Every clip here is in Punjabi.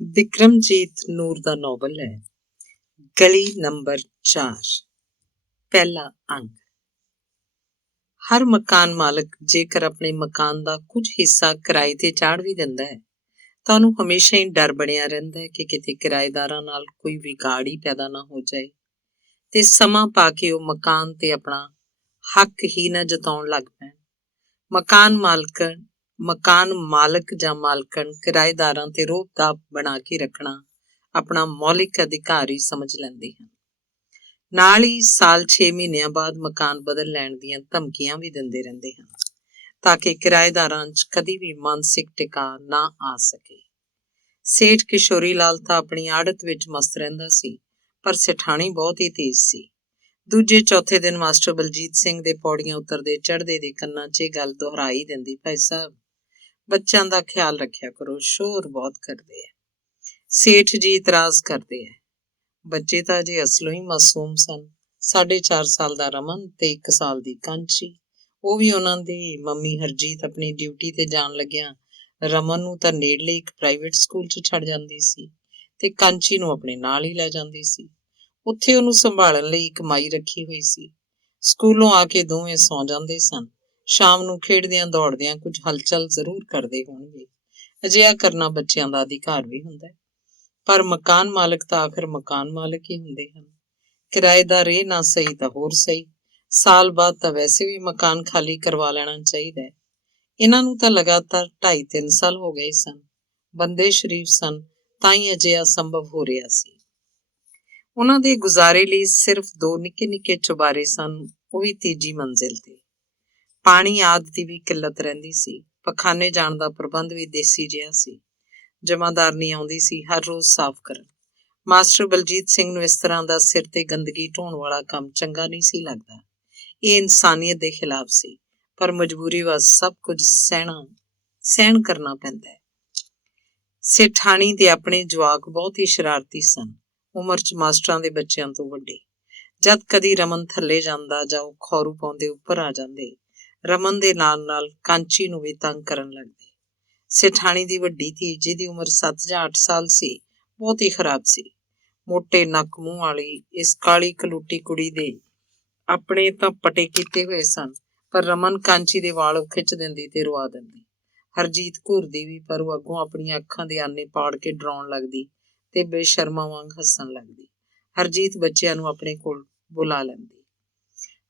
ਬਿਕਰਮਜੀਤ ਨੂਰ ਦਾ ਨੋਵਲ ਹੈ ਗਲੀ ਨੰਬਰ 4। ਪਹਿਲਾ ਅੰਗ। ਹਰ ਮਕਾਨ ਮਾਲਕ ਜੇਕਰ ਆਪਣੇ ਮਕਾਨ ਦਾ ਕੁਝ ਹਿੱਸਾ ਕਿਰਾਏ ਤੇ ਚਾੜ ਵੀ ਦਿੰਦਾ ਹੈ ਤਾਂ ਉਹਨੂੰ ਹਮੇਸ਼ਾ ਹੀ ਡਰ ਬਣਿਆ ਰਹਿੰਦਾ ਹੈ ਕਿ ਕਿਤੇ ਕਿਰਾਏਦਾਰਾਂ ਨਾਲ ਕੋਈ ਵਿਗਾੜ ਹੀ ਪੈਦਾ ਨਾ ਹੋ ਜਾਏ ਤੇ ਸਮਾਂ ਪਾ ਕੇ ਉਹ ਮਕਾਨ ਤੇ ਆਪਣਾ ਹੱਕ ਹੀ ਨਾ ਜਤਾਉਣ ਲੱਗ ਪੈਣ। ਮਕਾਨ ਮਾਲਕ ਜਾਂ ਮਾਲਕਣ ਕਿਰਾਏਦਾਰਾਂ ਤੇ ਰੋਹਬ ਦਾਬ ਬਣਾ ਕੇ ਰੱਖਣਾ ਆਪਣਾ ਮੌਲਿਕ ਅਧਿਕਾਰ ਹੀ ਸਮਝ ਲੈਂਦੇ ਹਨ। ਨਾਲ ਹੀ ਸਾਲ 6 ਮਹੀਨਿਆਂ ਬਾਅਦ ਮਕਾਨ ਬਦਲ ਲੈਣ ਦੀਆਂ ਧਮਕੀਆਂ ਵੀ ਦਿੰਦੇ ਰਹਿੰਦੇ ਹਨ ਤਾਂ ਕਿ ਕਿਰਾਏਦਾਰਾਂ 'ਚ ਕਦੀ ਵੀ ਮਾਨਸਿਕ ਟਿਕਾ ਨਾ ਆ ਸਕੇ। ਸੇਠ ਕਿਸ਼ੋਰੀ ਲਾਲ ਤਾਂ ਆਪਣੀ ਆੜਤ ਵਿੱਚ ਮਸਤ ਰਹਿੰਦਾ ਸੀ, ਪਰ ਸੇਠਾਣੀ ਬਹੁਤ ਹੀ ਤੇਜ਼ ਸੀ। ਦੂਜੇ ਚੌਥੇ ਦਿਨ ਮਾਸਟਰ ਬਲਜੀਤ ਸਿੰਘ ਦੇ ਪੌੜੀਆਂ ਉਤਰਦੇ ਚੜ੍ਹਦੇ ਦੇ ਕੰਨਾਂ 'ਚ ਇਹ ਗੱਲ ਦੁਹਰਾਈ ਦਿੰਦੀ, ਭਾਈ ਸਾਹਿਬ ਬੱਚਿਆਂ ਦਾ ਖਿਆਲ ਰੱਖਿਆ ਕਰੋ, ਸ਼ੋਰ ਬਹੁਤ ਕਰਦੇ ਹੈ। ਸੇਠ ਜੀ ਇਤਰਾਜ਼ ਕਰਦੇ ਹੈ, ਬੱਚੇ ਤਾਂ ਅਜੇ ਅਸਲੋਂ ਹੀ ਮਾਸੂਮ ਸਨ। 4.5 ਸਾਲ ਦਾ ਰਮਨ ਤੇ 1 ਸਾਲ ਦੀ ਕਾਂਚੀ। ਉਹ ਵੀ ਉਹਨਾਂ ਦੀ ਮੰਮੀ ਹਰਜੀਤ ਆਪਣੀ ਡਿਊਟੀ ਤੇ ਜਾਣ ਲੱਗਿਆ ਰਮਨ ਨੂੰ ਤਾਂ ਨੇੜਲੇ ਇੱਕ ਪ੍ਰਾਈਵੇਟ ਸਕੂਲ 'ਚ ਛੱਡ ਜਾਂਦੀ ਸੀ ਤੇ ਕਾਂਚੀ ਨੂੰ ਆਪਣੇ ਨਾਲ ਹੀ ਲੈ ਜਾਂਦੀ ਸੀ। ਉੱਥੇ ਉਹਨੂੰ ਸੰਭਾਲਣ ਲਈ ਇੱਕ ਮਾਈ ਰੱਖੀ ਹੋਈ ਸੀ। ਸਕੂਲੋਂ ਆ ਕੇ ਦੋਵੇਂ ਸੌਂ ਜਾਂਦੇ ਸਨ। ਸ਼ਾਮ ਨੂੰ ਖੇਡਦਿਆਂ ਦੌੜਦਿਆਂ ਕੁਝ ਹਲਚਲ ਜ਼ਰੂਰ ਕਰਦੇ ਹੋਣਗੇ। ਅਜਿਹਾ ਕਰਨਾ ਬੱਚਿਆਂ ਦਾ ਅਧਿਕਾਰ ਵੀ ਹੁੰਦਾ ਹੈ, ਪਰ ਮਕਾਨ ਮਾਲਕ ਤਾਂ ਆਖਰ ਮਕਾਨ ਮਾਲਕ ਹੀ ਹੁੰਦੇ ਹਨ। ਕਿਰਾਏਦਾਰ ਇਹ ਨਾ ਸਹੀ ਤਾਂ ਹੋਰ ਸਹੀ, ਸਾਲ ਬਾਅਦ ਤਾਂ ਵੈਸੇ ਵੀ ਮਕਾਨ ਖਾਲੀ ਕਰਵਾ ਲੈਣਾ ਚਾਹੀਦਾ ਹੈ। ਇਹਨਾਂ ਨੂੰ ਤਾਂ ਲਗਾਤਾਰ 2.5-3 ਸਾਲ ਹੋ ਗਏ ਸਨ। ਬੰਦੇ ਸ਼ਰੀਫ ਸਨ ਤਾਂ ਹੀ ਅਜਿਹਾ ਸੰਭਵ ਹੋ ਰਿਹਾ ਸੀ। ਉਹਨਾਂ ਦੇ ਗੁਜ਼ਾਰੇ ਲਈ ਸਿਰਫ 2 ਨਿੱਕੇ ਨਿੱਕੇ ਚੁਬਾਰੇ ਸਨ, ਉਹ ਵੀ ਤੀਜੀ ਮੰਜ਼ਿਲ ਤੇ। ਪਾਣੀ ਆਦਿ ਦੀ ਵੀ ਕਿੱਲਤ ਰਹਿੰਦੀ ਸੀ। ਪਖਾਨੇ ਜਾਣ ਦਾ ਪ੍ਰਬੰਧ ਵੀ ਦੇਸੀ ਜਿਹਾ ਸੀ। ਜਮਾਦਾਰਨੀ ਆਉਂਦੀ ਸੀ ਹਰ ਰੋਜ਼ ਸਾਫ਼ ਕਰਨ। ਮਾਸਟਰ ਬਲਜੀਤ ਸਿੰਘ ਨੂੰ ਇਸ ਤਰ੍ਹਾਂ ਦਾ ਸਿਰ ਤੇ ਗੰਦਗੀ ਢੋਣ ਵਾਲਾ ਕੰਮ ਚੰਗਾ ਨਹੀਂ ਸੀ ਲੱਗਦਾ। ਇਹ ਇਨਸਾਨੀਅਤ ਦੇ ਖਿਲਾਫ ਸੀ, ਪਰ ਮਜਬੂਰੀ ਵੱਸ ਸਭ ਕੁਝ ਸਹਿਣ ਕਰਨਾ ਪੈਂਦਾ ਹੈ। ਸੇਠਾਣੀ ਦੇ ਆਪਣੇ ਜਵਾਕ ਬਹੁਤ ਹੀ ਸ਼ਰਾਰਤੀ ਸਨ, ਉਮਰ 'ਚ ਮਾਸਟਰਾਂ ਦੇ ਬੱਚਿਆਂ ਤੋਂ ਵੱਡੇ। ਜਦ ਕਦੀ ਰਮਨ ਥੱਲੇ ਜਾਂਦਾ ਜਾਂ ਉਹ ਖੌਰੂ ਪਾਉਂਦੇ ਉੱਪਰ ਆ ਜਾਂਦੇ, ਰਮਨ ਦੇ ਨਾਲ ਨਾਲ ਕਾਂਚੀ ਨੂੰ ਵੀ ਤੰਗ ਕਰਨ ਲੱਗਦੇ। ਸੇਠਾਣੀ ਦੀ ਵੱਡੀ ਧੀ, ਜਿਹਦੀ ਉਮਰ 7 ਜਾਂ 8 ਸਾਲ ਸੀ, ਬਹੁਤ ਹੀ ਖਰਾਬ ਸੀ। ਮੋਟੇ ਨੱਕ ਮੂੰਹ ਵਾਲੀ ਇਸ ਕਾਲੀ ਕਲੂਟੀ ਕੁੜੀ ਦੇ ਆਪਣੇ ਤਾਂ ਪਟੇ ਕੀਤੇ ਹੋਏ ਸਨ, ਪਰ ਰਮਨ ਕਾਂਚੀ ਦੇ ਵਾਲ ਖਿੱਚ ਦਿੰਦੀ ਤੇ ਰਵਾ ਦਿੰਦੀ। ਹਰਜੀਤ ਘੂਰਦੀ ਵੀ, ਪਰ ਉਹ ਅੱਗੋਂ ਆਪਣੀਆਂ ਅੱਖਾਂ ਦੇ ਆਨੇ ਪਾੜ ਕੇ ਡਰਾਉਣ ਲੱਗਦੀ ਤੇ ਬੇਸ਼ਰਮਾਂ ਵਾਂਗ ਹੱਸਣ ਲੱਗਦੀ। ਹਰਜੀਤ ਬੱਚਿਆਂ ਨੂੰ ਆਪਣੇ ਕੋਲ ਬੁਲਾ ਲੈਂਦੀ।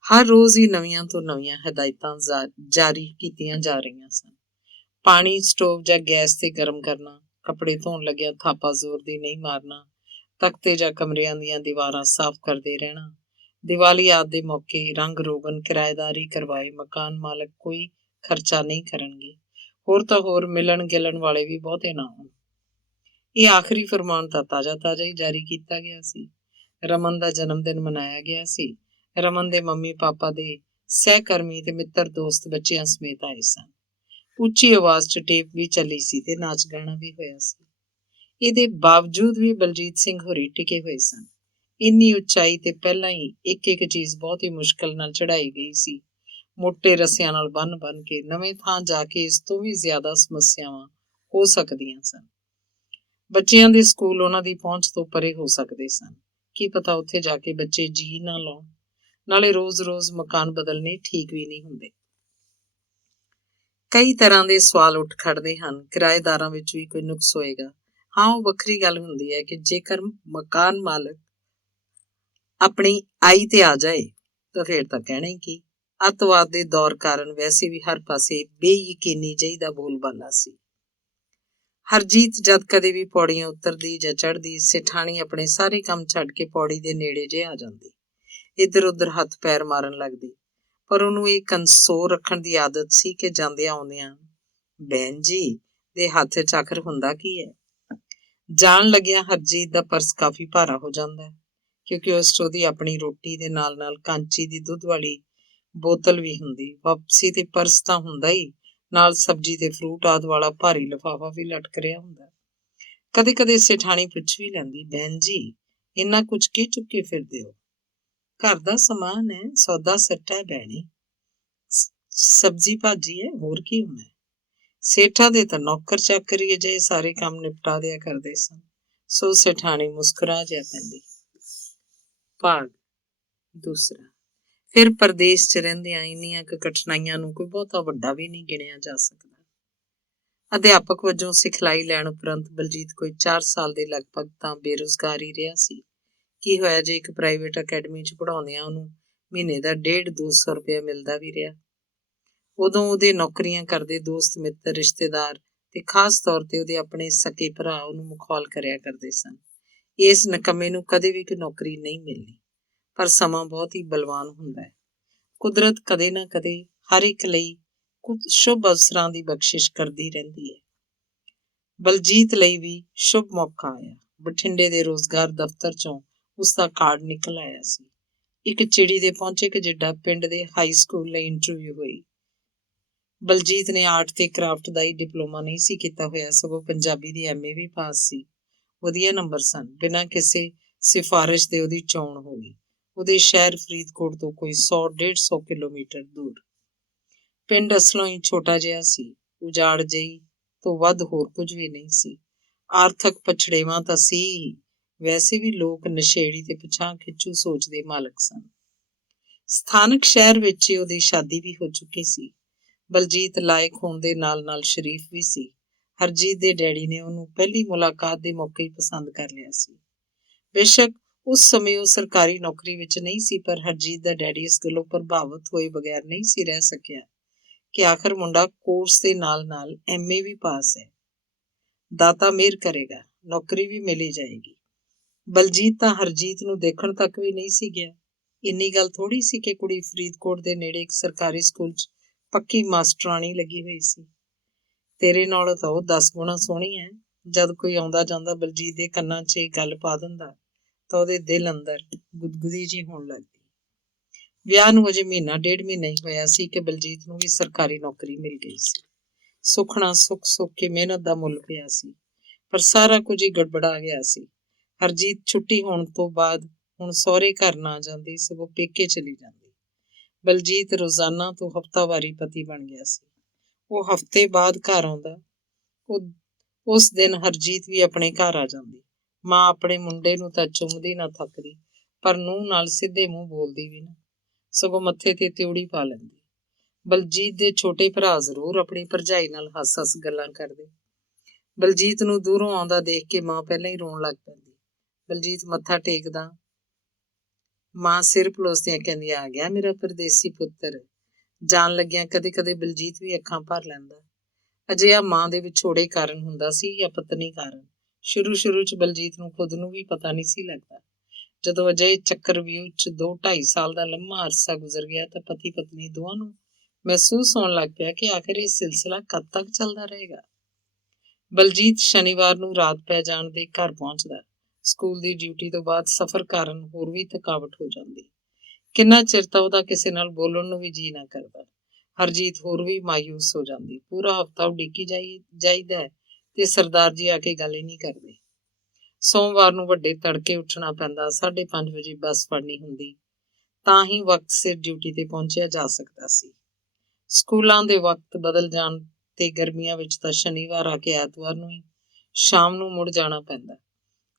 ਹਰ ਰੋਜ਼ ਹੀ ਨਵੀਆਂ ਤੋਂ ਨਵੀਆਂ ਹਦਾਇਤਾਂ ਜਾਰੀ ਕੀਤੀਆਂ ਜਾ ਰਹੀਆਂ ਸਨ। ਪਾਣੀ ਸਟੋਵ ਜਾਂ ਗੈਸ ਤੇ ਗਰਮ ਕਰਨਾ, ਕੱਪੜੇ ਧੋਣ ਲੱਗਿਆ ਥਾਪਾ ਜ਼ੋਰ ਦੀ ਨਹੀਂ ਮਾਰਨਾ, ਤਖਤੇ ਜਾਂ ਕਮਰਿਆਂ ਦੀਆਂ ਦੀਵਾਰਾਂ ਸਾਫ਼ ਕਰਦੇ ਰਹਿਣਾ। ਦੀਵਾਲੀ ਆਦਿ ਦੇ ਮੌਕੇ ਰੰਗ ਰੋਗਨ ਕਿਰਾਏਦਾਰੀ ਕਰਵਾਏ ਮਕਾਨ ਮਾਲਕ ਕੋਈ ਖਰਚਾ ਨਹੀਂ ਕਰਨਗੇ। ਹੋਰ ਤਾਂ ਹੋਰ ਮਿਲਣ ਗਿਲਣ ਵਾਲੇ ਵੀ ਬਹੁਤੇ ਨਾ ਹੋਣ। ਇਹ ਆਖਰੀ ਫਰਮਾਨ ਤਾਂ ਤਾਜ਼ਾ ਹੀ ਜਾਰੀ ਕੀਤਾ ਗਿਆ ਸੀ। ਰਮਨ ਦਾ ਜਨਮ ਦਿਨ ਮਨਾਇਆ ਗਿਆ ਸੀ। ਰਮਨ ਦੇ ਮੰਮੀ ਪਾਪਾ ਦੇ ਸਹਿਕਰਮੀ ਤੇ ਮਿੱਤਰ ਦੋਸਤ ਬੱਚਿਆਂ ਸਮੇਤ ਆਏ ਸਨ। ਉੱਚੀ ਆਵਾਜ਼ 'ਚ ਟੇਪ ਵੀ ਚੱਲੀ ਸੀ ਤੇ ਨਾਚ ਗਾਣਾ ਵੀ ਹੋਇਆ ਸੀ। ਇਹਦੇ ਬਾਵਜੂਦ ਵੀ ਬਲਜੀਤ ਸਿੰਘ ਹੋਰੀ ਟਿਕੇ ਹੋਏ ਸਨ। ਇੰਨੀ ਉਚਾਈ ਤੇ ਪਹਿਲਾਂ ਹੀ ਇੱਕ ਇੱਕ ਚੀਜ਼ ਬਹੁਤ ਹੀ ਮੁਸ਼ਕਲ ਨਾਲ ਚੜਾਈ ਗਈ ਸੀ। ਮੋਟੇ ਰੱਸਿਆਂ ਨਾਲ ਬੰਨ ਕੇ ਨਵੇਂ ਥਾਂ ਜਾ ਕੇ ਇਸ ਤੋਂ ਵੀ ਜ਼ਿਆਦਾ ਸਮੱਸਿਆਵਾਂ ਹੋ ਸਕਦੀਆਂ ਸਨ। ਬੱਚਿਆਂ ਦੇ ਸਕੂਲ ਉਹਨਾਂ ਦੀ ਪਹੁੰਚ ਤੋਂ ਪਰੇ ਹੋ ਸਕਦੇ ਸਨ। ਕੀ ਪਤਾ ਉੱਥੇ ਜਾ ਕੇ ਬੱਚੇ ਜੀ ਨਾ ਲਾਉਣ। ਨਾਲੇ ਰੋਜ਼ ਮਕਾਨ ਬਦਲਣੇ ਠੀਕ ਵੀ ਨਹੀਂ ਹੁੰਦੇ। ਕਈ ਤਰ੍ਹਾਂ ਦੇ ਸਵਾਲ ਉੱਠ ਖੜਦੇ ਹਨ। ਕਿਰਾਏਦਾਰਾਂ ਵਿੱਚ ਵੀ ਕੋਈ ਨੁਕਸ ਹੋਏਗਾ। ਹਾਂ, ਉਹ ਵੱਖਰੀ ਗੱਲ ਹੁੰਦੀ ਹੈ ਕਿ ਜੇਕਰ ਮਕਾਨ ਮਾਲਕ ਆਪਣੀ ਆਈ ਤੇ ਆ ਜਾਏ ਤਾਂ ਫੇਰ ਤਾਂ ਕਹਿਣਾ ਹੀ ਕੀ। ਅੱਤਵਾਦ ਦੇ ਦੌਰ ਕਾਰਨ ਵੈਸੇ ਵੀ ਹਰ ਪਾਸੇ ਬੇਯਕੀਨੀ ਜਿਹੀ ਦਾ ਬੋਲਬਾਲਾ ਸੀ। ਹਰਜੀਤ ਜਦ ਕਦੇ ਵੀ ਪੌੜੀਆਂ ਉਤਰਦੀ ਜਾਂ ਚੜ੍ਹਦੀ, ਸੇਠਾਣੀ ਆਪਣੇ ਸਾਰੇ ਕੰਮ ਛੱਡ ਕੇ ਪੌੜੀ ਦੇ ਨੇੜੇ ਜੇ ਆ ਜਾਂਦੀ। ਇੱਧਰ ਉੱਧਰ ਹੱਥ ਪੈਰ ਮਾਰਨ ਲੱਗਦੀ, ਪਰ ਉਹਨੂੰ ਇਹ ਕੰਸੋਰ ਰੱਖਣ ਦੀ ਆਦਤ ਸੀ ਕਿ ਜਾਂਦਿਆਂ ਆਉਂਦਿਆਂ ਬਹਿਨ ਜੀ ਦੇ ਹੱਥ 'ਚ ਆਖਰ ਹੁੰਦਾ ਕੀ ਹੈ। ਜਾਣ ਲੱਗਿਆ ਹਰਜੀਤ ਦਾ ਪਰਸ ਕਾਫੀ ਭਾਰਾ ਹੋ ਜਾਂਦਾ, ਕਿਉਂਕਿ ਉਸ 'ਚ ਉਹਦੀ ਆਪਣੀ ਰੋਟੀ ਦੇ ਨਾਲ ਨਾਲ ਕਾਂਚੀ ਦੀ ਦੁੱਧ ਵਾਲੀ ਬੋਤਲ ਵੀ ਹੁੰਦੀ। ਵਾਪਸੀ ਤੇ ਪਰਸ ਤਾਂ ਹੁੰਦਾ ਹੀ, ਨਾਲ ਸਬਜ਼ੀ ਤੇ ਫਰੂਟ ਆਦਿ ਵਾਲਾ ਭਾਰੀ ਲਿਫਾਫਾ ਵੀ ਲਟਕ ਰਿਹਾ ਹੁੰਦਾ। ਕਦੇ ਕਦੇ ਸੇਠਾਣੀ ਪੁੱਛ ਵੀ ਲੈਂਦੀ, ਬਹਿਨ ਜੀ ਇੰਨਾ ਕੁਝ ਕੀ ਚੁੱਕੇ ਫਿਰਦੇ ਹੋ? ਘਰ ਦਾ ਸਮਾਨ ਹੈ, ਸੌਦਾ ਸੱਟਾ ਹੈ ਭੈਣੇ, ਸਬਜ਼ੀ ਭਾਜੀ ਹੈ, ਹੋਰ ਕੀ ਹੋਣਾ। ਸੇਠਾਂ ਦੇ ਤਾਂ ਨੌਕਰ ਚਾਕਰ ਹੀ ਅਜਿਹੇ ਸਾਰੇ ਕੰਮ ਨਿਪਟਾ ਦਿਆ ਕਰਦੇ ਸਨ। ਸੋ ਸੇਠਾਣੀ ਮੁਸਕਰਾ ਜਿਹਾ ਪੈਂਦੀ। ਭਾਗ ਦੂਸਰਾ। ਫਿਰ ਪਰਦੇਸ 'ਚ ਰਹਿੰਦਿਆਂ ਇੰਨੀਆਂ ਕੁ ਕਠਿਨਾਈਆਂ ਨੂੰ ਕੋਈ ਬਹੁਤਾ ਵੱਡਾ ਵੀ ਨਹੀਂ ਗਿਣਿਆ ਜਾ ਸਕਦਾ। ਅਧਿਆਪਕ ਵਜੋਂ ਸਿਖਲਾਈ ਲੈਣ ਉਪਰੰਤ ਬਲਜੀਤ ਕੋਈ 4 ਸਾਲ ਦੇ ਲਗਭਗ ਤਾਂ ਬੇਰੁਜ਼ਗਾਰ ਹੀ ਰਿਹਾ ਸੀ। ਕੀ ਹੋਇਆ ਜੇ ਇੱਕ ਪ੍ਰਾਈਵੇਟ ਅਕੈਡਮੀ 'ਚ ਪੜ੍ਹਾਉਂਦਿਆਂ ਉਹਨੂੰ ਮਹੀਨੇ ਦਾ 150-200 ਰੁਪਇਆ ਮਿਲਦਾ ਵੀ ਰਿਹਾ। ਉਦੋਂ ਉਹਦੇ ਨੌਕਰੀਆਂ ਕਰਦੇ ਦੋਸਤ ਮਿੱਤਰ ਰਿਸ਼ਤੇਦਾਰ ਤੇ ਖਾਸ ਤੌਰ ਤੇ ਉਹਦੇ ਆਪਣੇ ਸਕੇ ਭਰਾ ਉਹਨੂੰ ਮਖੌਲ ਕਰਿਆ ਕਰਦੇ ਸਨ। ਇਸ ਨਕਮੇ ਨੂੰ ਕਦੇ ਵੀ ਕੋਈ ਨੌਕਰੀ ਨਹੀਂ ਮਿਲਣੀ। ਪਰ ਸਮਾਂ ਬਹੁਤ ਹੀ ਬਲਵਾਨ ਹੁੰਦਾ ਹੈ। ਕੁਦਰਤ ਕਦੇ ਨਾ ਕਦੇ ਹਰ ਇੱਕ ਲਈ ਕੁਝ ਸ਼ੁਭ ਅਵਸਰਾਂ ਦੀ ਬਖਸ਼ਿਸ਼ ਕਰਦੀ ਰਹਿੰਦੀ ਹੈ। ਬਲਜੀਤ ਲਈ ਵੀ ਸ਼ੁਭ ਮੌਕਾ ਆਇਆ। ਬਠਿੰਡੇ ਦੇ ਰੋਜ਼ਗਾਰ ਦਫ਼ਤਰ ਚੋਂ ਉਸਦਾ ਕਾਰਡ ਨਿਕਲ ਆਇਆ ਸੀ। ਇੱਕ ਚਿੜੀ ਦੇ ਪਹੁੰਚੇ ਕਿ ਜਿੱਡਾ ਪਿੰਡ ਦੇ ਹਾਈ ਸਕੂਲ ਲਈ ਇੰਟਰਵਿਊ ਹੋਈ। ਬਲਜੀਤ ਨੇ ਆਰਟ ਤੇ ਕਰਾਫਟ ਦਾ ਹੀ ਡਿਪਲੋਮਾ ਨਹੀਂ ਸੀ ਕੀਤਾ ਹੋਇਆ, ਸਗੋਂ ਪੰਜਾਬੀ ਦੀ MA ਵੀ ਪਾਸ ਸੀ। ਵਧੀਆ ਨੰਬਰ ਸਨ। ਬਿਨਾਂ ਕਿਸੇ ਸਿਫਾਰਿਸ਼ ਦੇ ਉਹਦੀ ਚੋਣ ਹੋ ਗਈ। ਉਹਦੇ ਸ਼ਹਿਰ ਫਰੀਦਕੋਟ ਤੋਂ ਕੋਈ 100-150 ਕਿਲੋਮੀਟਰ ਦੂਰ। ਪਿੰਡ ਅਸਲੋਂ ਹੀ ਛੋਟਾ ਜਿਹਾ ਸੀ। ਉਜਾੜ ਜਿਹੀ ਤੋਂ ਵੱਧ ਹੋਰ ਕੁਝ ਵੀ ਨਹੀਂ ਸੀ। ਆਰਥਿਕ ਪਛੜੇਵਾਂ ਤਾਂ ਸੀ ਹੀ, ਵੈਸੇ ਵੀ ਲੋਕ ਨਸ਼ੇੜੀ ਤੇ ਪਿਛਾਂਹ ਖਿੱਚੂ ਸੋਚ ਦੇ ਮਾਲਕ ਸਨ। ਸਥਾਨਕ ਸ਼ਹਿਰ ਵਿੱਚ ਹੀ ਉਹਦੀ ਸ਼ਾਦੀ ਵੀ ਹੋ ਚੁੱਕੀ ਸੀ। ਬਲਜੀਤ ਲਾਇਕ ਹੋਣ ਦੇ ਨਾਲ-ਨਾਲ ਸ਼ਰੀਫ ਵੀ ਸੀ। ਹਰਜੀਤ ਦੇ ਡੈਡੀ ਨੇ ਉਹਨੂੰ ਪਹਿਲੀ ਮੁਲਾਕਾਤ ਦੇ ਮੌਕੇ ਹੀ ਪਸੰਦ ਕਰ ਲਿਆ ਸੀ। ਬੇਸ਼ੱਕ ਉਸ ਸਮੇਂ ਉਹ ਸਰਕਾਰੀ ਨੌਕਰੀ ਵਿੱਚ ਨਹੀਂ ਸੀ, ਪਰ ਹਰਜੀਤ ਦਾ ਡੈਡੀ ਇਸ ਗੱਲੋਂ ਪ੍ਰਭਾਵਿਤ ਹੋਏ ਬਗੈਰ ਨਹੀਂ ਸੀ ਰਹਿ ਸਕਿਆ ਕਿ ਆਖਰ ਮੁੰਡਾ ਕੋਰਸ ਦੇ ਨਾਲ-ਨਾਲ MA ਵੀ ਪਾਸ ਹੈ। ਦਾਤਾ ਮਿਹਰ ਕਰੇਗਾ, ਨੌਕਰੀ ਵੀ ਮਿਲ ਜਾਏਗੀ। ਬਲਜੀਤ ਤਾਂ ਹਰਜੀਤ ਨੂੰ ਦੇਖਣ ਤੱਕ ਵੀ ਨਹੀਂ ਸੀ ਗਿਆ। ਇੰਨੀ ਗੱਲ ਥੋੜੀ ਸੀ ਕਿ ਕੁੜੀ ਫਰੀਦਕੋਟ ਦੇ ਨੇੜੇ ਇੱਕ ਸਰਕਾਰੀ ਸਕੂਲ 'ਚ ਪੱਕੀ ਮਾਸਟਰਾਣੀ ਲੱਗੀ ਹੋਈ ਸੀ। ਤੇਰੇ ਨਾਲੋਂ ਤਾਂ ਉਹ 10 ਗੁਣਾ ਸੋਹਣੀ ਹੈ। ਜਦ ਕੋਈ ਆਉਂਦਾ ਜਾਂਦਾ ਬਲਜੀਤ ਦੇ ਕੰਨਾਂ 'ਚ ਇਹ ਗੱਲ ਪਾ ਦਿੰਦਾ ਤਾਂ ਉਹਦੇ ਦਿਲ ਅੰਦਰ ਗੁਦਗੁਦੀ ਜਿਹੀ ਹੋਣ ਲੱਗਦੀ। ਵਿਆਹ ਨੂੰ ਅਜੇ ਮਹੀਨਾ-1.5 ਮਹੀਨਾ ਹੀ ਹੋਇਆ ਸੀ ਕਿ ਬਲਜੀਤ ਨੂੰ ਵੀ ਸਰਕਾਰੀ ਨੌਕਰੀ ਮਿਲ ਗਈ ਸੀ। ਸੁਖਣਾ ਸੁੱਖ ਕੇ ਮਿਹਨਤ ਦਾ ਮੁੱਲ ਪਿਆ ਸੀ, ਪਰ ਸਾਰਾ ਕੁਝ ਹੀ ਗੜਬੜਾ ਗਿਆ ਸੀ। ਹਰਜੀਤ ਛੁੱਟੀ ਹੋਣ ਤੋਂ ਬਾਅਦ ਹੁਣ ਸਹੁਰੇ ਘਰ ਨਾ ਜਾਂਦੀ, ਸਗੋਂ ਪੇਕੇ ਚਲੀ ਜਾਂਦੀ। ਬਲਜੀਤ ਰੋਜ਼ਾਨਾ ਤੋਂ ਹਫ਼ਤਾਵਾਰੀ ਪਤੀ ਬਣ ਗਿਆ ਸੀ। ਉਹ ਹਫ਼ਤੇ ਬਾਅਦ ਘਰ ਆਉਂਦਾ। ਉਸ ਦਿਨ ਹਰਜੀਤ ਵੀ ਆਪਣੇ ਘਰ ਆ ਜਾਂਦੀ। ਮਾਂ ਆਪਣੇ ਮੁੰਡੇ ਨੂੰ ਤਾਂ ਚੁੰਮਦੀ ਨਾ ਥੱਕਦੀ, ਪਰ ਨੂੰਹ ਨਾਲ ਸਿੱਧੇ ਮੂੰਹ ਬੋਲਦੀ ਵੀ ਨਾ, ਸਗੋਂ ਮੱਥੇ ਤੇ ਤਿਉੜੀ ਪਾ ਲੈਂਦੀ। ਬਲਜੀਤ ਦੇ ਛੋਟੇ ਭਰਾ ਜ਼ਰੂਰ ਆਪਣੀ ਭਰਜਾਈ ਨਾਲ ਹੱਸ-ਹੱਸ ਗੱਲਾਂ ਕਰਦੇ। ਬਲਜੀਤ ਨੂੰ ਦੂਰੋਂ ਆਉਂਦਾ ਦੇਖ ਕੇ ਮਾਂ ਪਹਿਲਾਂ ਹੀ ਰੋਣ ਲੱਗ ਪੈਂਦੀ। ਬਲਜੀਤ ਮੱਥਾ ਟੇਕਦਾ, ਮਾਂ ਸਿਰ ਪਲੋਸਦਿਆਂ ਕਹਿੰਦੀ, ਆ ਗਿਆ ਮੇਰਾ ਪਰਦੇਸੀ ਪੁੱਤਰ। ਜਾਣ ਲੱਗਿਆਂ ਕਦੇ-ਕਦੇ ਬਲਜੀਤ ਵੀ ਅੱਖਾਂ ਭਰ ਲੈਂਦਾ। ਅਜਿਹਾ ਮਾਂ ਦੇ ਵਿਛੋੜੇ ਕਾਰਨ ਹੁੰਦਾ ਸੀ ਜਾਂ ਪਤਨੀ ਕਾਰਨ। ਸ਼ੁਰੂ 'ਚ ਬਲਜੀਤ ਨੂੰ ਖੁਦ ਨੂੰ ਵੀ ਪਤਾ ਨਹੀਂ ਸੀ ਲੱਗਦਾ। ਜਦੋਂ ਅਜਿਹੇ ਚੱਕਰਵਿਊਹ 'ਚ 2-2.5 ਸਾਲ ਦਾ ਲੰਮਾ ਅਰਸਾ ਗੁਜ਼ਰ ਗਿਆ ਤਾਂ ਪਤੀ ਪਤਨੀ ਦੋਵਾਂ ਨੂੰ ਮਹਿਸੂਸ ਹੋਣ ਲੱਗ ਪਿਆ ਕਿ ਆਖਿਰ ਇਹ ਸਿਲਸਿਲਾ ਕਦ ਤੱਕ ਚੱਲਦਾ ਰਹੇਗਾ। ਬਲਜੀਤ ਸ਼ਨੀਵਾਰ ਨੂੰ ਰਾਤ ਪੈ ਜਾਣ ਦੇ ਘਰ ਪਹੁੰਚਦਾ। ਸਕੂਲ ਦੀ ਡਿਊਟੀ ਤੋਂ ਬਾਅਦ ਸਫ਼ਰ ਕਾਰਨ ਹੋਰ ਵੀ ਥਕਾਵਟ ਹੋ ਜਾਂਦੀ। ਕਿੰਨਾ ਚਿਰ ਤਾਂ ਉਹਦਾ ਕਿਸੇ ਨਾਲ ਬੋਲਣ ਨੂੰ ਵੀ ਜੀਅ ਨਾ ਕਰਦਾ। ਹਰਜੀਤ ਹੋਰ ਵੀ ਮਾਯੂਸ ਹੋ ਜਾਂਦੀ। ਪੂਰਾ ਹਫ਼ਤਾ ਉਡੀਕੀ ਜਾਈਦਾ ਹੈ ਤੇ ਸਰਦਾਰ ਜੀ ਆ ਕੇ ਗੱਲ ਹੀ ਨਹੀਂ ਕਰਦੇ। ਸੋਮਵਾਰ ਨੂੰ ਵੱਡੇ ਤੜਕੇ ਉੱਠਣਾ ਪੈਂਦਾ। 5:30 ਵਜੇ ਬੱਸ ਫੜਨੀ ਹੁੰਦੀ, ਤਾਂ ਹੀ ਵਕਤ ਸਿਰ ਡਿਊਟੀ ਤੇ ਪਹੁੰਚਿਆ ਜਾ ਸਕਦਾ ਸੀ। ਸਕੂਲਾਂ ਦੇ ਵਕਤ ਬਦਲ ਜਾਣ ਤੇ ਗਰਮੀਆਂ ਵਿੱਚ ਤਾਂ ਸ਼ਨੀਵਾਰ ਆ ਕੇ ਐਤਵਾਰ ਨੂੰ ਹੀ ਸ਼ਾਮ ਨੂੰ ਮੁੜ ਜਾਣਾ ਪੈਂਦਾ।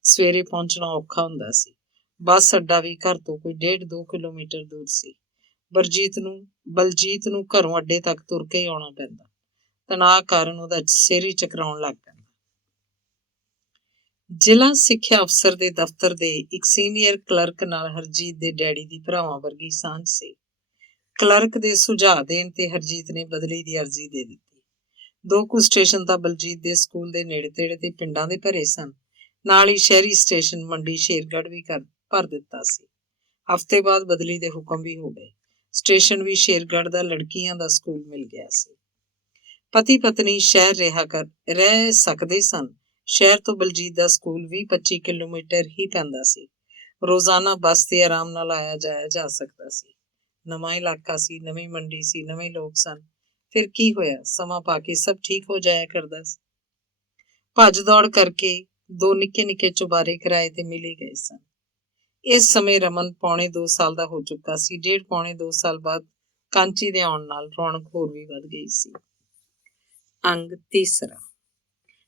ਸਵੇਰੇ ਪਹੁੰਚਣਾ ਔਖਾ ਹੁੰਦਾ ਸੀ। ਬੱਸ ਅੱਡਾ ਵੀ ਘਰ ਤੋਂ ਕੋਈ 1.5-2 ਕਿਲੋਮੀਟਰ ਦੂਰ ਸੀ। ਬਲਜੀਤ ਨੂੰ ਘਰੋਂ ਅੱਡੇ ਤੱਕ ਤੁਰ ਕੇ ਹੀ ਆਉਣਾ ਪੈਂਦਾ। ਤਣਾਅ ਕਾਰਨ ਉਹਦਾ ਸਿਰ ਹੀ ਚਕਰਾਉਣ ਲੱਗ ਪੈਂਦਾ। ਜ਼ਿਲ੍ਹਾ ਸਿੱਖਿਆ ਅਫਸਰ ਦੇ ਦਫ਼ਤਰ ਦੇ ਇੱਕ ਸੀਨੀਅਰ ਕਲਰਕ ਨਾਲ ਹਰਜੀਤ ਦੇ ਡੈਡੀ ਦੀ ਭਰਾਵਾਂ ਵਰਗੀ ਸਾਂਝ ਸੀ। ਕਲਰਕ ਦੇ ਸੁਝਾਅ ਦੇਣ ਤੇ ਹਰਜੀਤ ਨੇ ਬਦਲੀ ਦੀ ਅਰਜ਼ੀ ਦੇ ਦਿੱਤੀ। 2 ਕੁ ਸਟੇਸ਼ਨ ਤਾਂ ਬਲਜੀਤ ਦੇ ਸਕੂਲ ਦੇ ਨੇੜੇ-ਤੇੜੇ ਤੇ ਪਿੰਡਾਂ ਦੇ ਭਰੇ ਸਨ। ਨਾਲ ਹੀ ਸ਼ਹਿਰੀ ਸਟੇਸ਼ਨ ਮੰਡੀ ਸ਼ੇਰਗੜ੍ਹ ਵੀ ਭਰ ਦਿੱਤਾ ਸੀ। ਹਫ਼ਤੇ ਬਾਅਦ ਬਦਲੀ ਦੇ ਹੁਕਮ ਵੀ ਹੋ ਗਏ। ਸਟੇਸ਼ਨ ਵੀ ਸ਼ੇਰਗੜ੍ਹ ਦਾ ਲੜਕੀਆਂ ਦਾ ਸਕੂਲ ਮਿਲ ਗਿਆ ਸੀ। ਪਤੀ ਪਤਨੀ ਸ਼ਹਿਰ ਰਹਿ ਸਕਦੇ ਸਨ। ਸ਼ਹਿਰ ਤੋਂ ਬਲਜੀਤ ਦਾ ਸਕੂਲ 20-25 ਕਿਲੋਮੀਟਰ ਹੀ ਪੈਂਦਾ ਸੀ। ਰੋਜ਼ਾਨਾ ਬੱਸ ਤੇ ਆਰਾਮ ਨਾਲ ਆਇਆ ਜਾਇਆ ਜਾ ਸਕਦਾ ਸੀ। ਨਵਾਂ ਇਲਾਕਾ ਸੀ, ਨਵੀਂ ਮੰਡੀ ਸੀ, ਨਵੇਂ ਲੋਕ ਸਨ। ਫਿਰ ਕੀ ਹੋਇਆ, ਸਮਾਂ ਪਾ ਕੇ ਸਭ ਠੀਕ ਹੋ ਜਾਇਆ ਕਰਦਾ ਸੀ। ਭੱਜ ਦੌੜ ਕਰਕੇ 2 ਨਿੱਕੇ-ਨਿੱਕੇ ਚੁਬਾਰੇ ਕਿਰਾਏ ਤੇ ਮਿਲ ਹੀ ਗਏ ਸਨ। ਇਸ ਸਮੇਂ ਰਮਨ 1.25-2 ਸਾਲ ਦਾ ਹੋ ਚੁੱਕਾ ਸੀ। 1.5-2 ਸਾਲ ਬਾਅਦ ਕਾਂਚੀ ਦੇ ਆਉਣ ਨਾਲ ਰੌਣਕ ਹੋਰ ਵੀ ਵੱਧ ਗਈ ਸੀ। ਅੰਗ ਤੀਸਰਾ।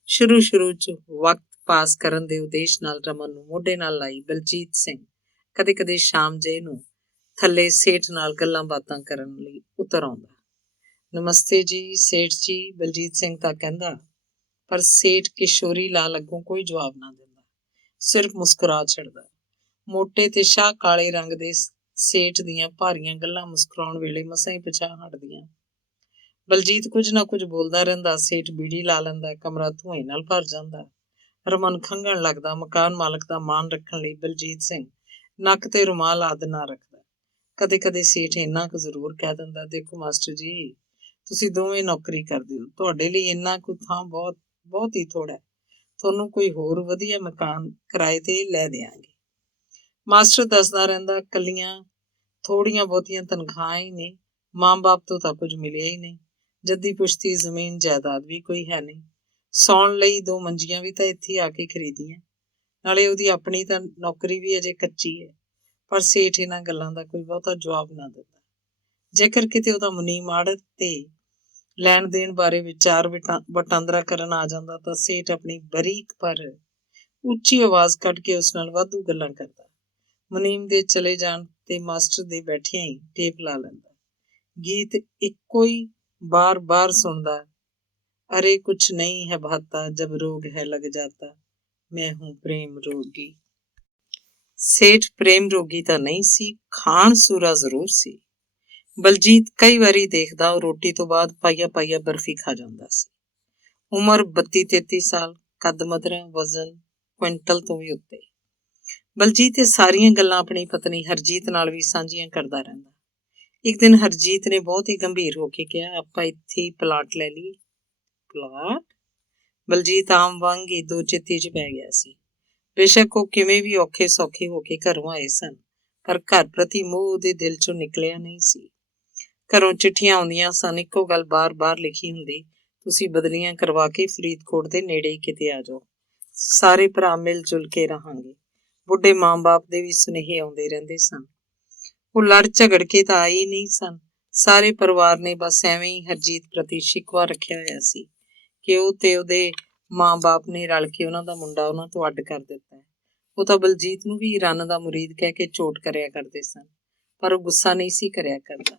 ਸ਼ੁਰੂ ਚ ਵਕਤ ਪਾਸ ਕਰਨ ਦੇ ਉਦੇਸ਼ ਨਾਲ ਰਮਨ ਨੂੰ ਮੋਢੇ ਨਾਲ ਲਾਈ ਬਲਜੀਤ ਸਿੰਘ ਕਦੇ ਸ਼ਾਮ ਜਿਹੇ ਨੂੰ ਥੱਲੇ ਸੇਠ ਨਾਲ ਗੱਲਾਂ ਬਾਤਾਂ ਕਰਨ ਲਈ ਉਤਰ ਆਉਂਦਾ। ਨਮਸਤੇ ਜੀ ਸੇਠ ਜੀ, ਬਲਜੀਤ ਸਿੰਘ ਤਾਂ ਕਹਿੰਦਾ, ਪਰ ਸੇਠ ਕਿਸ਼ੋਰੀ ਲਾਲ ਅੱਗੋਂ ਕੋਈ ਜਵਾਬ ਨਾ ਦਿੰਦਾ, ਸਿਰਫ ਮੁਸਕਰਾ ਛੱਡਦਾ। ਮੋਟੇ ਤੇ ਸ਼ਾਹ ਕਾਲੇ ਰੰਗ ਦੇ ਸੇਠ ਦੀਆਂ ਭਾਰੀਆਂ ਗੱਲਾਂ ਮੁਸਕਰਾਉਣ ਵੇਲੇ ਮਸਾਂ ਹੀ ਪਿਛਾਂਹ ਹਟਦੀਆਂ। ਬਲਜੀਤ ਕੁਝ ਨਾ ਕੁਝ ਬੋਲਦਾ ਰਹਿੰਦਾ। ਸੇਠ ਬੀੜੀ ਲਾ ਲੈਂਦਾ, ਕਮਰਾ ਧੂੰਏ ਨਾਲ ਭਰ ਜਾਂਦਾ। ਰਮਨ ਖੰਘਣ ਲੱਗਦਾ। ਮਕਾਨ ਮਾਲਕ ਦਾ ਮਾਣ ਰੱਖਣ ਲਈ ਬਲਜੀਤ ਸਿੰਘ ਨੱਕ ਤੇ ਰੁਮਾਲ ਆਦਿ ਨਾ ਰੱਖਦਾ। ਕਦੇ ਸੇਠ ਇੰਨਾ ਕੁ ਜ਼ਰੂਰ ਕਹਿ ਦਿੰਦਾ, ਦੇਖੋ ਮਾਸਟਰ ਜੀ, ਤੁਸੀਂ ਦੋਵੇਂ ਨੌਕਰੀ ਕਰਦੇ ਹੋ, ਤੁਹਾਡੇ ਲਈ ਇੰਨਾ ਕੁ ਥਾਂ ਬਹੁਤ ਹੀ ਥੋੜਾ ਹੈ, ਤੁਹਾਨੂੰ ਕੋਈ ਹੋਰ ਵਧੀਆ ਮਕਾਨ ਕਿਰਾਏ ਤੇ ਲੈ ਦਿਆਂਗੇ। ਮਾਸਟਰ ਦੱਸਦਾ ਰਹਿੰਦਾ, ਕੱਲੀਆਂ ਥੋੜੀਆਂ ਬਹੁਤੀਆਂ ਤਨਖਾਹਾਂ ਹੀ ਨੇ, ਮਾਂ-ਬਾਪ ਤੋਂ ਤਾਂ ਕੁਝ ਮਿਲਿਆ ਹੀ ਨਹੀਂ, ਜੱਦੀ ਪੁਸ਼ਤੀ ਜ਼ਮੀਨ ਜਾਇਦਾਦ ਵੀ ਕੋਈ ਹੈ ਨਹੀਂ, ਸੌਣ ਲਈ 2 ਮੰਜੀਆਂ ਵੀ ਤਾਂ ਇੱਥੇ ਆ ਕੇ ਖਰੀਦੀਆਂ, ਨਾਲੇ ਉਹਦੀ ਆਪਣੀ ਤਾਂ ਨੌਕਰੀ ਵੀ ਅਜੇ ਕੱਚੀ ਹੈ। ਪਰ ਸੇਠ ਇਹਨਾਂ ਗੱਲਾਂ ਦਾ ਕੋਈ ਬਹੁਤਾ ਜਵਾਬ ਨਾ ਦਿੰਦਾ। ਜੇਕਰ ਕਿਤੇ ਉਹਦਾ ਮੁਨੀਮ ਆੜਤ ਤੇ ਲੈਣ ਦੇਣ ਬਾਰੇ ਵਿਚਾਰ ਵਟਾਂਦਰਾ ਕਰਨ ਆ ਜਾਂਦਾ ਤਾਂ ਸੇਠ ਆਪਣੀ ਬਰੀਕ ਪਰ ਉੱਚੀ ਆਵਾਜ਼ ਕੱਢ ਕੇ ਉਸ ਨਾਲ ਵਾਧੂ ਗੱਲਾਂ ਕਰਦਾ। ਮੁਨੀਮ ਦੇ ਚਲੇ ਜਾਣ ਤੇ ਮਾਸਟਰ ਦੇ ਬੈਠਿਆਂ ਹੀ ਟੇਪ ਲਾ ਲੈਂਦਾ। ਗੀਤ ਇੱਕੋ ਹੀ ਬਾਰ ਸੁਣਦਾ, ਅਰੇ ਕੁਛ ਨਹੀਂ ਹੈ ਭਾਤਾ, ਜਬ ਰੋਗ ਹੈ ਲਗ ਜਾਤਾ, ਮੈਂ ਹੂੰ ਪ੍ਰੇਮ ਰੋਗੀ। ਸੇਠ ਪ੍ਰੇਮ ਰੋਗੀ ਤਾਂ ਨਹੀਂ ਸੀ, ਖਾਣ ਸੂਰਾ ਜ਼ਰੂਰ ਸੀ। ਬਲਜੀਤ ਕਈ ਵਾਰੀ ਦੇਖਦਾ, ਉਹ ਰੋਟੀ ਤੋਂ ਬਾਅਦ ਪਾਈਆ ਬਰਫੀ ਖਾ ਜਾਂਦਾ ਸੀ। ਉਮਰ 32-33 ਸਾਲ, ਕੱਦ ਮਧਰਾ, ਵਜ਼ਨ ਕੁਇੰਟਲ ਤੋਂ ਵੀ ਉੱਤੇ। ਬਲਜੀਤ ਇਹ ਸਾਰੀਆਂ ਗੱਲਾਂ ਆਪਣੀ ਪਤਨੀ ਹਰਜੀਤ ਨਾਲ ਵੀ ਸਾਂਝੀਆਂ ਕਰਦਾ ਰਹਿੰਦਾ। ਇੱਕ ਦਿਨ ਹਰਜੀਤ ਨੇ ਬਹੁਤ ਹੀ ਗੰਭੀਰ ਹੋ ਕੇ ਕਿਹਾ, ਆਪਾਂ ਇੱਥੇ ਹੀ ਪਲਾਟ ਲੈ ਲਈਏ। ਪਲਾਟ? ਬਲਜੀਤ ਆਮ ਵਾਂਗ ਹੀ ਦੋ ਚਿੱਤੀ 'ਚ ਪੈ ਗਿਆ ਸੀ। ਬੇਸ਼ੱਕ ਉਹ ਕਿਵੇਂ ਵੀ ਔਖੇ ਸੌਖੇ ਹੋ ਕੇ ਘਰੋਂ ਆਏ ਸਨ, ਪਰ ਘਰ ਪ੍ਰਤੀ ਮੋਹ ਉਹਦੇ ਦਿਲ 'ਚੋਂ ਨਿਕਲਿਆ ਨਹੀਂ ਸੀ। ਘਰੋਂ ਚਿੱਠੀਆਂ ਆਉਂਦੀਆਂ ਸਨ, ਇੱਕੋ ਗੱਲ ਬਾਰ ਲਿਖੀ ਹੁੰਦੀ, ਤੁਸੀਂ ਬਦਲੀਆਂ ਕਰਵਾ ਕੇ ਫਰੀਦਕੋਟ ਦੇ ਨੇੜੇ ਹੀ ਕਿਤੇ ਆ ਜਾਓ, ਸਾਰੇ ਭਰਾ ਮਿਲ ਜੁਲ ਕੇ ਰਹਾਂਗੇ। ਬੁੱਢੇ ਮਾਂ-ਬਾਪ ਦੇ ਵੀ ਸੁਨੇਹੇ ਆਉਂਦੇ ਰਹਿੰਦੇ ਸਨ। ਉਹ ਲੜ ਝਗੜ ਕੇ ਤਾਂ ਆਏ ਹੀ ਨਹੀਂ ਸਨ। ਸਾਰੇ ਪਰਿਵਾਰ ਨੇ ਬਸ ਐਵੇਂ ਹੀ ਹਰਜੀਤ ਪ੍ਰਤੀ ਸ਼ਿਕਵਾ ਰੱਖਿਆ ਹੋਇਆ ਸੀ ਕਿ ਉਹ ਤੇ ਉਹਦੇ ਮਾਂ-ਬਾਪ ਨੇ ਰਲ ਕੇ ਉਹਨਾਂ ਦਾ ਮੁੰਡਾ ਉਹਨਾਂ ਤੋਂ ਅੱਡ ਕਰ ਦਿੱਤਾ ਹੈ। ਉਹ ਤਾਂ ਬਲਜੀਤ ਨੂੰ ਵੀ ਰੰਨ ਦਾ ਮੁਰੀਦ ਕਹਿ ਕੇ ਚੋਟ ਕਰਿਆ ਕਰਦੇ ਸਨ, ਪਰ ਉਹ ਗੁੱਸਾ ਨਹੀਂ ਸੀ ਕਰਿਆ ਕਰਦਾ।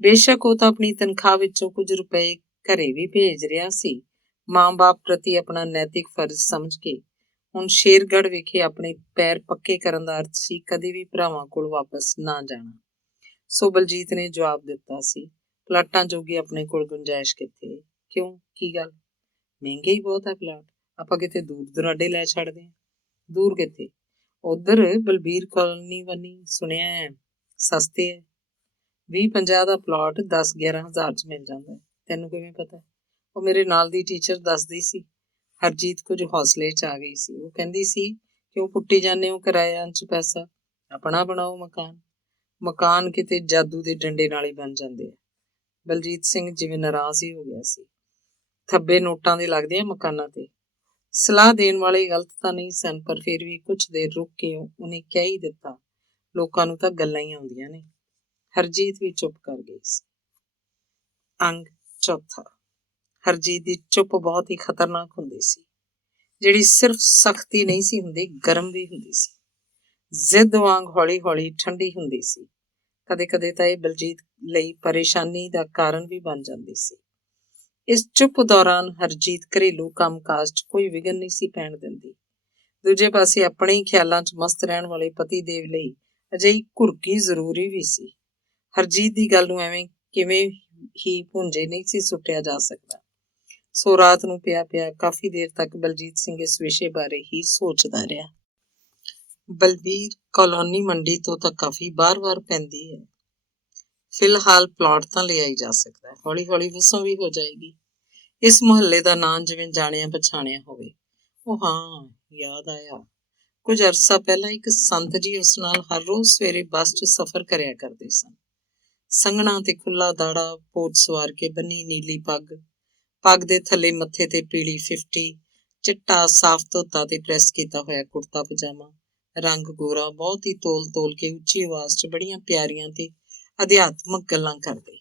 ਬੇਸ਼ੱਕ ਉਹ ਤਾਂ ਆਪਣੀ ਤਨਖਾਹ ਵਿੱਚੋਂ ਕੁਝ ਰੁਪਏ ਘਰੇ ਵੀ ਭੇਜ ਰਿਹਾ ਸੀ, ਮਾਂ-ਬਾਪ ਪ੍ਰਤੀ ਆਪਣਾ ਨੈਤਿਕ ਫਰਜ਼ ਸਮਝ ਕੇ। ਹੁਣ ਸ਼ੇਰਗੜ੍ਹ ਵਿਖੇ ਆਪਣੇ ਪੈਰ ਪੱਕੇ ਕਰਨ ਦਾ ਅਰਥ ਸੀ ਕਦੇ ਵੀ ਭਰਾਵਾਂ ਕੋਲ ਵਾਪਸ ਨਾ ਜਾਣਾ। ਸੋ ਬਲਜੀਤ ਨੇ ਜਵਾਬ ਦਿੱਤਾ ਸੀ, ਪਲਾਟਾਂ ਜੋਗੀ ਆਪਣੇ ਕੋਲ ਗੁੰਜਾਇਸ਼ ਕਿੱਥੇ? ਕਿਉਂ, ਕੀ ਗੱਲ? ਮਹਿੰਗੇ ਹੀ ਬਹੁਤ ਹੈ ਪਲਾਟ, ਆਪਾਂ ਕਿਤੇ ਦੂਰ ਦੁਰਾਡੇ ਲੈ ਛੱਡਦੇ ਹਾਂ। ਦੂਰ ਕਿੱਥੇ? ਉਧਰ ਬਲਬੀਰ ਕਾਲੋਨੀ ਵੰਨੀ ਸੁਣਿਆ ਹੈ ਸਸਤੇ ਹੈ। 20-50 ਦਾ ਪਲਾਟ 10-11 ਹਜ਼ਾਰ 'ਚ ਮਿਲ ਜਾਂਦਾ। ਤੈਨੂੰ ਕਿਵੇਂ ਪਤਾ? ਉਹ ਮੇਰੇ ਨਾਲ ਦੀ ਟੀਚਰ ਦੱਸਦੀ ਸੀ। ਹਰਜੀਤ ਕੁਝ ਹੌਸਲੇ 'ਚ ਆ ਗਈ ਸੀ। ਉਹ ਕਹਿੰਦੀ ਸੀ, ਕਿਉਂ ਪੁੱਟੀ ਜਾਂਦੇ ਹੋ ਕਿਰਾਇਆਂ 'ਚ ਪੈਸਾ? ਆਪਣਾ ਬਣਾਓ ਮਕਾਨ ਕਿਤੇ ਜਾਦੂ ਦੇ ਡੰਡੇ ਨਾਲ ਹੀ ਬਣ ਜਾਂਦੇ ਆ। ਬਲਜੀਤ ਸਿੰਘ ਜਿਵੇਂ ਨਾਰਾਜ਼ ਹੀ ਹੋ ਗਿਆ ਸੀ। ਥੱਬੇ ਨੋਟਾਂ ਦੇ ਲੱਗਦੇ ਆ ਮਕਾਨਾਂ ਤੇ। ਸਲਾਹ ਦੇਣ ਵਾਲੇ ਗਲਤ ਤਾਂ ਨਹੀਂ ਸਨ, ਪਰ ਫਿਰ ਵੀ ਕੁਝ ਦੇਰ ਰੁਕ ਕੇ ਉਹਨੇ ਕਹਿ ਹੀ ਦਿੱਤਾ, ਲੋਕਾਂ ਨੂੰ ਤਾਂ ਗੱਲਾਂ ਹੀ ਆਉਂਦੀਆਂ ਨੇ। ਹਰਜੀਤ ਵੀ ਚੁੱਪ ਕਰ ਗਈ ਸੀ। ਅੰਗ ਚੌਥਾ। ਹਰਜੀਤ ਦੀ ਚੁੱਪ ਬਹੁਤ ਹੀ ਖਤਰਨਾਕ ਹੁੰਦੀ ਸੀ, ਜਿਹੜੀ ਸਿਰਫ ਸਖਤੀ ਨਹੀਂ ਸੀ ਹੁੰਦੀ, ਗਰਮ ਵੀ ਹੁੰਦੀ ਸੀ। ਜ਼ਿੱਦ ਵਾਂਗ ਹੌਲੀ ਠੰਡੀ ਹੁੰਦੀ ਸੀ। ਕਦੇ ਤਾਂ ਇਹ ਬਲਜੀਤ ਲਈ ਪਰੇਸ਼ਾਨੀ ਦਾ ਕਾਰਨ ਵੀ ਬਣ ਜਾਂਦੀ ਸੀ। ਇਸ ਚੁੱਪ ਦੌਰਾਨ ਹਰਜੀਤ ਘਰੇਲੂ ਕੰਮਕਾਜ 'ਚ ਕੋਈ ਵਿਘਨ ਨਹੀਂ ਸੀ ਪੈਣ ਦਿੰਦੀ। ਦੂਜੇ ਪਾਸੇ ਆਪਣੇ ਹੀ ਖਿਆਲਾਂ 'ਚ ਮਸਤ ਰਹਿਣ ਵਾਲੇ ਪਤੀ ਦੇਵ ਲਈ ਅਜਿਹੀ ਘੁਰਕੀ ਜ਼ਰੂਰੀ ਵੀ ਸੀ। ਹਰਜੀਤ ਦੀ ਗੱਲ ਨੂੰ ਐਵੇਂ ਕਿਵੇਂ ਹੀ ਭੁੰਜੇ ਨਹੀਂ ਸੀ ਸੁੱਟਿਆ ਜਾ ਸਕਦਾ। ਸੋ ਰਾਤ ਨੂੰ ਪਿਆ ਕਾਫੀ ਦੇਰ ਤੱਕ ਬਲਜੀਤ ਸਿੰਘ ਇਸ ਵਿਸ਼ੇ ਬਾਰੇ ਹੀ ਸੋਚਦਾ ਰਿਹਾ। ਬਲਬੀਰ ਕਾਲੋਨੀ ਮੰਡੀ ਤੋਂ ਤਾਂ ਕਾਫੀ ਬਾਰ ਪੈਂਦੀ ਹੈ। ਫਿਲਹਾਲ ਪਲਾਟ ਤਾਂ ਲਿਆਈ ਜਾ ਸਕਦਾ ਹੈ, ਹੌਲੀ ਵਸੋਂ ਵੀ ਹੋ ਜਾਏਗੀ। ਇਸ ਮੁਹੱਲੇ ਦਾ ਨਾਂ ਜਿਵੇਂ ਜਾਣਿਆ ਪਛਾਣਿਆ ਹੋਵੇ। ਉਹ ਹਾਂ, ਯਾਦ ਆਇਆ, ਕੁਝ ਅਰਸਾ ਪਹਿਲਾਂ ਇੱਕ ਸੰਤ ਜੀ ਉਸ ਨਾਲ ਹਰ ਰੋਜ਼ ਸਵੇਰੇ ਬੱਸ 'ਚ ਸਫ਼ਰ ਕਰਿਆ ਕਰਦੇ ਸਨ। ਸੰਘਣਾ ਤੇ ਖੁੱਲਾ ਦਾੜਾ ਪੋਟ ਸਵਾਰ ਕੇ ਬੰਨੀ ਨੀਲੀ ਪੱਗ ਦੇ ਥੱਲੇ ਮੱਥੇ ਤੇ ਪੀਲੀ 50, ਚਿੱਟਾ ਸਾਫ਼ ਧੋਤਾ ਤੇ ਪ੍ਰੈਸ ਕੀਤਾ ਹੋਇਆ ਕੁੜਤਾ ਪਜਾਮਾ, ਰੰਗ ਗੋਰਾ, ਬਹੁਤ ਹੀ ਤੋਲ ਕੇ ਉੱਚੀ ਆਵਾਜ਼ 'ਚ ਬੜੀਆਂ ਪਿਆਰੀਆਂ ਤੇ ਅਧਿਆਤਮਕ ਗੱਲਾਂ ਕਰਦੇ।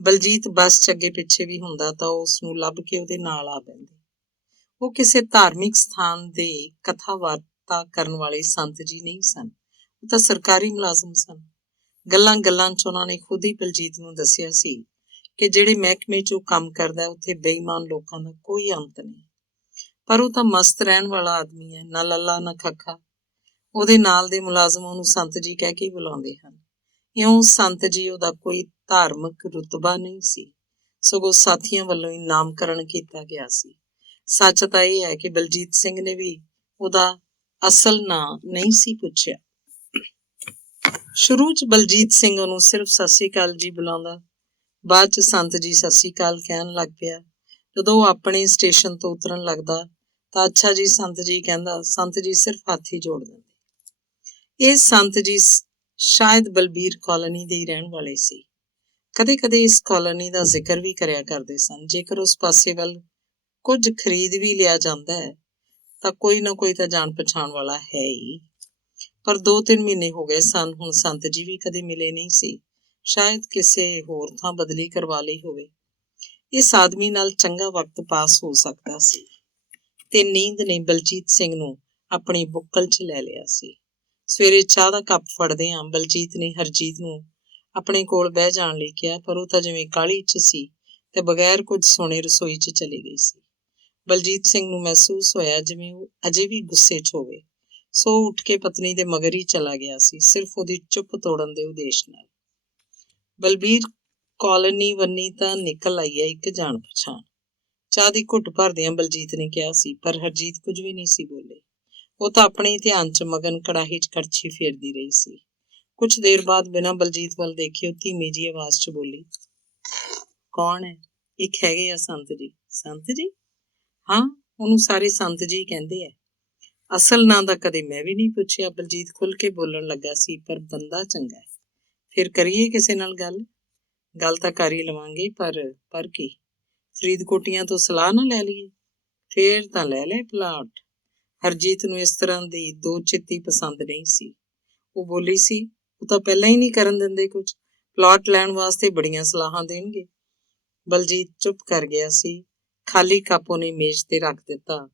ਬਲਜੀਤ ਬੱਸ 'ਚ ਅੱਗੇ ਪਿੱਛੇ ਵੀ ਹੁੰਦਾ ਤਾਂ ਉਹ ਉਸਨੂੰ ਲੱਭ ਕੇ ਉਹਦੇ ਨਾਲ ਆ ਪੈਂਦੇ। ਉਹ ਕਿਸੇ ਧਾਰਮਿਕ ਸਥਾਨ ਦੇ ਕਥਾ ਵਾਰਤਾ ਕਰਨ ਵਾਲੇ ਸੰਤ ਜੀ ਨਹੀਂ ਸਨ, ਉਹ ਤਾਂ ਸਰਕਾਰੀ ਮੁਲਾਜ਼ਮ ਸਨ। ਗੱਲਾਂ-ਗੱਲਾਂ 'ਚ ਉਹਨਾਂ ਨੇ ਖੁਦ ਹੀ ਬਲਜੀਤ ਨੂੰ ਦੱਸਿਆ ਸੀ ਕਿ ਜਿਹੜੇ ਮਹਿਕਮੇ 'ਚ ਉਹ ਕੰਮ ਕਰਦਾ ਉੱਥੇ ਬੇਈਮਾਨ ਲੋਕਾਂ ਦਾ ਕੋਈ ਅੰਤ ਨਹੀਂ। ਪਰ ਉਹ ਤਾਂ ਮਸਤ ਰਹਿਣ ਵਾਲਾ ਆਦਮੀ ਹੈ, ਨਾ ਲੱਲਾ ਨਾ ਖੱਖਾ। ਉਹਦੇ ਨਾਲ ਦੇ ਮੁਲਾਜ਼ਮ ਉਹਨੂੰ ਸੰਤ ਜੀ ਕਹਿ ਕੇ ਬੁਲਾਉਂਦੇ ਹਨ। ਇਉਂ ਸੰਤ ਜੀ ਉਹਦਾ ਕੋਈ ਧਾਰਮਿਕ ਰੁਤਬਾ ਨਹੀਂ ਸੀ, ਸਗੋਂ ਸਾਥੀਆਂ ਵੱਲੋਂ ਹੀ ਨਾਮਕਰਨ ਕੀਤਾ ਗਿਆ ਸੀ। ਸੱਚ ਤਾਂ ਇਹ ਹੈ ਕਿ ਬਲਜੀਤ ਸਿੰਘ ਨੇ ਵੀ ਉਹਦਾ ਅਸਲ ਨਾਂ ਨਹੀਂ ਸੀ ਪੁੱਛਿਆ। ਸ਼ੁਰੂ 'ਚ ਬਲਜੀਤ ਸਿੰਘ ਉਹਨੂੰ ਸਿਰਫ ਸਤਿ ਸ੍ਰੀ ਅਕਾਲ ਜੀ ਬੁਲਾਉਂਦਾ, ਬਾਅਦ 'ਚ ਸੰਤ ਜੀ ਸਤਿ ਸ੍ਰੀ ਅਕਾਲ ਕਹਿਣ ਲੱਗ ਪਿਆ। ਜਦੋਂ ਉਹ ਆਪਣੇ ਸਟੇਸ਼ਨ ਤੋਂ ਉਤਰਨ ਲੱਗਦਾ ਤਾਂ ਅੱਛਾ ਜੀ ਸੰਤ ਜੀ ਕਹਿੰਦਾ, ਸੰਤ ਜੀ ਸਿਰਫ ਹੱਥ ਹੀ ਜੋੜ ਦਿੰਦੇ। ਇਹ ਸੰਤ ਜੀ ਸ਼ਾਇਦ ਬਲਬੀਰ ਕਾਲੋਨੀ ਦੇ ਹੀ ਰਹਿਣ ਵਾਲੇ ਸੀ। ਕਦੇ-ਕਦੇ ਇਸ ਕਾਲੋਨੀ ਦਾ ਜ਼ਿਕਰ ਵੀ ਕਰਿਆ ਕਰਦੇ ਸਨ। ਜੇਕਰ ਉਸ ਪਾਸੇ ਵੱਲ ਕੁਝ ਖਰੀਦ ਵੀ ਲਿਆ ਜਾਂਦਾ ਹੈ ਤਾਂ ਕੋਈ ਨਾ ਕੋਈ ਤਾਂ ਜਾਣ ਪਛਾਣ ਵਾਲਾ ਹੈ ਹੀ। ਪਰ 2-3 ਮਹੀਨੇ ਹੋ ਗਏ ਸਨ, ਹੁਣ ਸੰਤ ਜੀ ਵੀ ਕਦੇ ਮਿਲੇ ਨਹੀਂ ਸੀ। ਸ਼ਾਇਦ ਕਿਸੇ ਹੋਰ ਥਾਂ ਬਦਲੀ ਕਰਵਾ ਲਈ ਹੋਵੇ। ਇਸ ਆਦਮੀ ਨਾਲ ਚੰਗਾ ਵਕਤ ਪਾਸ ਹੋ ਸਕਦਾ ਸੀ ਤੇ ਨੀਂਦ ਨੇ ਬਲਜੀਤ ਸਿੰਘ ਨੂੰ ਆਪਣੀ ਬੁੱਕਲ 'ਚ ਲੈ ਲਿਆ ਸੀ। ਸਵੇਰੇ ਚਾਹ ਦਾ ਕੱਪ ਫੜਦਿਆਂ ਬਲਜੀਤ ਨੇ ਹਰਜੀਤ ਨੂੰ ਆਪਣੇ ਕੋਲ ਬਹਿ ਜਾਣ ਲਈ ਕਿਹਾ, ਪਰ ਉਹ ਤਾਂ ਜਿਵੇਂ ਕਾਹਲੀ 'ਚ ਸੀ ਤੇ ਬਗੈਰ ਕੁਝ ਸੁਣੇ ਰਸੋਈ 'ਚ ਚਲੀ ਗਈ ਸੀ। ਬਲਜੀਤ ਸਿੰਘ ਨੂੰ ਮਹਿਸੂਸ ਹੋਇਆ ਜਿਵੇਂ ਉਹ ਅਜੇ ਵੀ ਗੁੱਸੇ 'ਚ ਹੋਵੇ, ਸੋ ਉੱਠ ਕੇ ਪਤਨੀ ਦੇ ਮਗਰ ਹੀ ਚਲਾ ਗਿਆ ਸੀ, ਸਿਰਫ ਉਹਦੀ ਚੁੱਪ ਤੋੜਨ ਦੇ ਉਦੇਸ਼ ਨਾਲ। ਬਲਬੀਰ ਕਾਲੋਨੀ ਵੰਨੀ ਤਾਂ ਨਿਕਲ ਆਈ ਹੈ ਇੱਕ ਜਾਣ ਪਛਾਣ। ਚਾਹ ਦੀ ਘੁੱਟ ਭਰਦਿਆਂ ਬਲਜੀਤ ਨੇ ਕਿਹਾ ਸੀ, ਪਰ ਹਰਜੀਤ ਕੁਝ ਵੀ ਨਹੀਂ ਸੀ ਬੋਲੇ। ਉਹ ਤਾਂ ਆਪਣੇ ਧਿਆਨ 'ਚ ਮਗਨ ਕੜਾਹੀ 'ਚ ਕੜਛੀ ਫੇਰਦੀ ਰਹੀ ਸੀ। ਕੁਝ ਦੇਰ ਬਾਅਦ ਬਿਨਾਂ ਬਲਜੀਤ ਵੱਲ ਦੇਖੇ ਉਹ ਧੀਮੀ ਜਿਹੀ ਆਵਾਜ਼ 'ਚ ਬੋਲੀ, ਕੌਣ ਹੈ? ਇੱਕ ਹੈਗੇ ਆ ਸੰਤ ਜੀ। ਸੰਤ ਜੀ? ਹਾਂ, ਉਹਨੂੰ ਸਾਰੇ ਸੰਤ ਜੀ ਕਹਿੰਦੇ ਆ। ਅਸਲ ਨਾਂ ਦਾ ਕਦੇ ਮੈਂ ਵੀ ਨਹੀਂ ਪੁੱਛਿਆ। ਬਲਜੀਤ ਖੁੱਲ ਕੇ ਬੋਲਣ ਲੱਗਾ ਸੀ, ਪਰ ਬੰਦਾ ਚੰਗਾ ਹੈ। ਫਿਰ ਕਰੀਏ ਕਿਸੇ ਨਾਲ ਗੱਲ? ਗੱਲ ਤਾਂ ਕਰ ਹੀ ਲਵਾਂਗੇ, ਪਰ ਕੀ? ਫਰੀਦਕੋਟੀਆਂ ਤੋਂ ਸਲਾਹ ਨਾ ਲੈ ਲਈਏ? ਫੇਰ ਤਾਂ ਲੈ ਲੈ ਪਲਾਟ। ਹਰਜੀਤ ਨੂੰ ਇਸ ਤਰ੍ਹਾਂ ਦੀ ਦੋ ਚਿੱਤੀ ਪਸੰਦ ਨਹੀਂ ਸੀ। ਉਹ ਬੋਲੀ ਸੀ, ਉਹ ਤਾਂ ਪਹਿਲਾਂ ਹੀ ਨਹੀਂ ਕਰਨ ਦਿੰਦੇ ਕੁਝ, ਪਲਾਟ ਲੈਣ ਵਾਸਤੇ ਬੜੀਆਂ ਸਲਾਹਾਂ ਦੇਣਗੇ। ਬਲਜੀਤ ਚੁੱਪ ਕਰ ਗਿਆ ਸੀ। ਖਾਲੀ ਕੱਪ ਉਹਨੇ ਮੇਜ਼ ਤੇ ਰੱਖ ਦਿੱਤਾ।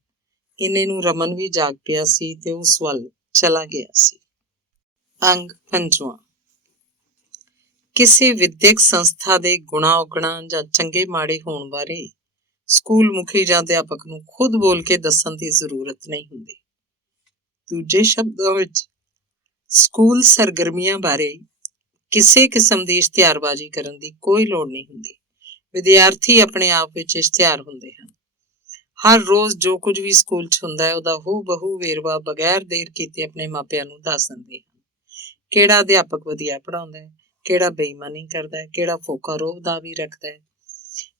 ਇੰਨੇ ਨੂੰ ਰਮਨ ਵੀ ਜਾਗ ਪਿਆ ਸੀ ਤੇ ਉਸ ਵੱਲ ਚਲਾ ਗਿਆ ਸੀ। ਅੰਗ 5ਵਾਂ। ਕਿਸੇ ਵਿਦਿਅਕ ਸੰਸਥਾ ਦੇ ਗੁਣਾ ਔਗਣਾ ਜਾਂ ਚੰਗੇ ਮਾੜੇ ਹੋਣ ਬਾਰੇ ਸਕੂਲ ਮੁਖੀ ਜਾਂ ਅਧਿਆਪਕ ਨੂੰ ਖੁਦ ਬੋਲ ਕੇ ਦੱਸਣ ਦੀ ਜ਼ਰੂਰਤ ਨਹੀਂ ਹੁੰਦੀ। ਦੂਜੇ ਸ਼ਬਦਾਂ ਵਿੱਚ ਸਕੂਲ ਸਰਗਰਮੀਆਂ ਬਾਰੇ ਕਿਸੇ ਕਿਸਮ ਦੀ ਇਸ਼ਤਿਹਾਰਬਾਜ਼ੀ ਕਰਨ ਦੀ ਕੋਈ ਲੋੜ ਨਹੀਂ ਹੁੰਦੀ। ਵਿਦਿਆਰਥੀ ਆਪਣੇ ਆਪ ਵਿੱਚ ਇਸ਼ਤਿਹਾਰ ਹੁੰਦੇ ਹਨ। ਹਰ ਰੋਜ਼ ਜੋ ਕੁਝ ਵੀ ਸਕੂਲ 'ਚ ਹੁੰਦਾ ਹੈ ਉਹਦਾ ਹੂ-ਬਹੂ ਵੇਰਵਾ ਬਗੈਰ ਦੇਰ ਕੀਤੇ ਆਪਣੇ ਮਾਪਿਆਂ ਨੂੰ ਦੱਸ ਦਿੰਦੇ ਹਨ। ਕਿਹੜਾ ਅਧਿਆਪਕ ਵਧੀਆ ਪੜ੍ਹਾਉਂਦਾ ਹੈ, ਕਿਹੜਾ ਬੇਈਮਾਨੀ ਕਰਦਾ ਹੈ, ਕਿਹੜਾ ਫੋਕਾ ਰੋਹ ਦਾ ਵੀ ਰੱਖਦਾ ਹੈ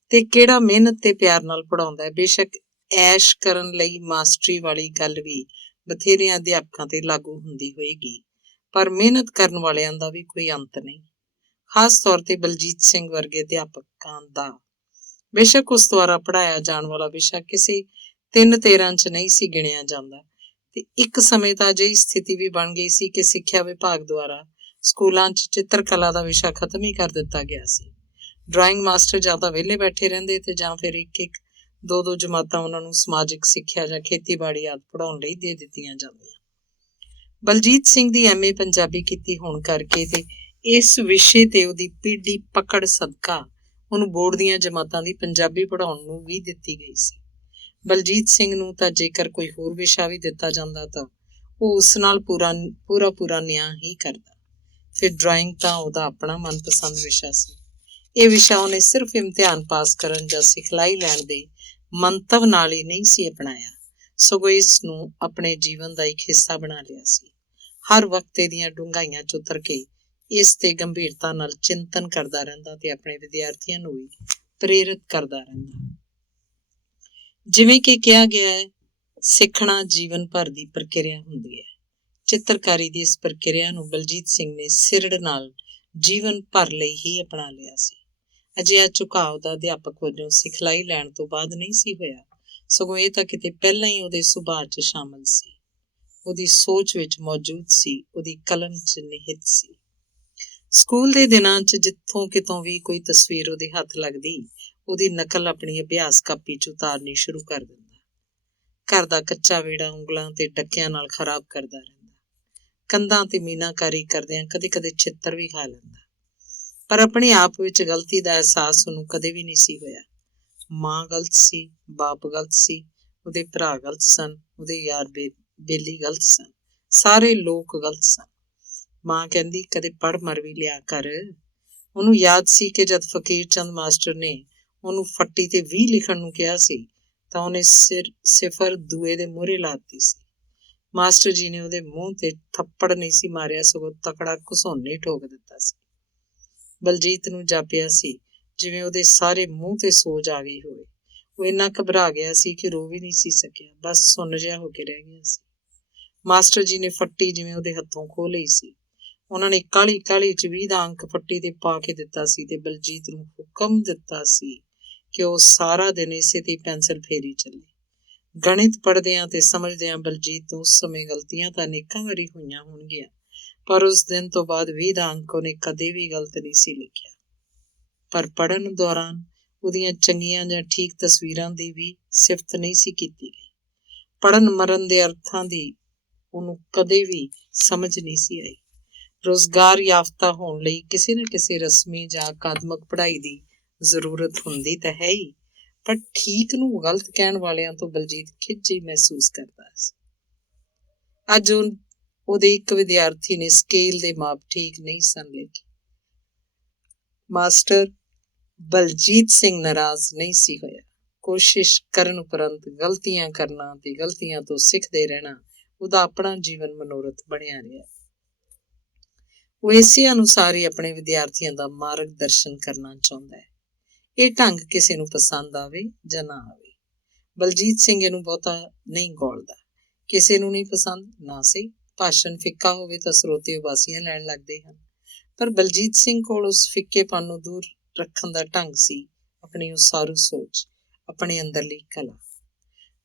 ਤੇ ਕਿਹੜਾ ਮਿਹਨਤ ਤੇ ਪਿਆਰ ਨਾਲ ਪੜ੍ਹਾਉਂਦਾ ਹੈ। ਬੇਸ਼ੱਕ ਐਸ਼ ਕਰਨ ਲਈ ਮਾਸਟਰੀ ਵਾਲੀ ਗੱਲ ਵੀ ਬਥੇਰਿਆਂ ਅਧਿਆਪਕਾਂ ਤੇ ਲਾਗੂ ਹੁੰਦੀ ਹੋਏਗੀ, ਪਰ ਮਿਹਨਤ ਕਰਨ ਵਾਲਿਆਂ ਦਾ ਵੀ ਕੋਈ ਅੰਤ ਨਹੀਂ। ਖਾਸ ਤੌਰ ਤੇ ਬਲਜੀਤ ਸਿੰਘ ਵਰਗੇ ਅਧਿਆਪਕਾਂ ਦਾ। ਬੇਸ਼ੱਕ ਉਸ ਦੁਆਰਾ ਪੜ੍ਹਾਇਆ ਜਾਣ ਵਾਲਾ ਵਿਸ਼ਾ ਕਿਸੇ 3-13 'ਚ ਨਹੀਂ ਸੀ ਗਿਣਿਆ ਜਾਂਦਾ ਤੇ ਇੱਕ ਸਮੇਂ ਤਾਂ ਅਜਿਹੀ ਸਥਿਤੀ ਵੀ ਬਣ ਗਈ ਸੀ ਕਿ ਸਿੱਖਿਆ ਵਿਭਾਗ ਦੁਆਰਾ ਸਕੂਲਾਂ 'ਚ ਚਿੱਤਰਕਲਾ ਦਾ ਵਿਸ਼ਾ ਖਤਮ ਹੀ ਕਰ ਦਿੱਤਾ ਗਿਆ ਸੀ। ਡਰਾਇੰਗ ਮਾਸਟਰ ਜਾਂ ਤਾਂ ਵਿਹਲੇ ਬੈਠੇ ਰਹਿੰਦੇ ਤੇ ਜਾਂ ਫਿਰ ਇੱਕ-ਇੱਕ, ਦੋ-ਦੋ ਜਮਾਤਾਂ ਉਹਨਾਂ ਨੂੰ ਸਮਾਜਿਕ ਸਿੱਖਿਆ ਜਾਂ ਖੇਤੀਬਾੜੀ ਆਦਿ ਪੜ੍ਹਾਉਣ ਲਈ ਦੇ ਦਿੱਤੀਆਂ ਜਾਂਦੀਆਂ। ਬਲਜੀਤ ਸਿੰਘ ਦੀ MA ਪੰਜਾਬੀ ਕੀਤੀ ਹੋਣ ਕਰਕੇ ਤੇ ਇਸ ਵਿਸ਼ੇ ਤੇ ਉਹਦੀ ਪੀੜੀ ਪਕੜ ਸਦਕਾ ਉਹਨੂੰ ਬੋਰਡ ਦੀਆਂ ਜਮਾਤਾਂ ਦੀ ਪੰਜਾਬੀ ਪੜ੍ਹਾਉਣ ਨੂੰ ਵੀ ਦਿੱਤੀ ਗਈ ਸੀ। ਬਲਜੀਤ ਸਿੰਘ ਨੂੰ ਤਾਂ ਜੇਕਰ ਕੋਈ ਹੋਰ ਵਿਸ਼ਾ ਵੀ ਦਿੱਤਾ ਜਾਂਦਾ ਤਾਂ ਉਹ ਉਸ ਨਾਲ ਪੂਰਾ ਨਿਆਂ ਹੀ ਕਰਦਾ। ਫਿਰ ਡਰਾਇੰਗ ਤਾਂ ਉਹਦਾ ਆਪਣਾ ਮਨਪਸੰਦ ਵਿਸ਼ਾ ਸੀ। ਇਹ ਵਿਸ਼ਾ ਉਹਨੇ ਸਿਰਫ ਇਮਤਿਹਾਨ ਪਾਸ ਕਰਨ ਜਾਂ ਸਿਖਲਾਈ ਲੈਣ ਦੇ ਮੰਤਵ ਨਾਲ ਹੀ ਨਹੀਂ ਸੀ ਅਪਣਾਇਆ, ਸਗੋਂ ਇਸ ਨੂੰ ਆਪਣੇ ਜੀਵਨ ਦਾ ਇੱਕ ਹਿੱਸਾ ਬਣਾ ਲਿਆ ਸੀ। ਹਰ ਵਕਤ ਇਹਦੀਆਂ ਡੂੰਘਾਈਆਂ 'ਚ ਉਤਰ ਕੇ ਇਸ ਤੇ ਗੰਭੀਰਤਾ ਨਾਲ ਚਿੰਤਨ ਕਰਦਾ ਰਹਿੰਦਾ ਤੇ ਆਪਣੇ ਵਿਦਿਆਰਥੀਆਂ ਨੂੰ ਵੀ ਪ੍ਰੇਰਿਤ ਕਰਦਾ ਰਹਿੰਦਾ। ਜਿਵੇਂ ਕਿ ਕਿਹਾ ਗਿਆ ਹੈ, ਸਿੱਖਣਾ ਜੀਵਨ ਭਰ ਦੀ ਪ੍ਰਕਿਰਿਆ ਹੁੰਦੀ ਹੈ। ਚਿੱਤਰਕਾਰੀ ਦੀ ਇਸ ਪ੍ਰਕਿਰਿਆ ਨੂੰ ਬਲਜੀਤ ਸਿੰਘ ਨੇ ਸਿਰੜ ਨਾਲ ਜੀਵਨ ਭਰ ਲਈ ਹੀ ਅਪਣਾ ਲਿਆ ਸੀ। ਅਜਿਹਾ ਝੁਕਾਅ ਉਹਦਾ ਅਧਿਆਪਕ ਵਜੋਂ ਸਿਖਲਾਈ ਲੈਣ ਤੋਂ ਬਾਅਦ ਨਹੀਂ ਸੀ ਹੋਇਆ, ਸਗੋਂ ਇਹ ਤਾਂ ਕਿਤੇ ਪਹਿਲਾਂ ਹੀ ਉਹਦੇ ਸੁਭਾਅ 'ਚ ਸ਼ਾਮਲ ਸੀ, ਉਹਦੀ ਸੋਚ ਵਿੱਚ ਮੌਜੂਦ ਸੀ, ਉਹਦੀ ਕਲਮ 'ਚ ਨਿਹਿਤ ਸੀ। ਸਕੂਲ ਦੇ ਦਿਨਾਂ 'ਚ ਜਿੱਥੋਂ ਕਿਤੋਂ ਵੀ ਕੋਈ ਤਸਵੀਰ ਉਹਦੇ ਹੱਥ ਲੱਗਦੀ, ਉਹਦੀ ਨਕਲ ਆਪਣੀ ਅਭਿਆਸ ਕਾਪੀ 'ਚ ਉਤਾਰਨੀ ਸ਼ੁਰੂ ਕਰ ਦਿੰਦਾ। ਘਰ ਦਾ ਕੱਚਾ ਵਿਹੜਾ ਉਂਗਲਾਂ ਤੇ ਡੱਕਿਆਂ ਨਾਲ ਖਰਾਬ ਕਰਦਾ ਰਹਿੰਦਾ। ਕੰਧਾਂ ਤੇ ਮੀਨਾਕਾਰੀ ਕਰਦਿਆਂ ਕਦੇ-ਕਦੇ ਛਿੱਤਰ ਵੀ ਖਾ ਲੈਂਦਾ। ਪਰ ਆਪਣੇ ਆਪ ਵਿੱਚ ਗਲਤੀ ਦਾ ਅਹਿਸਾਸ ਉਹਨੂੰ ਕਦੇ ਵੀ ਨਹੀਂ ਸੀ ਹੋਇਆ। ਮਾਂ ਗਲਤ ਸੀ, ਬਾਪ ਗਲਤ ਸੀ, ਉਹਦੇ ਭਰਾ ਗਲਤ ਸਨ, ਉਹਦੇ ਯਾਰ ਬੇਲੀ ਗਲਤ ਸਨ, ਸਾਰੇ ਲੋਕ ਗਲਤ ਸਨ। ਮਾਂ ਕਹਿੰਦੀ ਕਦੇ ਪੜ੍ਹ ਮਰ ਵੀ ਲਿਆ ਕਰ। ਉਹਨੂੰ ਯਾਦ ਸੀ ਕਿ ਜਦ ਫਕੀਰ ਚੰਦ ਮਾਸਟਰ ਨੇ ਉਹਨੂੰ ਫੱਟੀ ਤੇ 20 ਲਿਖਣ ਨੂੰ ਕਿਹਾ ਸੀ ਤਾਂ ਉਹਨੇ ਸਿਫਰ ਦੂਏ ਦੇ ਮੂਹਰੇ ਲਾਤੀ ਸੀ। ਮਾਸਟਰ ਜੀ ਨੇ ਉਹਦੇ ਮੂੰਹ ਤੇ ਥੱਪੜ ਨਹੀਂ ਸੀ ਮਾਰਿਆ, ਸਗੋਂ ਤਕੜਾ ਘੁਸੋਨੇ ਠੋਕ ਦਿੱਤਾ ਸੀ। ਬਲਜੀਤ ਨੂੰ ਜਾਪਿਆ ਸੀ ਜਿਵੇਂ ਉਹਦੇ ਸਾਰੇ ਮੂੰਹ ਤੇ ਸੋਜ ਆ ਗਈ ਹੋਵੇ। ਉਹ ਇੰਨਾ ਘਬਰਾ ਗਿਆ ਸੀ ਕਿ ਰੋ ਵੀ ਨਹੀਂ ਸੀ ਸਕਿਆ, ਬਸ ਸੁੰਨ ਜਿਹਾ ਹੋ ਕੇ ਰਹਿ ਗਿਆ ਸੀ। ਮਾਸਟਰ ਜੀ ਨੇ ਫੱਟੀ ਜਿਵੇਂ ਉਹਦੇ ਹੱਥੋਂ ਖੋਹ ਲਈ ਸੀ। ਉਹਨਾਂ ਨੇ ਕਾਹਲੀ ਕਾਹਲੀ 'ਚ 20 ਦਾ ਅੰਕ ਫੱਟੀ ਤੇ ਪਾ ਕੇ ਦਿੱਤਾ ਸੀ ਤੇ ਬਲਜੀਤ ਨੂੰ ਹੁਕਮ ਦਿੱਤਾ ਸੀ ਕਿ ਉਹ ਸਾਰਾ ਦਿਨ ਇਸੇ ਤੇ ਪੈਨਸਲ ਫੇਰੀ ਚੱਲੇ। ਗਣਿਤ ਪੜ੍ਹਦਿਆਂ ਤੇ ਸਮਝਦਿਆਂ ਬਲਜੀਤ ਤੋਂ ਉਸ ਸਮੇਂ ਗਲਤੀਆਂ ਤਾਂ ਅਨੇਕਾਂ ਵਾਰੀ ਹੋਈਆਂ ਹੋਣਗੀਆਂ, ਪਰ ਉਸ ਦਿਨ ਤੋਂ ਬਾਅਦ 20 ਦਾ ਅੰਕ ਉਹਨੇ ਕਦੇ ਵੀ ਗਲਤ ਨਹੀਂ ਸੀ ਲਿਖਿਆ। ਪਰ ਪੜ੍ਹਨ ਦੌਰਾਨ ਉਹਦੀਆਂ ਚੰਗੀਆਂ ਜਾਂ ਠੀਕ ਤਸਵੀਰਾਂ ਦੀ ਵੀ ਸਿਫਤ ਨਹੀਂ ਸੀ ਕੀਤੀ ਗਈ। ਪੜ੍ਹਨ ਮਰਨ ਦੇ ਅਰਥਾਂ ਦੀ ਉਹਨੂੰ ਕਦੇ ਵੀ ਸਮਝ ਨਹੀਂ ਸੀ ਆਈ। ਰੁਜ਼ਗਾਰ ਯਾਫਤਾ ਹੋਣ ਲਈ ਕਿਸੇ ਨਾ ਕਿਸੇ ਰਸਮੀ ਜਾਂ ਅਕਾਦਮਿਕ ਪੜ੍ਹਾਈ ਦੀ ਜ਼ਰੂਰਤ ਹੁੰਦੀ ਤਾਂ ਹੈ ਹੀ, ਪਰ ਠੀਕ ਨੂੰ ਗਲਤ ਕਹਿਣ ਵਾਲਿਆਂ ਤੋਂ ਬਲਜੀਤ ਖਿਝ ਹੀ ਮਹਿਸੂਸ ਕਰਦਾ ਸੀ। ਅੱਜ ਉਹਦੇ ਇੱਕ ਵਿਦਿਆਰਥੀ ਨੇ ਸਕੇਲ ਦੇ ਮਾਪ ਠੀਕ ਨਹੀਂ ਸਨ ਲਿਖੇ। ਮਾਸਟਰ ਬਲਜੀਤ ਸਿੰਘ ਨਾਰਾਜ਼ ਨਹੀਂ ਸੀ ਹੋਇਆ। ਕੋਸ਼ਿਸ਼ ਕਰਨ ਉਪਰੰਤ ਗਲਤੀਆਂ ਕਰਨਾ ਤੇ ਗਲਤੀਆਂ ਤੋਂ ਸਿੱਖਦੇ ਰਹਿਣਾ ਉਹਦਾ ਆਪਣਾ ਜੀਵਨ ਮਨੋਰਥ ਬਣਿਆ ਰਿਹਾ। ਉਹ ਇਸੇ ਅਨੁਸਾਰ ਹੀ ਆਪਣੇ ਵਿਦਿਆਰਥੀਆਂ ਦਾ ਮਾਰਗ ਦਰਸ਼ਨ ਕਰਨਾ ਚਾਹੁੰਦਾ ਹੈ। ਇਹ ਢੰਗ ਕਿਸੇ ਨੂੰ ਪਸੰਦ ਆਵੇ ਜਾਂ ਨਾ ਆਵੇ, ਬਲਜੀਤ ਸਿੰਘ ਇਹਨੂੰ ਬਹੁਤਾ ਨਹੀਂ ਗੌਲਦਾ। ਕਿਸੇ ਨੂੰ ਨਹੀਂ ਪਸੰਦ ਨਾ ਸਹੀ, ਭਾਸ਼ਣ ਫਿੱਕਾ ਹੋਵੇ ਤਾਂ ਸਰੋਤੇ ਉਬਾਸੀਆਂ ਲੈਣ ਲੱਗਦੇ ਹਨ, ਪਰ ਬਲਜੀਤ ਸਿੰਘ ਕੋਲ ਉਸ ਫਿੱਕੇਪਨ ਨੂੰ ਦੂਰ ਰੱਖਣ ਦਾ ਢੰਗ ਸੀ, ਆਪਣੀ ਉਸਾਰੂ ਸੋਚ, ਆਪਣੇ ਅੰਦਰਲੀ ਕਲਾ।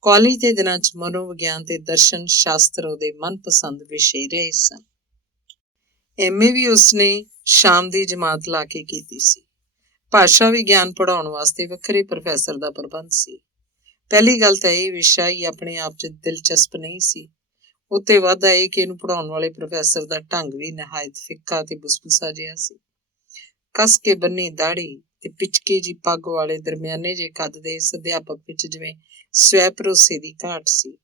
ਕਾਲਜ ਦੇ ਦਿਨਾਂ 'ਚ ਮਨੋਵਿਗਿਆਨ ਤੇ ਦਰਸ਼ਨ ਸ਼ਾਸਤਰ ਉਹਦੇ ਮਨਪਸੰਦ ਵਿਸ਼ੇ ਰਹੇ ਸਨ। MA ਵੀ ਉਸਨੇ ਸ਼ਾਮ ਦੀ ਜਮਾਤ ਲਾ ਕੇ ਕੀਤੀ ਸੀ। ਭਾਸ਼ਾ ਵਿਗਿਆਨ ਪੜ੍ਹਾਉਣ ਵਾਸਤੇ ਵੱਖਰੇ ਪ੍ਰੋਫੈਸਰ ਦਾ ਪ੍ਰਬੰਧ ਸੀ। ਪਹਿਲੀ ਗੱਲ ਤਾਂ ਇਹ ਵਿਸ਼ਾ ਹੀ ਆਪਣੇ ਆਪ 'ਚ ਦਿਲਚਸਪ ਨਹੀਂ ਸੀ। ਉੱਤੇ ਵਾਧਾ ਇਹ ਕਿ ਇਹਨੂੰ ਪੜ੍ਹਾਉਣ ਵਾਲੇ ਪ੍ਰੋਫੈਸਰ ਦਾ ਢੰਗ ਵੀ ਨਿਹਾਇਤ ਫਿੱਕਾ ਤੇ ਬੁਸਬੁਸਾ ਜਿਹਾ ਸੀ। ਕੱਸ ਕੇ ਬੰਨੀ ਦਾੜੀ ਤੇ ਪਿਚਕੀ ਜੀ ਪੱਗ ਵਾਲੇ ਦਰਮਿਆਨੇ ਜੇ ਕੱਦ ਦੇ ਇਸ ਅਧਿਆਪਕ ਵਿੱਚ ਜਿਵੇਂ ਸਵੈ ਭਰੋਸੇ ਦੀ ਘਾਟ ਸੀ।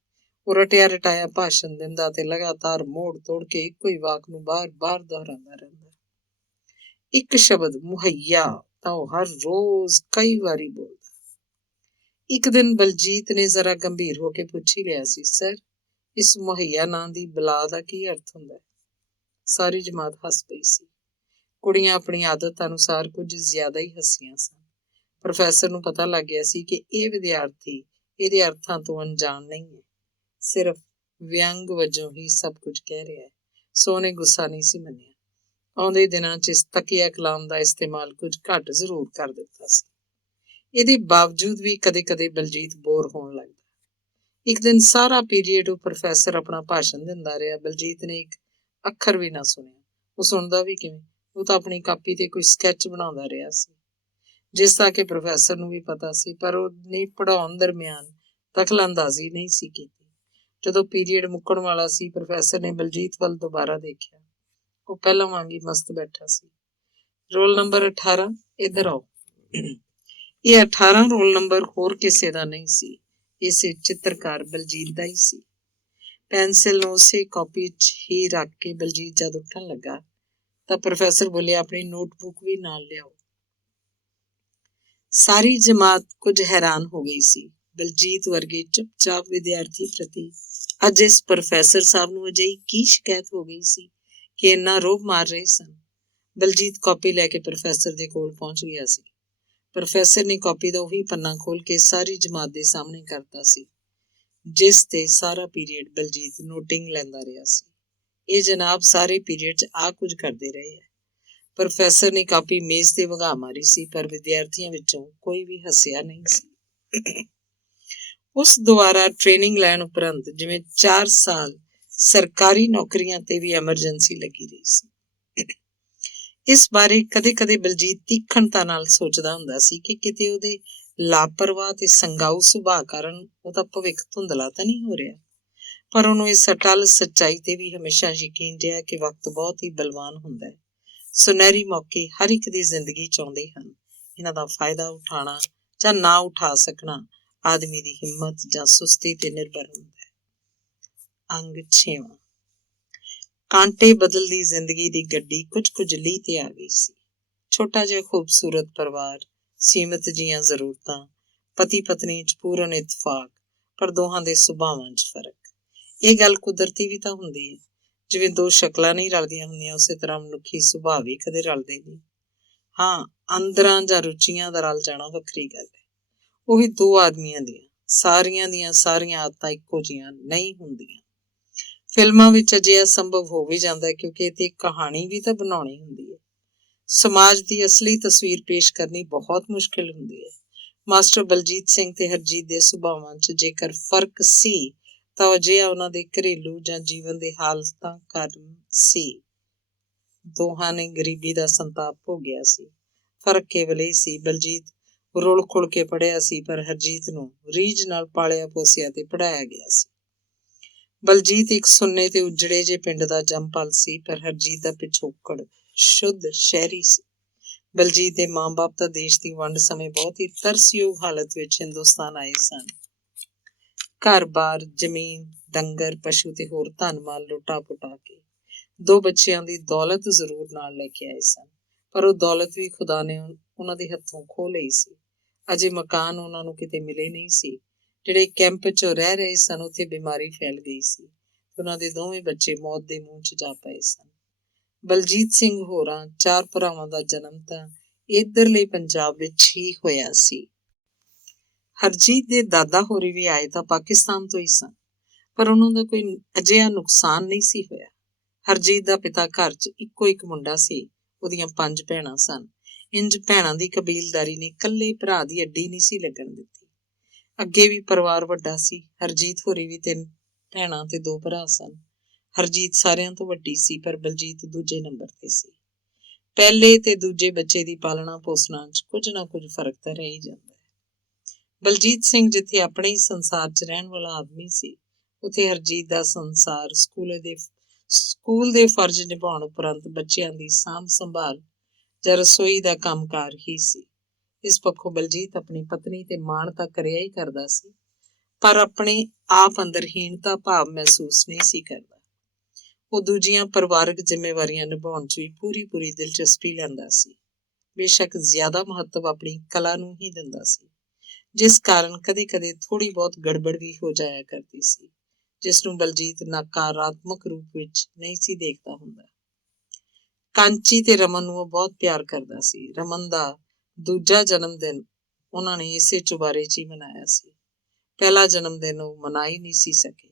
ਉਹ ਰਟਿਆ ਰਟਾਇਆ ਭਾਸ਼ਣ ਦਿੰਦਾ ਤੇ ਲਗਾਤਾਰ ਮੋੜ ਤੋੜ ਕੇ ਇੱਕੋ ਹੀ ਵਾਕ ਨੂੰ ਬਾਰ-ਬਾਰ ਦੁਹਰਾਉਂਦਾ ਰਹਿੰਦਾ। ਇੱਕ ਸ਼ਬਦ ਮੁਹੱਈਆ ਤਾਂ ਉਹ ਹਰ ਰੋਜ਼ ਕਈ ਵਾਰੀ ਬੋਲਦਾ। ਇੱਕ ਦਿਨ ਬਲਜੀਤ ਨੇ ਜ਼ਰਾ ਗੰਭੀਰ ਹੋ ਕੇ ਪੁੱਛ ਹੀ ਲਿਆ ਸੀ, ਸਰ, ਇਸ ਮੁਹੱਈਆ ਨਾਂ ਦੀ ਬਲਾ ਦਾ ਕੀ ਅਰਥ ਹੁੰਦਾ ਹੈ? ਸਾਰੀ ਜਮਾਤ ਹੱਸ ਪਈ ਸੀ। ਕੁੜੀਆਂ ਆਪਣੀ ਆਦਤ ਅਨੁਸਾਰ ਕੁਝ ਜ਼ਿਆਦਾ ਹੀ ਹੱਸੀਆਂ ਸਨ। ਪ੍ਰੋਫੈਸਰ ਨੂੰ ਪਤਾ ਲੱਗ ਗਿਆ ਸੀ ਕਿ ਇਹ ਵਿਦਿਆਰਥੀ ਇਹਦੇ ਅਰਥਾਂ ਤੋਂ ਅਣਜਾਣ ਨਹੀਂ ਹੈ, ਸਿਰਫ ਵਿਅੰਗ ਵਜੋਂ ਹੀ ਸਭ ਕੁਝ ਕਹਿ ਰਿਹਾ ਹੈ, ਸੋ ਉਹਨੇ ਗੁੱਸਾ ਨਹੀਂ ਸੀ ਮੰਨਿਆ। ਆਉਂਦੇ ਦਿਨਾਂ 'ਚ ਇਸ ਤਕੀਆ ਕਲਾਮ ਦਾ ਇਸਤੇਮਾਲ ਕੁਝ ਘੱਟ ਜ਼ਰੂਰ ਕਰ ਦਿੱਤਾ ਸੀ। ਇਹਦੇ ਬਾਵਜੂਦ ਵੀ ਕਦੇ-ਕਦੇ ਬਲਜੀਤ ਬੋਰ ਹੋਣ ਲੱਗਦਾ। ਇੱਕ ਦਿਨ ਸਾਰਾ ਪੀਰੀਅਡ ਉਹ ਪ੍ਰੋਫੈਸਰ ਆਪਣਾ ਭਾਸ਼ਣ ਦਿੰਦਾ ਰਿਹਾ। ਬਲਜੀਤ ਨੇ ਇੱਕ ਅੱਖਰ ਵੀ ਨਾ ਸੁਣਿਆ। ਉਹ ਸੁਣਦਾ ਵੀ ਕਿਵੇਂ? ਉਹ ਤਾਂ ਆਪਣੀ ਕਾਪੀ ਤੇ ਕੋਈ ਸਕੈਚ ਬਣਾਉਂਦਾ ਰਿਹਾ ਸੀ, ਜਿਸ ਦਾ ਕਿ ਪ੍ਰੋਫੈਸਰ ਨੂੰ ਵੀ ਪਤਾ ਸੀ, ਪਰ ਉਹਨੇ ਪੜ੍ਹਾਉਣ ਦਰਮਿਆਨ ਦਖਲ-ਅੰਦਾਜ਼ੀ ਨਹੀਂ ਸੀ ਕੀਤੀ। ਜਦੋਂ ਪੀਰੀਅਡ ਮੁੱਕਣ ਵਾਲਾ ਸੀ, ਪ੍ਰੋਫੈਸਰ ਨੇ ਬਲਜੀਤ ਵੱਲ ਦੁਬਾਰਾ ਦੇਖਿਆ। ਉਹ ਪਹਿਲਾਂ ਵਾਂਗ ਹੀ ਮਸਤ ਬੈਠਾ ਸੀ। ਰੋਲ ਨੰਬਰ 18, ਇੱਧਰ ਆਓ। ਇਹ 18 ਰੋਲ ਨੰਬਰ ਹੋਰ ਕਿਸੇ ਦਾ ਨਹੀਂ ਸੀ, ਇਸੇ ਚਿੱਤਰਕਾਰ ਬਲਜੀਤ ਦਾ ਹੀ ਸੀ। ਪੈਨਸਿਲ ਨੂੰ ਉਸੇ ਕਾਪੀ 'ਚ ਹੀ ਰੱਖ ਕੇ ਬਲਜੀਤ ਜਦ ਉੱਠਣ ਲੱਗਾ ਤਾਂ ਪ੍ਰੋਫੈਸਰ ਬੋਲਿਆ, ਆਪਣੀ ਨੋਟਬੁੱਕ ਵੀ ਨਾਲ ਲਿਆਓ। ਸਾਰੀ ਜਮਾਤ ਕੁਝ ਹੈਰਾਨ ਹੋ ਗਈ ਸੀ। ਬਲਜੀਤ ਵਰਗੇ ਚੁੱਪਚਾਪ ਵਿਦਿਆਰਥੀ ਪ੍ਰਤੀ ਅੱਜ ਇਸ ਪ੍ਰੋਫੈਸਰ ਸਾਹਿਬ ਨੂੰ ਅਜਿਹੀ ਕੀ ਸ਼ਿਕਾਇਤ ਹੋ ਗਈ ਸੀ ਕਿ ਇੰਨਾ ਰੋਹਬ ਮਾਰ ਰਹੇ ਸਨ। ਬਲਜੀਤ ਕਾਪੀ ਲੈ ਕੇ ਪ੍ਰੋਫੈਸਰ ਦੇ ਕੋਲ ਪਹੁੰਚ ਗਿਆ ਸੀ। ਪ੍ਰੋਫੈਸਰ ਨੇ ਕਾਪੀ ਦਾ ਉਹੀ ਪੰਨਾ ਖੋਲ ਕੇ ਸਾਰੀ ਜਮਾਤ ਦੇ ਸਾਹਮਣੇ ਕਰਤਾ ਸੀ, ਜਿਸ ਤੇ ਸਾਰਾ ਪੀਰੀਅਡ ਬਲਜੀਤ ਨੋਟਿੰਗ ਲੈਂਦਾ ਰਿਹਾ ਸੀ। ਇਹ ਜਨਾਬ ਸਾਰੇ ਪੀਰੀਅਡ 'ਚ ਆ ਕੁਝ ਕਰਦੇ ਰਹੇ ਹੈ। ਪ੍ਰੋਫੈਸਰ ਨੇ ਕਾਪੀ ਮੇਜ਼ ਤੇ ਵਗਾ ਮਾਰੀ ਸੀ, ਪਰ ਵਿਦਿਆਰਥੀਆਂ ਵਿੱਚੋਂ ਕੋਈ ਵੀ ਹੱਸਿਆ ਨਹੀਂ ਸੀ। ਉਸ ਦੁਆਰਾ ਟ੍ਰੇਨਿੰਗ ਲੈਣ ਉਪਰੰਤ ਜਿਵੇਂ 4 ਸਾਲ ਸਰਕਾਰੀ ਨੌਕਰੀਆਂ ਤੇ ਵੀ ਐਮਰਜੈਂਸੀ ਲੱਗੀ ਰਹੀ ਸੀ। ਇਸ ਬਾਰੇ ਕਦੇ-ਕਦੇ ਬਲਜੀਤ ਤੀਖਣਤਾ ਨਾਲ ਸੋਚਦਾ ਹੁੰਦਾ ਸੀ ਕਿ ਕਿਤੇ ਉਹਦੇ ਲਾਪਰਵਾਹ ਤੇ ਸੰਗਾਊ ਸੁਭਾਅ ਕਾਰਨ ਉਹਦਾ ਭਵਿੱਖ ਧੁੰਦਲਾ ਤਾਂ ਨਹੀਂ ਹੋ ਰਿਹਾ। ਪਰ ਉਹਨੂੰ ਇਸ ਅਟੱਲ ਸੱਚਾਈ ਤੇ ਵੀ ਹਮੇਸ਼ਾ ਯਕੀਨ ਰਿਹਾ ਕਿ ਵਕਤ ਬਹੁਤ ਹੀ ਬਲਵਾਨ ਹੁੰਦਾ ਹੈ। ਸੁਨਹਿਰੀ ਮੌਕੇ ਹਰ ਇੱਕ ਦੀ ਜ਼ਿੰਦਗੀ 'ਚ ਆਉਂਦੇ ਹਨ। ਇਹਨਾਂ ਦਾ ਫਾਇਦਾ ਉਠਾਉਣਾ ਜਾਂ ਨਾ ਉਠਾ ਸਕਣਾ ਆਦਮੀ ਦੀ ਹਿੰਮਤ ਜਾਂ ਸੁਸਤੀ ਤੇ ਨਿਰਭਰ ਹੁੰਦਾ ਹੈ। ਅੰਗ 6। ਕਾਂਟੇ ਬਦਲਦੀ ਜ਼ਿੰਦਗੀ ਦੀ ਗੱਡੀ ਕੁਝ ਲੀਹ ਤੇ ਆ ਗਈ ਸੀ। ਛੋਟਾ ਜਿਹਾ ਖੂਬਸੂਰਤ ਪਰਿਵਾਰ, ਸੀਮਤ ਜੀਆਂ ਜ਼ਰੂਰਤਾਂ, ਪਤੀ ਪਤਨੀ 'ਚ ਪੂਰਨ ਇਤਫਾਕ, ਪਰ ਦੋਹਾਂ ਦੇ ਸੁਭਾਵਾਂ 'ਚ ਫਰਕ। ਇਹ ਗੱਲ ਕੁਦਰਤੀ ਵੀ ਤਾਂ ਹੁੰਦੀ ਹੈ। ਜਿਵੇਂ ਦੋ ਸ਼ਕਲਾਂ ਨਹੀਂ ਰਲਦੀਆਂ ਹੁੰਦੀਆਂ, ਉਸੇ ਤਰ੍ਹਾਂ ਮਨੁੱਖੀ ਸੁਭਾਅ ਵੀ ਕਦੇ ਰਲਦੇ ਨਹੀਂ। ਹਾਂ, ਅੰਦਰਾਂ ਜਾਂ ਰੁਚੀਆਂ ਦਾ ਰਲ ਜਾਣਾ ਵੱਖਰੀ ਗੱਲ ਹੈ। ਉਹ ਵੀ ਦੋ ਆਦਮੀਆਂ ਦੀਆਂ ਸਾਰੀਆਂ ਆਦਤਾਂ ਇੱਕੋ ਜਿਹੀਆਂ ਨਹੀਂ ਹੁੰਦੀਆਂ। ਫਿਲਮਾਂ ਵਿੱਚ ਅਜਿਹਾ ਸੰਭਵ ਹੋ ਵੀ ਜਾਂਦਾ ਹੈ, ਕਿਉਂਕਿ ਇਹ ਤੇ ਇੱਕ ਕਹਾਣੀ ਵੀ ਤਾਂ ਬਣਾਉਣੀ ਹੁੰਦੀ ਹੈ। ਸਮਾਜ ਦੀ ਅਸਲੀ ਤਸਵੀਰ ਪੇਸ਼ ਕਰਨੀ ਬਹੁਤ ਮੁਸ਼ਕਿਲ ਹੁੰਦੀ ਹੈ। ਮਾਸਟਰ ਬਲਜੀਤ ਸਿੰਘ ਤੇ ਹਰਜੀਤ ਦੇ ਸੁਭਾਵਾਂ 'ਚ ਜੇਕਰ ਫਰਕ ਸੀ ਤਾਂ ਅਜਿਹਾ ਉਹਨਾਂ ਦੇ ਘਰੇਲੂ ਜਾਂ ਜੀਵਨ ਦੇ ਹਾਲਤਾਂ ਕਾਰਨ ਸੀ। ਦੋਹਾਂ ਨੇ ਗਰੀਬੀ ਦਾ ਸੰਤਾਪ ਭੋਗਿਆ ਸੀ। ਫਰਕ ਕੇਵਲ ਇਹ ਸੀ, ਬਲਜੀਤ ਰੁਲ ਖੁਲ ਕੇ ਪੜ੍ਹਿਆ ਸੀ, ਪਰ ਹਰਜੀਤ ਨੂੰ ਰੀਝ ਨਾਲ ਪਾਲਿਆ ਪੋਸਿਆ ਤੇ ਪੜ੍ਹਾਇਆ ਗਿਆ ਸੀ। ਬਲਜੀਤ ਇੱਕ ਸੁੰਨੇ ਤੇ ਉਜੜੇ ਜਿਹੇ ਪਿੰਡ ਦਾ ਜੰਮਪਲ ਸੀ, ਪਰ ਹਰਜੀਤ ਦਾ ਪਿਛੋਕੜ ਸ਼ੁੱਧ ਸ਼ਹਿਰੀ ਸੀ। ਬਲਜੀਤ ਦੇ ਮਾਂ-ਬਾਪ ਤਾਂ ਦੇਸ਼ ਦੀ ਵੰਡ ਸਮੇਂ ਬਹੁਤ ਹੀ ਤਰਸਯੋਗ ਹਾਲਤ ਵਿੱਚ ਹਿੰਦੁਸਤਾਨ ਆਏ ਸਨ। ਘਰ-ਬਾਰ, ਜ਼ਮੀਨ, ਡੰਗਰ, ਪਸ਼ੂ ਤੇ ਹੋਰ ਧਨ-ਮਾਲ ਲੁਟਾ-ਪੁਟਾ ਕੇ 2 ਬੱਚਿਆਂ ਦੀ ਦੌਲਤ ਜ਼ਰੂਰ ਨਾਲ ਲੈ ਕੇ ਆਏ ਸਨ, ਪਰ ਉਹ ਦੌਲਤ ਵੀ ਖੁਦਾ ਨੇ ਉਹਨਾਂ ਦੇ ਹੱਥੋਂ ਖੋਹ ਲਈ ਸੀ। ਅਜੇ ਮਕਾਨ ਉਹਨਾਂ ਨੂੰ ਕਿਤੇ ਮਿਲੇ ਨਹੀਂ ਸੀ। ਜਿਹੜੇ ਕੈਂਪ 'ਚ ਰਹਿ ਰਹੇ ਸਨ, ਉੱਥੇ ਬਿਮਾਰੀ ਫੈਲ ਗਈ ਸੀ। ਉਹਨਾਂ ਦੇ ਦੋਵੇਂ ਬੱਚੇ ਮੌਤ ਦੇ ਮੂੰਹ 'ਚ ਜਾ ਪਏ ਸਨ। ਬਲਜੀਤ ਸਿੰਘ ਹੋਰਾਂ 4 ਭਰਾਵਾਂ ਦਾ ਜਨਮ ਤਾਂ ਇੱਧਰਲੇ ਪੰਜਾਬ ਵਿੱਚ ਹੀ ਹੋਇਆ ਸੀ। ਹਰਜੀਤ ਦੇ ਦਾਦਾ ਹੋਰੀ ਵੀ ਆਏ ਤਾਂ ਪਾਕਿਸਤਾਨ ਤੋਂ ਹੀ ਸਨ, ਪਰ ਉਹਨਾਂ ਦਾ ਕੋਈ ਅਜਿਹਾ ਨੁਕਸਾਨ ਨਹੀਂ ਸੀ ਹੋਇਆ। ਹਰਜੀਤ ਦਾ ਪਿਤਾ ਘਰ 'ਚ ਇੱਕੋ ਇੱਕ ਮੁੰਡਾ ਸੀ। ਉਹਦੀਆਂ 5 ਭੈਣਾਂ ਸਨ। ਇੰਜ ਭੈਣਾਂ ਦੀ ਕਬੀਲਦਾਰੀ ਨੇ ਇਕੱਲੇ ਭਰਾ ਦੀ ਅੱਡੀ ਨਹੀਂ ਸੀ ਲੱਗਣ ਦਿੱਤੀ। ਅੱਗੇ ਵੀ ਪਰਿਵਾਰ ਵੱਡਾ ਸੀ। ਹਰਜੀਤ ਹੋਰੀ ਵੀ 3 ਭੈਣਾਂ ਤੇ 2 ਭਰਾ ਸਨ। ਹਰਜੀਤ ਸਾਰਿਆਂ ਤੋਂ ਵੱਡੀ ਸੀ, ਪਰ ਬਲਜੀਤ ਦੂਜੇ ਨੰਬਰ ਤੇ ਸੀ। ਪਹਿਲੇ ਤੇ ਦੂਜੇ ਬੱਚੇ ਦੀ ਪਾਲਣਾ ਪੋਸਣਾ 'ਚ ਕੁਝ ਨਾ ਕੁਝ ਫਰਕ ਤਾਂ ਰਹਿ ਹੀ ਜਾਂਦਾ ਹੈ। ਬਲਜੀਤ ਸਿੰਘ ਜਿੱਥੇ ਆਪਣੇ ਹੀ ਸੰਸਾਰ 'ਚ ਰਹਿਣ ਵਾਲਾ ਆਦਮੀ ਸੀ, ਉੱਥੇ ਹਰਜੀਤ ਦਾ ਸੰਸਾਰ ਸਕੂਲ ਦੇ ਫਰਜ਼ ਨਿਭਾਉਣ ਉਪਰੰਤ ਬੱਚਿਆਂ ਦੀ ਸਾਂਭ ਸੰਭਾਲ ਜਾਂ ਰਸੋਈ ਦਾ ਕੰਮਕਾਰ ਹੀ ਸੀ। ਇਸ ਪੱਖੋਂ ਬਲਜੀਤ ਆਪਣੀ ਪਤਨੀ ਤੇ ਮਾਣ ਤਾਂ ਕਰਿਆ ਹੀ ਕਰਦਾ ਸੀ, ਪਰ ਆਪਣੇ ਆਪ ਅੰਦਰ ਹੀਣਤਾ ਭਾਵ ਮਹਿਸੂਸ ਨਹੀਂ ਸੀ ਕਰਦਾ। ਉਹ ਦੂਜੀਆਂ ਪਰਿਵਾਰਕ ਜ਼ਿੰਮੇਵਾਰੀਆਂ ਨਿਭਾਉਣ 'ਚ ਵੀ ਪੂਰੀ ਦਿਲਚਸਪੀ ਲੈਂਦਾ ਸੀ। ਬੇਸ਼ੱਕ ਜ਼ਿਆਦਾ ਮਹੱਤਵ ਆਪਣੀ ਕਲਾ ਨੂੰ ਹੀ ਦਿੰਦਾ ਸੀ, ਜਿਸ ਕਾਰਨ ਕਦੇ-ਕਦੇ ਥੋੜ੍ਹੀ ਬਹੁਤ ਗੜਬੜ ਵੀ ਹੋ ਜਾਇਆ ਕਰਦੀ ਸੀ, ਜਿਸ ਨੂੰ ਬਲਜੀਤ ਨਕਾਰਾਤਮਕ ਰੂਪ ਵਿੱਚ ਨਹੀਂ ਸੀ ਦੇਖਦਾ ਹੁੰਦਾ। ਕਾਂਚੀ ਤੇ ਰਮਨ ਨੂੰ ਉਹ ਬਹੁਤ ਪਿਆਰ ਕਰਦਾ ਸੀ। ਰਮਨ ਦਾ ਦੂਜਾ ਜਨਮ ਦਿਨ ਉਹਨਾਂ ਨੇ ਇਸੇ ਚੁਬਾਰੇ 'ਚ ਹੀ ਮਨਾਇਆ ਸੀ। ਪਹਿਲਾ ਜਨਮ ਦਿਨ ਉਹ ਮਨਾ ਹੀ ਨਹੀਂ ਸੀ ਸਕੇ।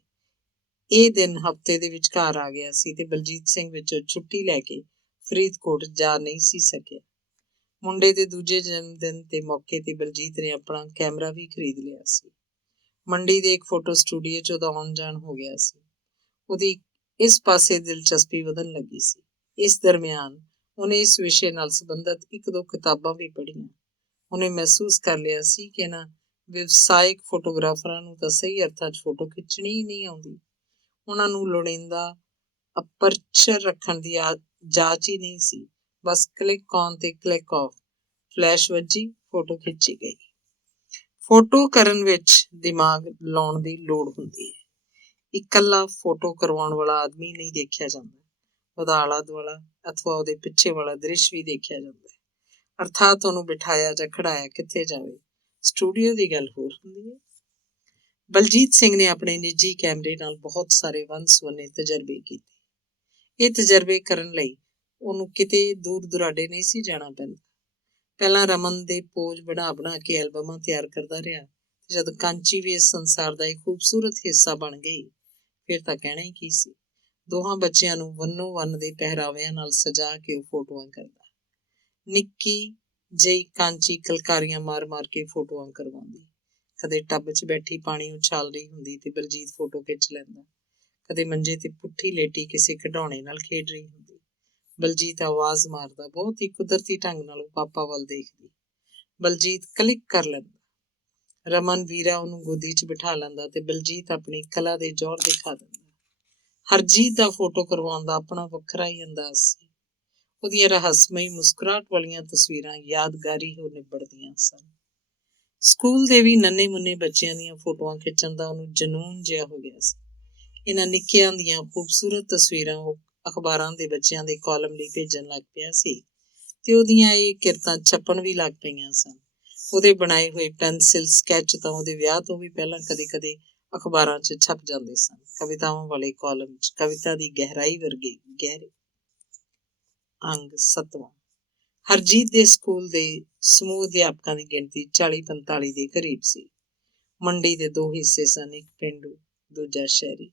ਇਹ ਦਿਨ ਹਫ਼ਤੇ ਦੇ ਵਿਚਕਾਰ ਆ ਗਿਆ ਸੀ ਤੇ ਬਲਜੀਤ ਸਿੰਘ ਵਿੱਚੋਂ ਛੁੱਟੀ ਲੈ ਕੇ ਫਰੀਦਕੋਟ ਜਾ ਨਹੀਂ ਸੀ ਸਕਿਆ। ਮੁੰਡੇ ਦੇ ਦੂਜੇ ਜਨਮ ਦਿਨ ਤੇ ਮੌਕੇ ਤੇ ਬਲਜੀਤ ਨੇ ਆਪਣਾ ਕੈਮਰਾ ਵੀ ਖਰੀਦ ਲਿਆ ਸੀ। ਮੰਡੀ ਦੇ ਇੱਕ ਫੋਟੋ ਸਟੂਡੀਓ 'ਚ ਉਹਦਾ ਆਉਣ ਜਾਣ ਹੋ ਗਿਆ ਸੀ। ਉਹਦੀ ਇਸ ਪਾਸੇ ਦਿਲਚਸਪੀ ਵਧਣ ਲੱਗੀ ਸੀ। ਇਸ ਦਰਮਿਆਨ ਉਹਨੇ ਇਸ ਵਿਸ਼ੇ ਨਾਲ ਸੰਬੰਧਿਤ 1-2 ਕਿਤਾਬਾਂ ਵੀ ਪੜ੍ਹੀਆਂ। ਉਹਨੇ ਮਹਿਸੂਸ ਕਰ ਲਿਆ ਸੀ ਕਿ ਇਹਨਾਂ ਵਿਵਸਾਇਕ ਫੋਟੋਗ੍ਰਾਫਰਾਂ ਨੂੰ ਤਾਂ ਸਹੀ ਅਰਥਾਂ 'ਚ ਫੋਟੋ ਖਿੱਚਣੀ ਹੀ ਨਹੀਂ ਆਉਂਦੀ। ਉਹਨਾਂ ਨੂੰ ਲੋੜੀਂਦਾ ਅਪਰਚਰ ਰੱਖਣ ਦੀ ਜਾਚ ਹੀ ਨਹੀਂ ਸੀ। ਬਸ ਕਲਿੱਕ ਔਨ ਤੇ ਕਲਿੱਕ ਆਫ, ਫਲੈਸ਼ ਵੱਜੀ, ਫੋਟੋ ਖਿੱਚੀ ਗਈ। ਫੋਟੋ ਕਰਨ ਵਿੱਚ ਦਿਮਾਗ ਲਾਉਣ ਦੀ ਲੋੜ ਹੁੰਦੀ ਹੈ। ਇਕੱਲਾ ਫੋਟੋ ਕਰਵਾਉਣ ਵਾਲਾ ਆਦਮੀ ਨਹੀਂ ਦੇਖਿਆ ਜਾਂਦਾ, ਉਹਦਾ ਆਲਾ ਦੁਆਲਾ ਅਥਵਾ ਉਹਦੇ ਪਿੱਛੇ ਵਾਲਾ ਦ੍ਰਿਸ਼ ਵੀ ਦੇਖਿਆ ਜਾਂਦਾ ਹੈ। ਅਰਥਾਤ ਉਹਨੂੰ ਬਿਠਾਇਆ ਜਾਂ ਖੜਾਇਆ ਕਿੱਥੇ ਜਾਵੇ। ਸਟੂਡੀਓ ਦੀ ਗੱਲ ਹੋਰ ਹੁੰਦੀ ਹੈ। ਬਲਜੀਤ ਸਿੰਘ ਨੇ ਆਪਣੇ ਨਿੱਜੀ ਕੈਮਰੇ ਨਾਲ ਬਹੁਤ ਸਾਰੇ ਵੰਨ-ਸੁਵੰਨੇ ਤਜਰਬੇ ਕੀਤੇ। ਇਹ ਤਜਰਬੇ ਕਰਨ ਲਈ ਉਹਨੂੰ ਕਿਤੇ ਦੂਰ ਦੁਰਾਡੇ ਨਹੀਂ ਸੀ ਜਾਣਾ ਪੈਂਦਾ। ਪਹਿਲਾਂ ਰਮਨ ਦੇ ਪੋਜ ਬਣਾ ਕੇ ਐਲਬਮਾਂ ਤਿਆਰ ਕਰਦਾ ਰਿਹਾ। ਜਦ ਕਾਂਚੀ ਵੀ ਇਸ ਸੰਸਾਰ ਦਾ ਇੱਕ ਖੂਬਸੂਰਤ ਹਿੱਸਾ ਬਣ ਗਈ, ਫਿਰ ਤਾਂ ਕਹਿਣਾ ਹੀ ਕੀ ਸੀ। ਦੋਹਾਂ ਬੱਚਿਆਂ ਨੂੰ ਵੰਨੋ-ਵੰਨ ਦੇ ਪਹਿਰਾਵਿਆਂ ਨਾਲ ਸਜਾ ਕੇ ਉਹ ਫੋਟੋਆਂ ਕਰਦਾ। ਨਿੱਕੀ ਜਿਹੀ ਕਾਂਚੀ ਕਲਕਾਰੀਆਂ ਮਾਰ-ਮਾਰ ਕੇ ਫੋਟੋਆਂ ਕਰਵਾਉਂਦੀ। ਕਦੇ ਟੱਬ 'ਚ ਬੈਠੀ ਪਾਣੀ ਉਛਾਲ ਰਹੀ ਹੁੰਦੀ ਤੇ ਬਲਜੀਤ ਫੋਟੋ ਖਿੱਚ ਲੈਂਦਾ। ਕਦੇ ਮੰਜੇ ਤੇ ਪੁੱਠੀ ਲੇਟੀ ਕਿਸੇ ਖਿਡੌਣੇ ਨਾਲ ਖੇਡ ਰਹੀ ਹੁੰਦੀ। ਬਲਜੀਤ ਆਵਾਜ਼ ਮਾਰਦਾ। ਬਹੁਤ ਹੀ ਕੁਦਰਤੀ ਢੰਗ ਨਾਲ ਉਹ ਪਾਪਾ ਵੱਲ ਦੇਖਦੀ। ਬਲਜੀਤ ਕਲਿੱਕ ਕਰ ਲੈਂਦਾ। ਰਮਨ ਵੀਰਾ ਉਹਨੂੰ ਗੋਦੀ 'ਚ ਬਿਠਾ ਲੈਂਦਾ ਤੇ ਬਲਜੀਤ ਆਪਣੀ ਕਲਾ ਦੇ ਜ਼ੋਰ ਦਿਖਾ ਦਿੰਦਾ। ਹਰਜੀਤ ਦਾ ਫੋਟੋ ਕਰਵਾਉਣ ਦਾ ਆਪਣਾ ਵੱਖਰਾ ਹੀ ਅੰਦਾਜ਼ ਸੀ। ਉਹਦੀਆਂ ਰਹੱਸਮਈ ਮੁਸਕਰਾਹਟ ਵਾਲੀਆਂ ਤਸਵੀਰਾਂ ਯਾਦਗਾਰੀ ਹੋ ਨਿਬੜਦੀਆਂ ਸਨ। ਸਕੂਲ ਦੇ ਵੀ ਨੰਨੇ ਮੁੰਨੇ ਬੱਚਿਆਂ ਦੀਆਂ ਫੋਟੋਆਂ ਖਿੱਚਣ ਦਾ ਉਹਨੂੰ ਜਨੂੰਨ ਜਿਹਾ ਹੋ ਗਿਆ ਸੀ। ਇਹਨਾਂ ਨਿੱਕਿਆਂ ਦੀਆਂ ਖੂਬਸੂਰਤ ਤਸਵੀਰਾਂ ਉਹ ਅਖਬਾਰਾਂ ਦੇ ਬੱਚਿਆਂ ਦੇ ਕਾਲਮ ਲਈ ਭੇਜਣ ਲੱਗ ਪਿਆ ਸੀ ਤੇ ਉਹਦੀਆਂ ਇਹ ਕਿਰਤਾਂ ਛਪਣ ਵੀ ਲੱਗ ਪਈਆਂ ਸਨ। ਉਹਦੇ ਬਣਾਏ ਹੋਏ ਪੈਨਸਿਲ ਸਕੈਚ ਤਾਂ ਉਹਦੇ ਵਿਆਹ ਤੋਂ ਵੀ ਪਹਿਲਾਂ ਕਦੇ-ਕਦੇ ਅਖਬਾਰਾਂ 'ਚ ਛਪ ਜਾਂਦੇ ਸਨ। ਕਵਿਤਾਵਾਂ ਵਾਲੇ ਕਾਲਮ 'ਚ ਕਵਿਤਾ ਦੀ ਗਹਿਰਾਈ ਵਰਗੇ ਗਹਿਰੇ। ਅੰਗ 7ਵਾਂ। ਹਰਜੀਤ ਦੇ ਸਕੂਲ ਦੇ ਸਮੂਹ ਅਧਿਆਪਕਾਂ ਦੀ ਗਿਣਤੀ 40-45 ਦੇ ਕਰੀਬ ਸੀ। ਮੰਡੀ ਦੇ 2 ਹਿੱਸੇ ਸਨ, ਇੱਕ ਪੇਂਡੂ, ਦੂਜਾ ਸ਼ਹਿਰੀ।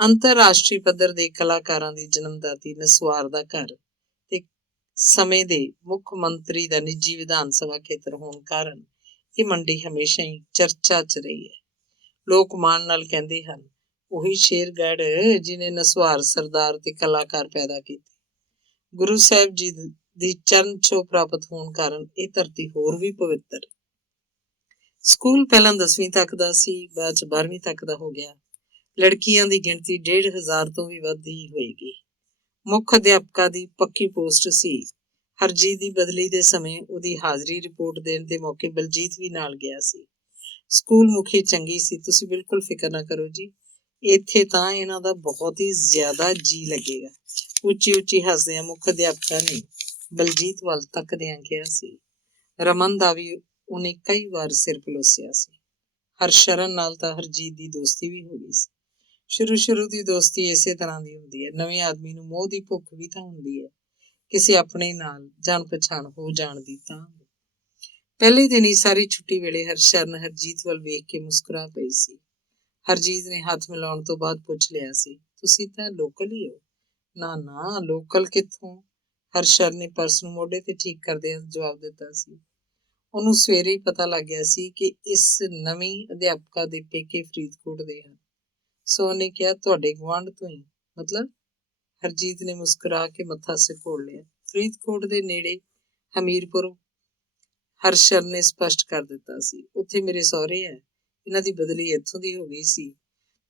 ਅੰਤਰਰਾਸ਼ਟਰੀ ਪੱਧਰ ਦੇ ਕਲਾਕਾਰਾਂ ਦੀ ਜਨਮਦਾਤੀ ਨਸਵਾਰ ਦਾ ਘਰ ਤੇ ਸਮੇਂ ਦੇ ਮੁੱਖ ਮੰਤਰੀ ਦਾ ਨਿੱਜੀ ਵਿਧਾਨ ਸਭਾ ਖੇਤਰ ਹੋਣ ਕਾਰਨ ਇਹ ਮੰਡੀ ਹਮੇਸ਼ਾ ਹੀ ਚਰਚਾ 'ਚ ਰਹੀ ਹੈ। ਲੋਕ ਮਾਣ ਨਾਲ ਕਹਿੰਦੇ ਹਨ, ਉਹੀ ਸ਼ੇਰਗੜ੍ਹ ਜਿਹਨੇ ਨਸਵਾਰ ਸਰਦਾਰ ਤੇ ਕਲਾਕਾਰ ਪੈਦਾ ਕੀਤੇ। ਗੁਰੂ ਸਾਹਿਬ ਜੀ ਦੀ ਚਰਨ ਛੋਹ ਪ੍ਰਾਪਤ ਹੋਣ ਕਾਰਨ ਇਹ ਧਰਤੀ ਹੋਰ ਵੀ ਪਵਿੱਤਰ। ਸਕੂਲ ਪਹਿਲਾਂ 10ਵੀਂ ਤੱਕ ਦਾ ਸੀ, ਬਾਅਦ 'ਚ 12ਵੀਂ ਤੱਕ ਦਾ ਹੋ ਗਿਆ। ਲੜਕੀਆਂ ਦੀ ਗਿਣਤੀ 1,500 ਤੋਂ ਵੀ ਵੱਧ ਹੀ ਹੋਏਗੀ। ਮੁੱਖ ਅਧਿਆਪਕਾ ਦੀ ਪੱਕੀ ਪੋਸਟ ਸੀ। ਹਰਜੀਤ ਦੀ ਬਦਲੀ ਦੇ ਸਮੇਂ ਉਹਦੀ ਹਾਜ਼ਰੀ ਰਿਪੋਰਟ ਦੇਣ ਦੇ ਮੌਕੇ ਬਲਜੀਤ ਵੀ ਨਾਲ ਗਿਆ ਸੀ। ਸਕੂਲ ਮੁਖੀ ਚੰਗੀ ਸੀ, ਤੁਸੀਂ ਬਿਲਕੁਲ ਫਿਕਰ ਨਾ ਕਰੋ ਜੀ, ਇੱਥੇ ਤਾਂ ਇਹਨਾਂ ਦਾ ਬਹੁਤ ਹੀ ਜ਼ਿਆਦਾ ਜੀ ਲੱਗੇਗਾ। ਉੱਚੀ ਉੱਚੀ ਹੱਸਦਿਆਂ ਮੁੱਖ ਅਧਿਆਪਕਾ ਨੇ ਬਲਜੀਤ ਵੱਲ ਤੱਕਦਿਆਂ ਕਿਹਾ ਸੀ। ਰਮਨ ਦਾ ਵੀ ਉਹਨੇ ਕਈ ਵਾਰ ਸਿਰ ਪਲੋਸਿਆ ਸੀ। ਹਰਸ਼ਰਨ ਨਾਲ ਤਾਂ ਹਰਜੀਤ ਦੀ ਦੋਸਤੀ ਵੀ ਹੋ ਗਈ ਸੀ। ਸ਼ੁਰੂ ਦੀ ਦੋਸਤੀ ਇਸੇ ਤਰ੍ਹਾਂ ਦੀ ਹੁੰਦੀ ਹੈ। ਨਵੇਂ ਆਦਮੀ ਨੂੰ ਮੋਹ ਦੀ ਭੁੱਖ ਵੀ ਤਾਂ ਹੁੰਦੀ ਹੈ, ਕਿਸੇ ਆਪਣੇ ਨਾਲ ਜਾਣ ਪਛਾਣ ਹੋ ਜਾਣ ਦੀ। ਤਾਂ ਪਹਿਲੇ ਦਿਨ ਹੀ ਸਾਰੀ ਛੁੱਟੀ ਵੇਲੇ ਹਰਸ਼ਰਨ ਹਰਜੀਤ ਵੱਲ ਵੇਖ ਕੇ ਮੁਸਕਰਾ ਪਈ ਸੀ। ਹਰਜੀਤ ਨੇ ਹੱਥ ਮਿਲਾਉਣ ਤੋਂ ਬਾਅਦ ਪੁੱਛ ਲਿਆ ਸੀ, ਤੁਸੀਂ ਤਾਂ ਲੋਕਲ ਹੀ ਹੋ? ਨਾ ਲੋਕਲ ਕਿੱਥੋਂ? ਹਰਸ਼ਰਨ ਨੇ ਪਰਸ ਨੂੰ ਮੋਢੇ ਤੇ ਠੀਕ ਕਰਦਿਆਂ ਜਵਾਬ ਦਿੱਤਾ ਸੀ। ਉਹਨੂੰ ਸਵੇਰੇ ਹੀ ਪਤਾ ਲੱਗ ਗਿਆ ਸੀ ਕਿ ਇਸ ਨਵੀਂ ਅਧਿਆਪਕਾ ਦੇ ਪੇਕੇ ਫਰੀਦਕੋਟ ਦੇ ਹਨ। ਸੋ ਉਹਨੇ ਕਿਹਾ, ਤੁਹਾਡੇ ਗੁਆਂਢ ਤੋਂ ਹੀ? ਮਤਲਬ? ਹਰਜੀਤ ਨੇ ਮੁਸਕਰਾ ਕੇ ਮੱਥਾ ਸਿਕੋੜ ਲਿਆ। ਫਰੀਦਕੋਟ ਦੇ ਨੇੜੇ ਹਮੀਰਪੁਰ। ਹਰਸ਼ਰਨ ਨੇ ਸਪਸ਼ਟ ਕਰ ਦਿੱਤਾ ਸੀ, ਉੱਥੇ ਮੇਰੇ ਸਹੁਰੇ ਹੈ। ਇਹਨਾਂ ਦੀ ਬਦਲੀ ਇੱਥੋਂ ਦੀ ਹੋ ਗਈ ਸੀ,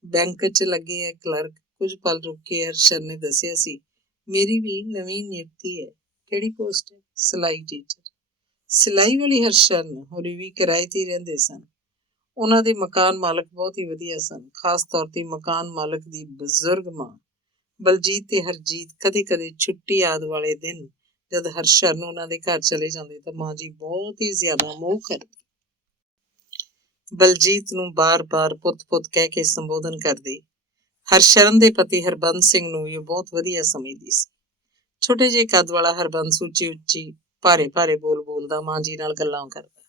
ਬੈਂਕ 'ਚ ਲੱਗੇ ਹੈ ਕਲਰਕ। ਕੁਝ ਪਲ ਰੁਕ ਕੇ ਹਰਸ਼ਰਨ ਨੇ ਦੱਸਿਆ ਸੀ, ਮੇਰੀ ਵੀ ਨਵੀਂ ਨਿਯੁਕਤੀ ਹੈ। ਕਿਹੜੀ ਪੋਸਟ ਹੈ? ਸਿਲਾਈ ਟੀਚਰ। ਸਿਲਾਈ ਵਾਲੀ? ਹਰਸ਼ਰਨ ਹੋਰੀ ਵੀ ਕਿਰਾਏ ਤੇ ਹੀ ਰਹਿੰਦੇ ਸਨ। ਉਹਨਾਂ ਦੇ ਮਕਾਨ ਮਾਲਕ ਬਹੁਤ ਹੀ ਵਧੀਆ ਸਨ, ਖਾਸ ਤੌਰ ਤੇ ਮਕਾਨ ਮਾਲਕ ਦੀ ਬਜ਼ੁਰਗ ਮਾਂ। ਬਲਜੀਤ ਤੇ ਹਰਜੀਤ ਕਦੇ-ਕਦੇ ਛੁੱਟੀ ਆਦਿ ਵਾਲੇ ਦਿਨ ਜਦ ਹਰਸ਼ਰਨ ਉਹਨਾਂ ਦੇ ਘਰ ਚਲੇ ਜਾਂਦੇ ਤਾਂ ਮਾਂ ਜੀ ਬਹੁਤ ਹੀ ਜ਼ਿਆਦਾ ਮੋਹ ਕਰਦੀ। ਬਲਜੀਤ ਨੂੰ ਬਾਰ-ਬਾਰ ਪੁੱਤ-ਪੁੱਤ ਕਹਿ ਕੇ ਸੰਬੋਧਨ ਕਰਦੀ। ਹਰਸ਼ਰਨ ਦੇ ਪਤੀ ਹਰਬੰਸ ਸਿੰਘ ਨੂੰ ਵੀ ਉਹ ਬਹੁਤ ਵਧੀਆ ਸਮਝਦੀ ਸੀ। ਛੋਟੇ ਜਿਹੇ ਕੱਦ ਵਾਲਾ ਹਰਬੰਸ ਉੱਚੀ-ਉੱਚੀ ਭਾਰੇ ਬੋਲ ਬੋਲਦਾ ਮਾਂ ਜੀ ਨਾਲ ਗੱਲਾਂ ਕਰਦਾ।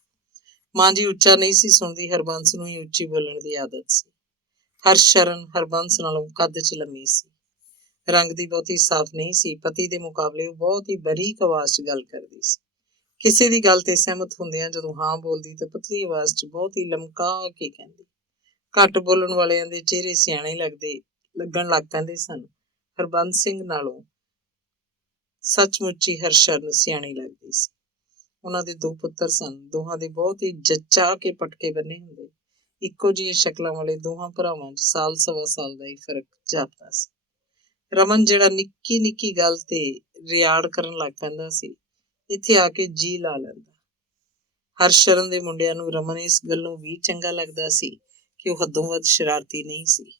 ਮਾਂ ਜੀ ਉੱਚਾ ਨਹੀਂ ਸੀ ਸੁਣਦੀ, ਹਰਬੰਸ ਨੂੰ ਹੀ ਉੱਚੀ ਬੋਲਣ ਦੀ ਆਦਤ ਸੀ। ਹਰਸ਼ਰਨ ਹਰਬੰਸ ਨਾਲੋਂ ਕੱਦ 'ਚ ਲੰਮੀ ਸੀ, ਰੰਗ ਦੀ ਬਹੁਤੀ ਸਾਫ਼ ਨਹੀਂ ਸੀ। ਪਤੀ ਦੇ ਮੁਕਾਬਲੇ ਉਹ ਬਹੁਤ ਹੀ ਬਰੀਕ ਆਵਾਜ਼ 'ਚ ਗੱਲ ਕਰਦੀ ਸੀ। ਕਿਸੇ ਦੀ ਗੱਲ ਤੇ ਸਹਿਮਤ ਹੁੰਦਿਆਂ ਜਦੋਂ ਹਾਂ ਬੋਲਦੀ ਤਾਂ ਪਤਲੀ ਆਵਾਜ਼ 'ਚ ਬਹੁਤ ਹੀ ਲਮਕਾ ਕੇ ਕਹਿੰਦੀ। ਘੱਟ ਬੋਲਣ ਵਾਲਿਆਂ ਦੇ ਚਿਹਰੇ ਸਿਆਣੇ ਲੱਗਣ ਲੱਗ ਪੈਂਦੇ ਸਨ। ਹਰਬੰਸ ਸਿੰਘ ਨਾਲੋਂ ਸੱਚਮੁੱਚ ਹੀ ਹਰਸ਼ਰਨ ਸਿਆਣੀ ਲੱਗਦੀ ਸੀ। ਉਹਨਾਂ ਦੇ 2 ਪੁੱਤਰ ਸਨ, ਦੋਹਾਂ ਦੇ ਬਹੁਤ ਹੀ ਜੱਚਾ ਕੇ ਪਟਕੇ ਬੰਨੇ ਹੁੰਦੇ। ਇੱਕੋ ਜਿਹੀਆਂ ਸ਼ਕਲਾਂ ਵਾਲੇ ਦੋਹਾਂ ਭਰਾਵਾਂ 'ਚ ਸਾਲ ਸਵਾ ਸਾਲ ਦਾ ਹੀ ਫਰਕ ਜਾਪਦਾ ਸੀ। ਰਮਨ ਜਿਹੜਾ ਨਿੱਕੀ ਗੱਲ ਤੇ ਰਿਆੜ ਕਰਨ ਲੱਗ ਪੈਂਦਾ ਸੀ, ਇੱਥੇ ਆ ਕੇ ਜੀ ਲਾ ਲੈਂਦਾ। ਹਰਸ਼ਰਨ ਦੇ ਮੁੰਡਿਆਂ ਨੂੰ ਰਮਨ ਇਸ ਗੱਲੋਂ ਵੀ ਚੰਗਾ ਲੱਗਦਾ ਸੀ ਕਿ ਉਹ ਹੱਦੋਂ ਵੱਧ ਸ਼ਰਾਰਤੀ ਨਹੀਂ ਸੀ,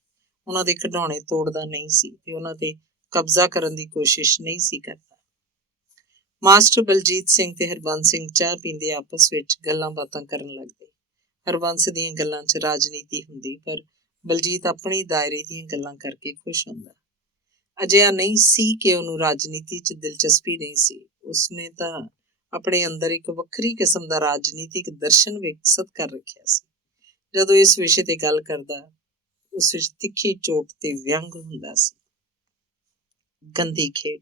ਉਹਨਾਂ ਦੇ ਖਿਡੌਣੇ ਤੋੜਦਾ ਨਹੀਂ ਸੀ ਤੇ ਉਹਨਾਂ ਤੇ ਕਬਜ਼ਾ ਕਰਨ ਦੀ ਕੋਸ਼ਿਸ਼ ਨਹੀਂ ਸੀ ਕਰਦਾ। ਮਾਸਟਰ ਬਲਜੀਤ ਸਿੰਘ ਤੇ ਹਰਬੰਸ ਸਿੰਘ ਚਾਹ ਪੀਂਦੇ ਆਪਸ ਵਿੱਚ ਗੱਲਾਂ ਬਾਤਾਂ ਕਰਨ ਲੱਗਦੇ। ਹਰਬੰਸ ਦੀਆਂ ਗੱਲਾਂ 'ਚ ਰਾਜਨੀਤੀ ਹੁੰਦੀ, ਪਰ ਬਲਜੀਤ ਆਪਣੀ ਦਾਇਰੇ ਦੀਆਂ ਗੱਲਾਂ ਕਰਕੇ ਖੁਸ਼ ਹੁੰਦਾ। ਅਜਿਹਾ ਨਹੀਂ ਸੀ ਕਿ ਉਹਨੂੰ ਰਾਜਨੀਤੀ 'ਚ ਦਿਲਚਸਪੀ ਨਹੀਂ ਸੀ, ਉਸਨੇ ਤਾਂ ਆਪਣੇ ਅੰਦਰ ਇੱਕ ਵੱਖਰੀ ਕਿਸਮ ਦਾ ਰਾਜਨੀਤਿਕ ਦਰਸ਼ਨ ਵਿਕਸਿਤ ਕਰ ਰੱਖਿਆ ਸੀ। ਜਦੋਂ ਇਸ ਵਿਸ਼ੇ ਤੇ ਗੱਲ ਕਰਦਾ, ਉਸ ਵਿੱਚ ਤਿੱਖੀ ਚੋਟ ਤੇ ਵਿਅੰਗ ਹੁੰਦਾ ਸੀ। ਗੰਦੀ ਖੇਡ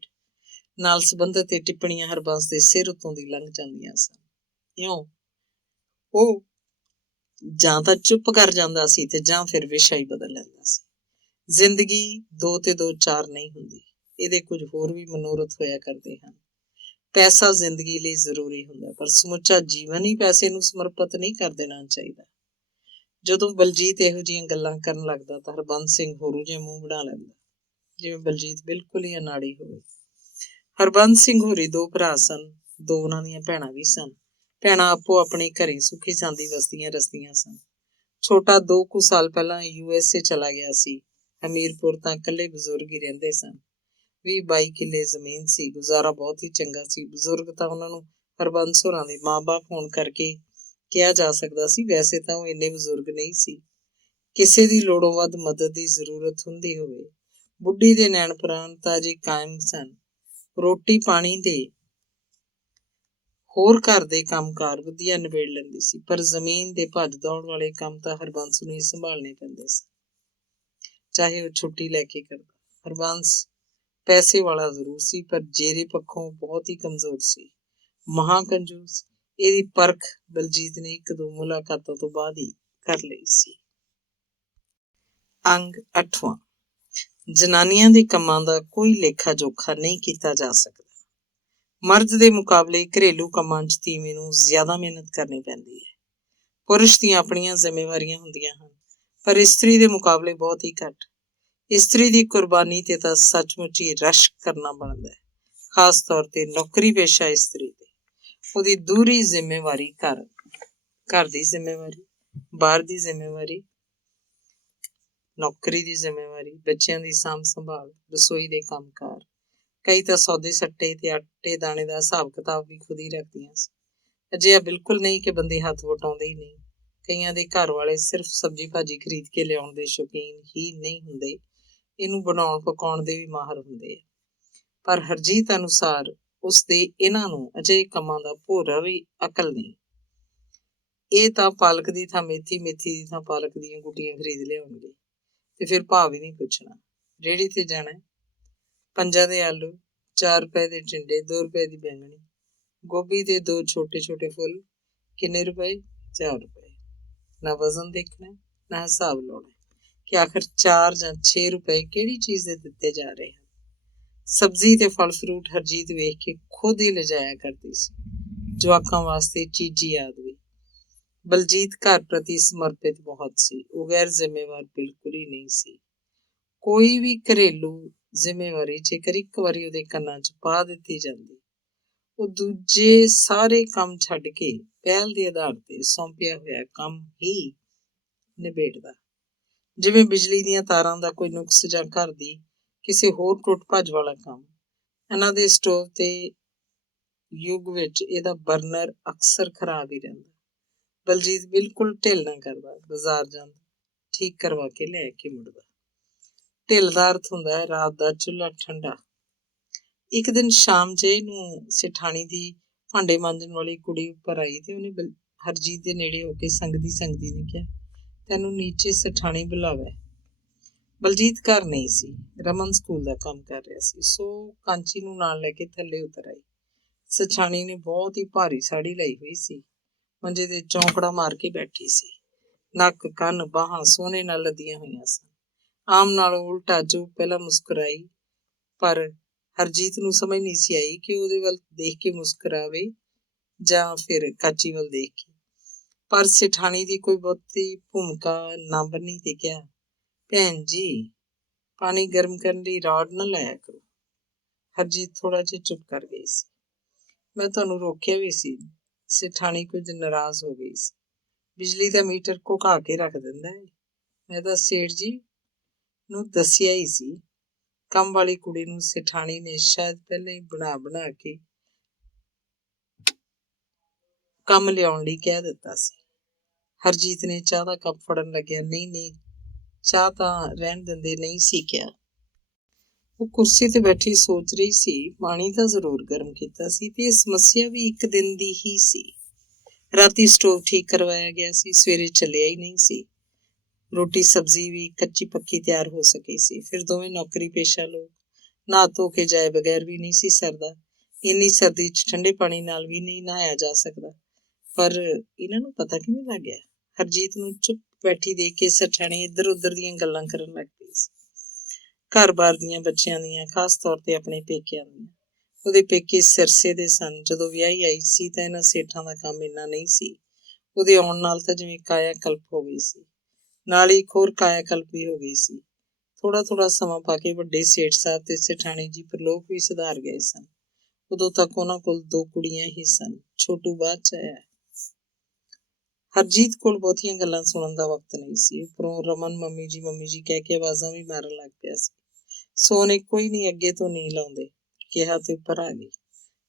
ਨਾਲ ਸੰਬੰਧਿਤ ਇਹ ਟਿੱਪਣੀਆਂ ਹਰਬੰਸ ਦੇ ਸਿਰ ਉੱਤੋਂ ਦੀ ਲੰਘ ਜਾਂਦੀਆਂ ਸਨ। ਇਉਂ ਉਹ ਜਾਂ ਤਾਂ ਚੁੱਪ ਕਰ ਜਾਂਦਾ ਸੀ ਤੇ ਜਾਂ ਫਿਰ ਵਿਸ਼ਾ ਹੀ ਬਦਲ ਲੈਂਦਾ ਸੀ। ਜ਼ਿੰਦਗੀ 2 ਤੇ 2 4 ਨਹੀਂ ਹੁੰਦੀ, ਇਹਦੇ ਕੁਝ ਹੋਰ ਵੀ ਮਨੋਰਥ ਹੋਇਆ ਕਰਦੇ ਹਨ। ਪੈਸਾ ਜ਼ਿੰਦਗੀ ਲਈ ਜ਼ਰੂਰੀ ਹੁੰਦਾ, ਪਰ ਸਮੁੱਚਾ ਜੀਵਨ ਹੀ ਪੈਸੇ ਨੂੰ ਸਮਰਪਿਤ ਨਹੀਂ ਕਰ ਦੇਣਾ ਚਾਹੀਦਾ। ਜਦੋਂ ਬਲਜੀਤ ਇਹੋ ਜਿਹੀਆਂ ਗੱਲਾਂ ਕਰਨ ਲੱਗਦਾ ਤਾਂ ਹਰਬੰਸ ਸਿੰਘ ਹੋਰੂ ਜਿਹਾ ਮੂੰਹ ਬਣਾ ਲੈਂਦਾ, ਜਿਵੇਂ ਬਲਜੀਤ ਬਿਲਕੁਲ ਹੀ ਅਨਾੜੀ ਹੋਵੇ। ਹਰਬੰਸ ਸਿੰਘ ਹੋਰੀ 2 ਭਰਾ ਸਨ, 2 ਉਹਨਾਂ ਦੀਆਂ ਭੈਣਾਂ ਵੀ ਸਨ। ਭੈਣਾਂ ਆਪੋ ਆਪਣੇ ਘਰੇ ਸੁਖੀ ਸਾਂਦੀ ਵਸਦੀਆਂ ਰਸਦੀਆਂ ਸਨ। ਛੋਟਾ 2 ਕੁ ਸਾਲ ਪਹਿਲਾਂ USA ਚਲਾ ਗਿਆ ਸੀ। ਹਮੀਰਪੁਰ ਤਾਂ ਇਕੱਲੇ ਬਜ਼ੁਰਗ ਹੀ ਰਹਿੰਦੇ ਸਨ। 20-22 ਕਿੱਲੇ ਜ਼ਮੀਨ ਸੀ, ਗੁਜ਼ਾਰਾ ਬਹੁਤ ਹੀ ਚੰਗਾ ਸੀ। ਬਜ਼ੁਰਗ ਤਾਂ ਉਹਨਾਂ ਨੂੰ ਹਰਬੰਸ ਹੋਰਾਂ ਦੇ ਮਾਂ-ਬਾਪ ਹੋਣ ਕਰਕੇ ਕਿਹਾ ਜਾ ਸਕਦਾ ਸੀ, ਵੈਸੇ ਤਾਂ ਉਹ ਇੰਨੇ ਬਜ਼ੁਰਗ ਨਹੀਂ ਸੀ। ਕਿਸੇ ਦੀ ਲੋੜੋਂ ਵੱਧ ਮਦਦ ਦੀ ਜ਼ਰੂਰਤ ਹੁੰਦੀ ਹੋਵੇ। ਬੁੱਢੀ ਦੇ ਨੈਣ ਪ੍ਰਾਣ ਤਾਂ ਅਜੇ ਕਾਇਮ ਸਨ। ਰੋਟੀ ਪਾਣੀ ਦੇ ਹੋਰ ਘਰ ਦੇ ਕੰਮਕਾਰ ਵਧੀਆ ਨਿਬੇੜ ਲੈਂਦੀ ਸੀ, ਪਰ ਜ਼ਮੀਨ ਦੇ ਭੱਜ ਦੌੜ ਵਾਲੇ ਕੰਮ ਤਾਂ ਹਰਬੰਸ ਨੂੰ ਹੀ ਸੰਭਾਲਣੇ ਪੈਂਦੇ ਸਨ, ਚਾਹੇ ਉਹ ਛੁੱਟੀ ਲੈ ਕੇ ਕਰਦਾ। ਹਰਬੰਸ ਪੈਸੇ ਵਾਲਾ ਜ਼ਰੂਰ ਸੀ, ਪਰ ਜੇਰੇ ਪੱਖੋਂ ਬਹੁਤ ਹੀ ਕਮਜ਼ੋਰ ਸੀ, ਮਹਾਂ ਕੰਜੂਸ। ਇਹਦੀ ਪਰਖ ਬਲਜੀਤ ਨੇ 1-2 ਮੁਲਾਕਾਤਾਂ ਤੋਂ ਬਾਅਦ ਹੀ ਕਰ ਲਈ ਸੀ। ਅੰਗ 8ਵਾਂ। ਜਨਾਨੀਆਂ ਦੇ ਕੰਮਾਂ ਦਾ ਕੋਈ ਲੇਖਾ ਜੋਖਾ ਨਹੀਂ ਕੀਤਾ ਜਾ ਸਕਦਾ। ਮਰਦ ਦੇ ਮੁਕਾਬਲੇ ਘਰੇਲੂ ਕੰਮਾਂ 'ਚ ਤੀਵੀਂ ਨੂੰ ਜ਼ਿਆਦਾ ਮਿਹਨਤ ਕਰਨੀ ਪੈਂਦੀ ਹੈ। ਪੁਰਸ਼ ਦੀਆਂ ਆਪਣੀਆਂ ਜ਼ਿੰਮੇਵਾਰੀਆਂ ਹੁੰਦੀਆਂ ਹਨ, ਪਰ ਇਸਤਰੀ ਦੇ ਮੁਕਾਬਲੇ ਬਹੁਤ ਹੀ ਘੱਟ। ਇਸਤਰੀ ਦੀ ਕੁਰਬਾਨੀ ਤੇ ਤਾਂ ਸੱਚਮੁੱਚ ਹੀ ਰਸ਼ਕ ਕਰਨਾ ਬਣਦਾ ਹੈ, ਖਾਸ ਤੌਰ ਤੇ ਨੌਕਰੀ ਪੇਸ਼ਾ ਇਸਤਰੀ ਤੇ। ਉਹਦੀ ਦੂਰੀ ਜ਼ਿੰਮੇਵਾਰੀ ਘਰ ਦੀ ਜ਼ਿੰਮੇਵਾਰੀ, ਬਾਹਰ ਦੀ ਜ਼ਿੰਮੇਵਾਰੀ, ਨੌਕਰੀ ਦੀ ਜ਼ਿੰਮੇਵਾਰੀ, ਬੱਚਿਆਂ ਦੀ ਸਾਂਭ ਸੰਭਾਲ, ਰਸੋਈ ਦੇ ਕੰਮਕਾਰ। ਕਈ ਤਾਂ ਸੌਦੇ ਸੱਟੇ ਤੇ ਆਟੇ ਦਾਣੇ ਦਾ ਹਿਸਾਬ ਕਿਤਾਬ ਵੀ ਖੁਦ ਹੀ ਰੱਖਦੀਆਂ ਸੀ। ਅਜਿਹਾ ਬਿਲਕੁਲ ਨਹੀਂ ਕਿ ਬੰਦੇ ਹੱਥ ਵਟਾਉਂਦੇ ਹੀ ਨਹੀਂ। ਕਈਆਂ ਦੇ ਘਰ ਵਾਲੇ ਸਿਰਫ ਸਬਜ਼ੀ ਭਾਜੀ ਖਰੀਦ ਕੇ ਲਿਆਉਣ ਦੇ ਸ਼ੌਕੀਨ ਹੀ ਨਹੀਂ ਹੁੰਦੇ, ਇਹਨੂੰ ਬਣਾਉਣ ਪਕਾਉਣ ਦੇ ਵੀ ਮਾਹਰ ਹੁੰਦੇ ਆ। ਪਰ ਹਰਜੀਤ ਅਨੁਸਾਰ ਉਸਦੇ ਇਹਨਾਂ ਨੂੰ ਅਜਿਹੇ ਕੰਮਾਂ ਦਾ ਭੋਰਾ ਵੀ ਅਕਲ ਨਹੀਂ। ਇਹ ਤਾਂ ਪਾਲਕ ਦੀ ਥਾਂ ਮੇਥੀ, ਮੇਥੀ ਦੀ ਥਾਂ ਪਾਲਕ ਦੀਆਂ ਗੁੱਟੀਆਂ ਖਰੀਦ ਲਿਆਉਣਗੇ ਤੇ ਫਿਰ ਭਾਅ ਵੀ ਨਹੀਂ ਪੁੱਛਣਾ। ਰੇਹੜੀ ਤੇ ਜਾਣਾ, 5 ਦੇ ਆਲੂ, 4 ਰੁਪਏ ਦੇ ਟਿੰਡੇ, 2 ਰੁਪਏ ਦੀ ਬੈਂਗਣੀ, ਗੋਭੀ ਦੇ 2 ਛੋਟੇ-ਛੋਟੇ ਫੁੱਲ, ਕਿੰਨੇ ਰੁਪਏ? 4 ਰੁਪਏ। ਨਾ ਵਜ਼ਨ ਦੇਖਣਾ, ਨਾ ਹਿਸਾਬ ਲਾਉਣਾ ਕਿ ਆਖਰ 4 ਜਾਂ 6 ਰੁਪਏ ਕਿਹੜੀ ਚੀਜ਼ ਦੇ ਦਿੱਤੇ ਜਾ ਰਹੇ ਹਨ। ਸਬਜ਼ੀ ਤੇ ਫਲ ਫਰੂਟ ਹਰਜੀਤ ਵੇਖ ਕੇ ਖੁਦ ਹੀ ਲਿਜਾਇਆ ਕਰਦੀ ਸੀ, ਜਵਾਕਾਂ ਵਾਸਤੇ ਚੀਜ਼ੀ ਆਦਿ। ਬਲਜੀਤ ਘਰ ਪ੍ਰਤੀ ਸਮਰਪਿਤ ਬਹੁਤ ਸੀ, ਉਹ ਗੈਰ ਜ਼ਿੰਮੇਵਾਰ ਬਿਲਕੁਲ ਹੀ ਨਹੀਂ ਸੀ। ਕੋਈ ਵੀ ਘਰੇਲੂ ਜ਼ਿੰਮੇਵਾਰੀ ਜੇਕਰ ਇੱਕ ਵਾਰੀ ਉਹਦੇ ਕੰਨਾਂ 'ਚ ਪਾ ਦਿੱਤੀ ਜਾਂਦੀ, ਉਹ ਦੂਜੇ ਸਾਰੇ ਕੰਮ ਛੱਡ ਕੇ ਪਹਿਲ ਦੇ ਆਧਾਰ ਤੇ ਸੌਂਪਿਆ ਹੋਇਆ ਕੰਮ ਹੀ ਨਿਬੇੜਦਾ। ਜਿਵੇਂ ਬਿਜਲੀ ਦੀਆਂ ਤਾਰਾਂ ਦਾ ਕੋਈ ਨੁਕਸ ਜਾਂ ਘਰ ਦੀ ਕਿਸੇ ਹੋਰ ਟੁੱਟ ਭੱਜ ਵਾਲਾ ਕੰਮ। ਇਹਨਾਂ ਦੇ ਸਟੋਵ ਤੇ ਯੁੱਗ ਵਿੱਚ ਇਹਦਾ ਬਰਨਰ ਅਕਸਰ ਖਰਾਬ ਹੀ ਰਹਿੰਦਾ। ਬਲਜੀਤ ਬਿਲਕੁਲ ਢਿੱਲ ਨਾ ਕਰਦਾ, ਬਾਜ਼ਾਰ ਜਾਂਦਾ, ਠੀਕ ਕਰਵਾ ਕੇ ਲੈ ਕੇ ਮੁੜਦਾ। ਢਿੱਲ ਦਾ ਅਰਥ ਹੁੰਦਾ ਹੈ ਰਾਤ ਦਾ ਚੁੱਲ੍ਹਾ ਠੰਡਾ। ਇੱਕ ਦਿਨ ਸ਼ਾਮ ਜੇ ਨੂੰ ਸਿਠਾਣੀ ਦੀ ਭਾਂਡੇ ਮਾਂਜਣ ਵਾਲੀ ਕੁੜੀ ਉੱਪਰ ਆਈ ਤੇ ਉਹਨੇ ਹਰਜੀਤ ਦੇ ਨੇੜੇ ਹੋ ਕੇ ਸੰਗਦੀ ਨੇ ਕਿਹਾ, ਤੈਨੂੰ ਨੀਚੇ ਸਿਠਾਣੀ ਬੁਲਾਵੇ। ਬਲਜੀਤ ਘਰ ਨਹੀਂ ਸੀ, ਰਮਨ ਸਕੂਲ ਦਾ ਕੰਮ ਕਰ ਰਿਹਾ ਸੀ, ਸੋ ਕਾਂਚੀ ਨੂੰ ਨਾਲ ਲੈ ਕੇ ਥੱਲੇ ਉਤਰ ਆਈ। ਸਿਠਾਣੀ ਨੇ ਬਹੁਤ ਹੀ ਭਾਰੀ ਸਾੜੀ ਲਈ ਹੋਈ ਸੀ, ਮੰਜੇ ਤੇ ਚੌਂਕੜਾ ਮਾਰ ਕੇ ਬੈਠੀ ਸੀ। ਨੱਕ, ਕੰਨ, ਬਾਹਾਂ ਸੋਨੇ ਨਾਲ ਲੱਦੀਆਂ ਹੋਈਆਂ ਸਨ। ਆਮ ਨਾਲੋਂ ਉਲਟਾ ਜੋ ਪਹਿਲਾਂ ਮੁਸਕਰਾਈ, ਪਰ ਹਰਜੀਤ ਨੂੰ ਸਮਝ ਨਹੀਂ ਸੀ ਆਈ ਕਿ ਉਹਦੇ ਵੱਲ ਦੇਖ ਕੇ ਮੁਸਕਰਾਵੇ ਜਾਂ ਫਿਰ ਕਾਚੀ ਵੱਲ ਦੇਖ ਕੇ। ਪਰ ਸਿਠਾਣੀ ਦੀ ਕੋਈ ਬਹੁਤੀ ਭੂਮਿਕਾ ਨਾ ਬੰਨੀ ਤੇ ਕਿਹਾ, ਭੈਣ ਜੀ, ਪਾਣੀ ਗਰਮ ਕਰਨ ਲਈ ਰਾੜ ਨਾ ਲਾਇਆ ਕਰੋ। ਹਰਜੀਤ ਥੋੜਾ ਜਿਹਾ ਚੁੱਪ ਕਰ ਗਈ ਸੀ। ਮੈਂ ਤੁਹਾਨੂੰ ਰੋਕਿਆ ਵੀ ਸੀ। ਸਿਠਾਣੀ ਕੁਝ ਨਾਰਾਜ਼ ਹੋ ਗਈ ਸੀ। ਬਿਜਲੀ ਦਾ ਮੀਟਰ ਘੁਕਾ ਕੇ ਰੱਖ ਦਿੰਦਾ ਹੈ। ਮੈਂ ਤਾਂ ਸੇਠ ਜੀ ਨੂੰ ਦੱਸਿਆ ਹੀ ਸੀ। ਕੰਮ ਵਾਲੀ ਕੁੜੀ ਨੂੰ ਸਿਠਾਣੀ ਨੇ ਸ਼ਾਇਦ ਪਹਿਲਾਂ ਹੀ ਬਣਾ ਕੇ ਕੰਮ ਲਿਆਉਣ ਲਈ ਕਹਿ ਦਿੱਤਾ ਸੀ। ਹਰਜੀਤ ਨੇ ਚਾਹ ਦਾ ਕੱਪ ਫੜਨ ਲੱਗਿਆ, ਨਹੀਂ, ਚਾਹ ਤਾਂ ਰਹਿਣ ਦਿੰਦੇ ਨਹੀਂ ਸੀ ਕਿਹਾ। ਉਹ ਕੁਰਸੀ ਤੇ ਬੈਠੀ ਸੋਚ ਰਹੀ ਸੀ, ਪਾਣੀ ਤਾਂ ਜ਼ਰੂਰ ਗਰਮ ਕੀਤਾ ਸੀ ਤੇ ਇਹ ਸਮੱਸਿਆ ਵੀ ਇੱਕ ਦਿਨ ਦੀ ਹੀ ਸੀ। ਰਾਤੀ ਸਟੋਵ ਠੀਕ ਕਰਵਾਇਆ ਗਿਆ ਸੀ, ਸਵੇਰੇ ਚੱਲਿਆ ਹੀ ਨਹੀਂ ਸੀ। ਰੋਟੀ ਸਬਜ਼ੀ ਵੀ ਕੱਚੀ ਪੱਕੀ ਤਿਆਰ ਹੋ ਸਕੀ ਸੀ। ਫਿਰ ਦੋਵੇਂ ਨੌਕਰੀ ਪੇਸ਼ਾ ਲੋਕ, ਨਹਾ ਧੋ ਕੇ ਜਾਏ ਬਗੈਰ ਵੀ ਨਹੀਂ ਸੀ ਸਰਦਾ। ਇੰਨੀ ਸਰਦੀ 'ਚ ਠੰਡੇ ਪਾਣੀ ਨਾਲ ਵੀ ਨਹੀਂ ਨਹਾਇਆ ਜਾ ਸਕਦਾ। ਪਰ ਇਹਨਾਂ ਨੂੰ ਪਤਾ ਕਿਵੇਂ ਲੱਗ ਗਿਆ? ਹਰਜੀਤ ਨੂੰ ਚੁੱਪ ਬੈਠੀ ਦੇਖ ਕੇ ਸਿਠਾਣੀ ਇੱਧਰ ਉੱਧਰ ਦੀਆਂ ਗੱਲਾਂ ਕਰਨ ਲੱਗ ਪਈ ਸੀ। ਘਰ-ਬਾਰ ਦੀਆਂ, ਬੱਚਿਆਂ ਦੀਆਂ, ਖਾਸ ਤੌਰ ਤੇ ਆਪਣੇ ਪੇਕਿਆਂ ਦੀਆਂ। ਉਹਦੇ ਪੇਕੇ ਸਿਰਸੇ ਦੇ ਸਨ। ਜਦੋਂ ਵਿਆਹੀ ਆਈ ਸੀ ਤਾਂ ਇਹਨਾਂ ਸੇਠਾਂ ਦਾ ਕੰਮ ਇੰਨਾ ਨਹੀਂ ਸੀ। ਉਹਦੇ ਆਉਣ ਨਾਲ ਤਾਂ ਜਿਵੇਂ ਕਾਇਆ ਕਲਪ ਹੋ ਗਈ ਸੀ। ਨਾਲ ਹੀ ਇੱਕ ਹੋਰ ਕਾਇਆ ਕਲਪ ਵੀ ਹੋ ਗਈ ਸੀ। ਥੋੜਾ ਸਮਾਂ ਪਾ ਕੇ ਵੱਡੇ ਸੇਠ ਸਾਹਿਬ ਤੇ ਸੇਠਾਣੀ ਜੀ ਪ੍ਰਲੋਕ ਵੀ ਸੁਧਾਰ ਗਏ ਸਨ। ਉਦੋਂ ਤੱਕ ਉਹਨਾਂ ਕੋਲ 2 ਕੁੜੀਆਂ ਹੀ ਸਨ। ਛੋਟੂ ਬਾਅਦ ਚ ਆਇਆ। ਹਰਜੀਤ ਕੋਲ ਬਹੁਤੀਆਂ ਗੱਲਾਂ ਸੁਣਨ ਦਾ ਵਕਤ ਨਹੀਂ ਸੀ। ਉੱਪਰੋਂ ਰਮਨ ਮੰਮੀ ਜੀ ਕਹਿ ਕੇ ਆਵਾਜ਼ਾਂ ਵੀ ਮਾਰਨ ਲੱਗ ਪਿਆ ਸੀ। ਸੋ ਉਹਨੇ ਕੋਈ ਨਹੀਂ, ਅੱਗੇ ਤੋਂ ਨਹੀਂ ਲਾਉਂਦੇ ਕਿਹਾ ਤੇ ਉੱਪਰ ਆ ਗਈ।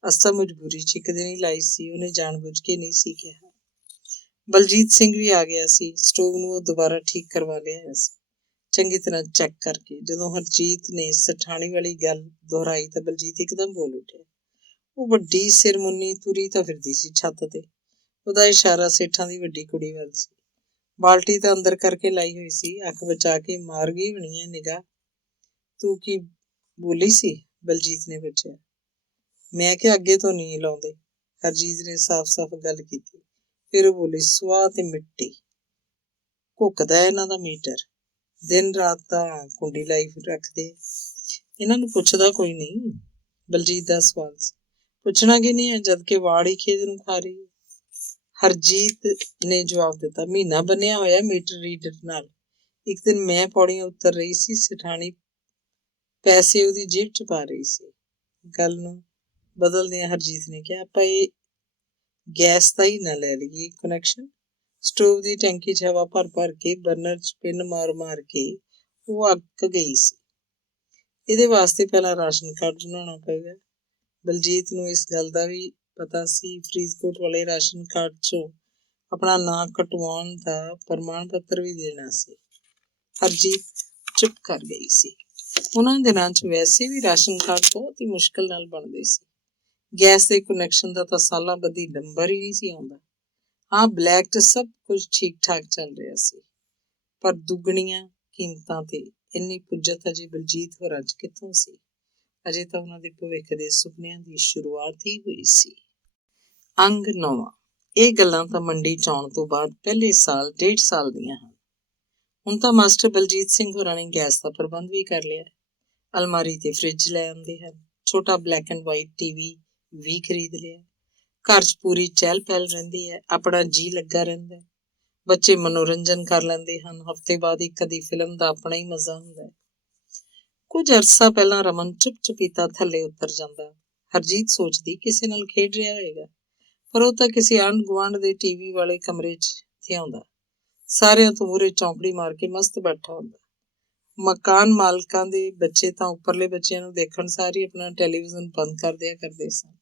ਅਸਾਂ ਮਜਬੂਰੀ ਚ ਇੱਕ ਦਿਨ ਹੀ ਲਾਈ ਸੀ, ਉਹਨੇ ਜਾਣਬੁੱਝ ਕੇ ਨਹੀਂ ਸੀ ਕਿਹਾ। ਬਲਜੀਤ ਸਿੰਘ ਵੀ ਆ ਗਿਆ ਸੀ। ਸਟੋਵ ਨੂੰ ਉਹ ਦੁਬਾਰਾ ਠੀਕ ਕਰਵਾ ਲਿਆਇਆ ਸੀ, ਚੰਗੀ ਤਰ੍ਹਾਂ ਚੈੱਕ ਕਰਕੇ। ਜਦੋਂ ਹਰਜੀਤ ਨੇ ਸਠਾਣੀ ਵਾਲੀ ਗੱਲ ਦੁਹਰਾਈ ਤਾਂ ਬਲਜੀਤ ਇੱਕਦਮ ਬੋਲ ਉੱਠਿਆ। ਉਹ ਵੱਡੀ ਸਿਰ ਮੁੰਨੀ ਤੁਰੀ ਤਾਂ ਫਿਰਦੀ ਸੀ ਛੱਤ ਤੇ। ਉਹਦਾ ਇਸ਼ਾਰਾ ਸੇਠਾਂ ਦੀ ਵੱਡੀ ਕੁੜੀ ਵੱਲ ਸੀ। ਬਾਲਟੀ ਤਾਂ ਅੰਦਰ ਕਰਕੇ ਲਾਈ ਹੋਈ ਸੀ। ਅੱਖ ਬਚਾ ਕੇ ਮਾਰ ਗਈ ਹੋਣੀ ਹੈ ਨਿਗਾਹ। ਤੂੰ ਕੀ ਬੋਲੀ ਸੀ? ਬਲਜੀਤ ਨੇ ਪੁੱਛਿਆ। ਮੈਂ ਕਿਹਾ ਅੱਗੇ ਤੋਂ ਨਹੀਂ ਲਾਉਂਦੇ। ਹਰਜੀਤ ਨੇ ਸਾਫ਼-ਸਾਫ਼ ਗੱਲ ਕੀਤੀ। ਫਿਰ ਉਹ ਬੋਲੀ, ਸੁਆਹ ਤੇ ਮਿੱਟੀ ਘੁੱਕਦਾ ਇਹਨਾਂ ਦਾ ਮੀਟਰ। ਦਿਨ ਰਾਤ ਤਾਂ ਕੁੰਡੀ ਲਾਈ ਰੱਖਦੇ। ਇਹਨਾਂ ਨੂੰ ਪੁੱਛਦਾ ਕੋਈ ਨਹੀਂ। ਬਲਜੀਤ ਦਾ ਸਵਾਲ ਸੀ। ਪੁੱਛਣਾ ਕੀ ਨਹੀਂ ਹੈ ਜਦ ਕਿ ਵਾੜ ਹੀ ਖੇਤ ਨੂੰ ਖਾ ਰਹੀ ਹੈ। ਹਰਜੀਤ ਨੇ ਜਵਾਬ ਦਿੱਤਾ, ਮਹੀਨਾ ਬੰਨਿਆ ਹੋਇਆ ਮੀਟਰ ਰੀਡਰ ਨਾਲ। ਇੱਕ ਦਿਨ ਮੈਂ ਪੌੜੀਆਂ ਉਤਰ ਰਹੀ ਸੀ, ਸਠਾਣੀ ਪੈਸੇ ਉਹਦੀ ਜੇਬ ਚ ਪਾ ਰਹੀ ਸੀ। ਗੱਲ ਨੂੰ ਬਦਲਦਿਆਂ ਹਰਜੀਤ ਨੇ ਕਿਹਾ, ਆਪਾਂ ਇਹ ਗੈਸ ਦਾ ਹੀ ਨਾ ਲੈ ਲਈਏ ਕਨੈਕਸ਼ਨ। ਸਟੋਵ ਦੀ ਟੈਂਕੀ ਚ ਹਵਾ ਭਰ ਕੇ ਬਰਨਰ ਚ ਪਿੰਨ ਮਾਰ ਕੇ ਉਹ ਅੱਕ ਗਈ ਸੀ। ਇਹਦੇ ਵਾਸਤੇ ਪਹਿਲਾਂ ਰਾਸ਼ਨ ਕਾਰਡ ਬਣਾਉਣਾ ਪਏਗਾ। ਬਲਜੀਤ ਨੂੰ ਇਸ ਗੱਲ ਦਾ ਵੀ ਪਤਾ ਸੀ। ਫਰੀਦਕੋਟ ਵਾਲੇ ਰਾਸ਼ਨ ਕਾਰਡ ਚੋਂ ਆਪਣਾ ਨਾਂ ਕਟਵਾਉਣ ਦਾ ਪ੍ਰਮਾਣ ਪੱਤਰ ਵੀ ਦੇਣਾ ਸੀ। ਹਰਜੀਤ ਚੁੱਪ ਕਰ ਗਈ ਸੀ। ਉਹਨਾਂ ਦਿਨਾਂ ਚ ਵੈਸੇ ਵੀ ਰਾਸ਼ਨ ਕਾਰਡ ਬਹੁਤ ਹੀ ਮੁਸ਼ਕਿਲ ਨਾਲ ਬਣਦੇ ਸੀ। ਗੈਸ ਦੇ ਕੁਨੈਕਸ਼ਨ ਦਾ ਤਾਂ ਸਾਲਾਂ ਬੱਧੀ ਨੰਬਰ ਹੀ ਨਹੀਂ ਸੀ ਆਉਂਦਾ। ਹਾਂ, ਬਲੈਕ ਚ ਸਭ ਕੁਝ ਠੀਕ ਠਾਕ ਚੱਲ ਰਿਹਾ ਸੀ, ਪਰ ਦੁੱਗਣੀਆਂ ਕੀਮਤਾਂ ਤੇ ਇੰਨੀ ਪੁੱਜਤ ਅਜੇ ਬਲਜੀਤ ਹੋਰਾਂ ਚ ਕਿੱਥੋਂ ਸੀ। ਅਜੇ ਤਾਂ ਉਹਨਾਂ ਦੇ ਭਵਿੱਖ ਦੇ ਸੁਪਨਿਆਂ ਦੀ ਸ਼ੁਰੂਆਤ ਹੀ ਹੋਈ ਸੀ। ਅੰਗ 9। ਇਹ ਗੱਲਾਂ ਤਾਂ ਮੰਡੀ ਚ ਆਉਣ ਤੋਂ ਬਾਅਦ ਪਹਿਲੇ ਸਾਲ 1.5 ਸਾਲ ਦੀਆਂ ਹਨ। ਹੁਣ ਤਾਂ ਮਾਸਟਰ ਬਲਜੀਤ ਸਿੰਘ ਹੋਰਾਂ ਨੇ ਗੈਸ ਦਾ ਪ੍ਰਬੰਧ ਵੀ ਕਰ ਲਿਆ। ਅਲਮਾਰੀ ਤੇ ਫਰਿੱਜ ਲੈ ਆਉਂਦੇ ਹਨ। ਛੋਟਾ ਬਲੈਕ ਐਂਡ ਵਾਈਟ ਟੀਵੀ ਵੀ ਖਰੀਦ ਲਿਆ। ਘਰ ਚ ਪੂਰੀ ਚਹਿਲ ਪਹਿਲ ਰਹਿੰਦੀ ਹੈ। ਆਪਣਾ ਜੀ ਲੱਗਾ ਰਹਿੰਦਾ ਹੈ। ਬੱਚੇ ਮਨੋਰੰਜਨ ਕਰ ਲੈਂਦੇ ਹਨ। ਹਫ਼ਤੇ ਬਾਅਦ ਇੱਕ ਅੱਧੀ ਫਿਲਮ ਦਾ ਆਪਣਾ ਹੀ ਮਜ਼ਾ ਹੁੰਦਾ ਹੈ। ਕੁਝ ਅਰਸਾ ਪਹਿਲਾਂ ਰਮਨ ਚੁੱਪ-ਚੁਪੀਤਾ ਥੱਲੇ ਉਤਰ ਜਾਂਦਾ। ਹਰਜੀਤ ਸੋਚਦੀ ਕਿਸੇ ਨਾਲ ਖੇਡ ਰਿਹਾ ਹੋਏਗਾ, ਪਰ ਉਹ ਤਾਂ ਕਿਸੇ ਆਂਢ ਗੁਆਂਢ ਦੇ ਟੀਵੀ ਵਾਲੇ ਕਮਰੇ ਚ ਆਉਂਦਾ। ਸਾਰਿਆਂ ਤੋਂ ਮੂਹਰੇ ਚੌਂਕੜੀ ਮਾਰ ਕੇ ਮਸਤ ਬੈਠਾ ਹੁੰਦਾ। ਮਕਾਨ ਮਾਲਕਾਂ ਦੇ ਬੱਚੇ ਤਾਂ ਉੱਪਰਲੇ ਬੱਚਿਆਂ ਨੂੰ ਦੇਖਣ ਸਾਰ ਹੀ ਆਪਣਾ ਟੈਲੀਵਿਜ਼ਨ ਬੰਦ ਕਰ ਦਿਆ ਕਰਦੇ ਸਨ।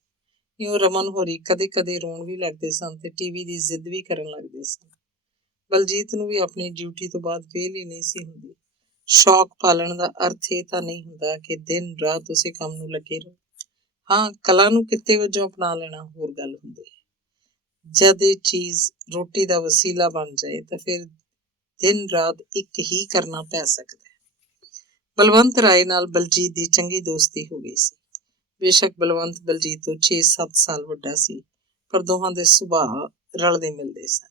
ਇਉਂ ਰਮਨ ਹੋਰੀ ਕਦੇ ਰੋਣ ਵੀ ਲੱਗਦੇ ਸਨ ਤੇ ਟੀਵੀ ਦੀ ਜ਼ਿੱਦ ਵੀ ਕਰਨ ਲੱਗਦੇ ਸਨ। ਬਲਜੀਤ ਨੂੰ ਵੀ ਆਪਣੀ ਡਿਊਟੀ ਤੋਂ ਬਾਅਦ ਵਿਹਲ ਹੀ ਨਹੀਂ ਸੀ ਹੁੰਦੀ। ਸ਼ੌਕ ਪਾਲਣ ਦਾ ਅਰਥ ਇਹ ਤਾਂ ਨਹੀਂ ਹੁੰਦਾ ਕਿ ਦਿਨ ਰਾਤ ਉਸੇ ਕੰਮ ਨੂੰ ਲੱਗੇ ਰਹੋ। ਹਾਂ, ਕਲਾ ਨੂੰ ਕਿੱਤੇ ਵਜੋਂ ਅਪਣਾ ਲੈਣਾ ਹੋਰ ਗੱਲ ਹੁੰਦੀ ਹੈ। ਜਦ ਇਹ ਚੀਜ਼ ਰੋਟੀ ਦਾ ਵਸੀਲਾ ਬਣ ਜਾਏ ਤਾਂ ਫਿਰ ਦਿਨ ਰਾਤ ਇੱਕ ਹੀ ਕਰਨਾ ਪੈ ਸਕਦਾ ਹੈ। ਬਲਵੰਤ ਰਾਏ ਨਾਲ ਬਲਜੀਤ ਦੀ ਚੰਗੀ ਦੋਸਤੀ ਹੋ ਗਈ ਸੀ। ਬੇਸ਼ੱਕ ਬਲਵੰਤ ਬਲਜੀਤ ਤੋਂ 6-7 ਸਾਲ ਵੱਡਾ ਸੀ, ਪਰ ਦੋਹਾਂ ਦੇ ਸੁਭਾਅ ਰਲਦੇ ਮਿਲਦੇ ਸਨ।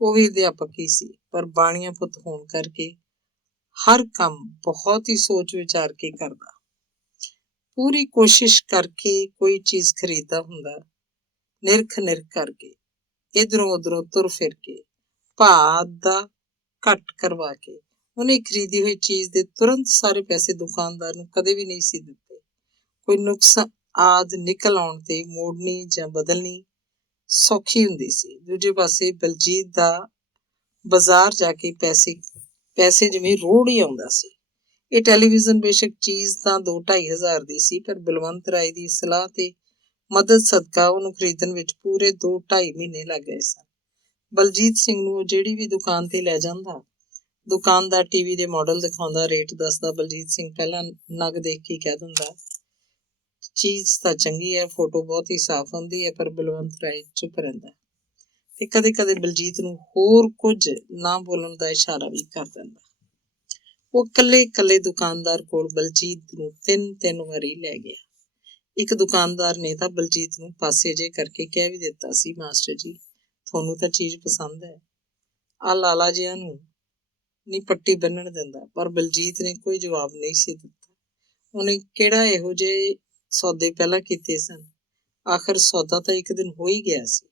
ਉਹ ਵੀ ਅਧਿਆਪਕ ਹੀ ਸੀ, ਪਰ ਬਾਣੀਆਂ ਪੁੱਤ ਹੋਣ ਕਰਕੇ ਹਰ ਕੰਮ ਬਹੁਤ ਹੀ ਸੋਚ ਵਿਚਾਰ ਕੇ ਕਰਦਾ। ਪੂਰੀ ਕੋਸ਼ਿਸ਼ ਕਰਕੇ ਕੋਈ ਚੀਜ਼ ਖਰੀਦਦਾ ਹੁੰਦਾ, ਨਿਰਖ ਕਰਕੇ, ਇਧਰੋਂ ਉਧਰੋਂ ਤੁਰ ਫਿਰ ਕੇ, ਭਾਅ ਦਾ ਘੱਟ ਕਰਵਾ ਕੇ। ਉਹਨੇ ਖਰੀਦੀ ਹੋਈ ਚੀਜ਼ ਦੇ ਤੁਰੰਤ ਸਾਰੇ ਪੈਸੇ ਦੁਕਾਨਦਾਰ ਨੂੰ ਕਦੇ ਵੀ ਨਹੀਂ ਸੀ ਦਿੱਤੇ। ਕੋਈ ਨੁਕਸ ਆਦਿ ਨਿਕਲ ਆਉਣ ਤੇ ਮੋੜਨੀ ਜਾਂ ਬਦਲਣੀ ਸੌਖੀ ਹੁੰਦੀ ਸੀ। ਦੂਜੇ ਪਾਸੇ ਬਲਜੀਤ ਦਾ ਬਾਜ਼ਾਰ ਜਾ ਕੇ ਪੈਸੇ ਜਿਵੇਂ ਰੋੜ ਹੀ ਆਉਂਦਾ ਸੀ। ਇਹ ਟੈਲੀਵਿਜ਼ਨ ਬੇਸ਼ੱਕ ਚੀਜ਼ ਤਾਂ 2-2.5 ਹਜ਼ਾਰ ਦੀ ਸੀ, ਪਰ ਬਲਵੰਤ ਰਾਏ ਦੀ ਸਲਾਹ ਤੇ ਮਦਦ ਸਦਕਾ ਉਹਨੂੰ ਖਰੀਦਣ ਵਿੱਚ ਪੂਰੇ 2-2.5 ਮਹੀਨੇ ਲੱਗ ਗਏ ਸਨ। ਬਲਜੀਤ ਸਿੰਘ ਨੂੰ ਉਹ ਜਿਹੜੀ ਵੀ ਦੁਕਾਨ ਤੇ ਲੈ ਜਾਂਦਾ, ਦੁਕਾਨਦਾਰ ਟੀਵੀ ਦੇ ਮਾਡਲ ਦਿਖਾਉਂਦਾ, ਰੇਟ ਦੱਸਦਾ। ਬਲਜੀਤ ਸਿੰਘ ਪਹਿਲਾਂ ਨਗ ਦੇਖ ਕੇ ਕਹਿ ਦਿੰਦਾ, ਚੀਜ਼ ਤਾਂ ਚੰਗੀ ਹੈ, ਫੋਟੋ ਬਹੁਤ ਹੀ ਸਾਫ਼ ਹੁੰਦੀ ਹੈ। ਪਰ ਬਲਵੰਤ ਰਾਏ ਚੁੱਪ ਰਹਿੰਦਾ ਤੇ ਕਦੇ ਬਲਜੀਤ ਨੂੰ ਹੋਰ ਕੁਝ ਨਾ ਬੋਲਣ ਦਾ ਇਸ਼ਾਰਾ ਵੀ ਕਰ ਦਿੰਦਾ। ਉਹ ਇਕੱਲੇ ਦੁਕਾਨਦਾਰ ਕੋਲ ਬਲਜੀਤ ਨੂੰ 3 ਵਾਰੀ ਲੈ ਗਿਆ। ਇੱਕ ਦੁਕਾਨਦਾਰ ਨੇ ਤਾਂ ਬਲਜੀਤ ਨੂੰ ਪਾਸੇ ਜੇ ਕਰਕੇ ਕਹਿ ਵੀ ਦਿੱਤਾ ਸੀ, ਮਾਸਟਰ ਜੀ, ਤੁਹਾਨੂੰ ਤਾਂ ਚੀਜ਼ ਪਸੰਦ ਹੈ, ਆਹ ਲਾਲਾ ਜਿਹਾ ਨੂੰ ਨਹੀਂ ਪੱਟੀ ਬੰਨਣ ਦਿੰਦਾ, ਪਰ ਬਲਜੀਤ ਨੇ ਕੋਈ ਜਵਾਬ ਨਹੀਂ ਸੀ ਦਿੱਤਾ। ਉਹਨੇ ਕਿਹੜਾ ਇਹੋ ਜਿਹੇ ਸੌਦੇ ਪਹਿਲਾਂ ਕੀਤੇ ਸਨ। ਆਖਰ ਸੌਦਾ ਤਾਂ ਇੱਕ ਦਿਨ ਹੋ ਹੀ ਗਿਆ ਸੀ,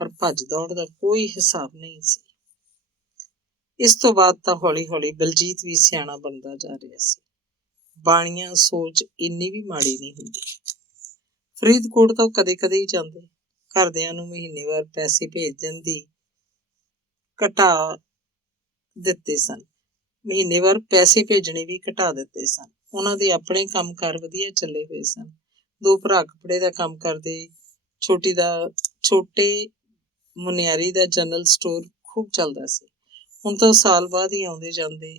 ਪਰ ਭੱਜ ਦੌੜ ਦਾ ਕੋਈ ਹਿਸਾਬ ਨਹੀਂ ਸੀ। ਇਸ ਤੋਂ ਬਾਅਦ ਤਾਂ ਹੌਲੀ ਹੌਲੀ ਬਲਜੀਤ ਵੀ ਸਿਆਣਾ ਬਣਦਾ ਜਾ ਰਿਹਾ ਸੀ। ਬਾਣੀਆਂ ਸੋਚ ਇੰਨੀ ਵੀ ਮਾੜੀ ਨਹੀਂ ਹੁੰਦੀ। ਫਰੀਦਕੋਟ ਤਾਂ ਕਦੇ ਕਦੇ ਹੀ ਜਾਂਦੇ, ਘਰਦਿਆਂ ਨੂੰ ਮਹੀਨੇਵਾਰ ਪੈਸੇ ਭੇਜਣ ਦੀ ਘਟਾ ਦਿੱਤੇ ਸਨ। ਮਹੀਨੇਵਾਰ ਪੈਸੇ ਭੇਜਣੇ ਵੀ ਘਟਾ ਦਿੱਤੇ ਸਨ। ਉਹਨਾਂ ਦੇ ਆਪਣੇ ਕੰਮਕਾਰ ਵਧੀਆ ਚੱਲੇ ਹੋਏ ਸਨ। 2 ਭਰਾ ਕੱਪੜੇ ਦਾ ਕੰਮ ਕਰਦੇ। ਛੋਟੇ ਮੁਨਿਆਰੀ ਦਾ ਜਨਰਲ ਸਟੋਰ ਖੂਬ ਚੱਲਦਾ ਸੀ। ਹੁਣ ਤਾਂ ਸਾਲ ਬਾਅਦ ਹੀ ਆਉਂਦੇ ਜਾਂਦੇ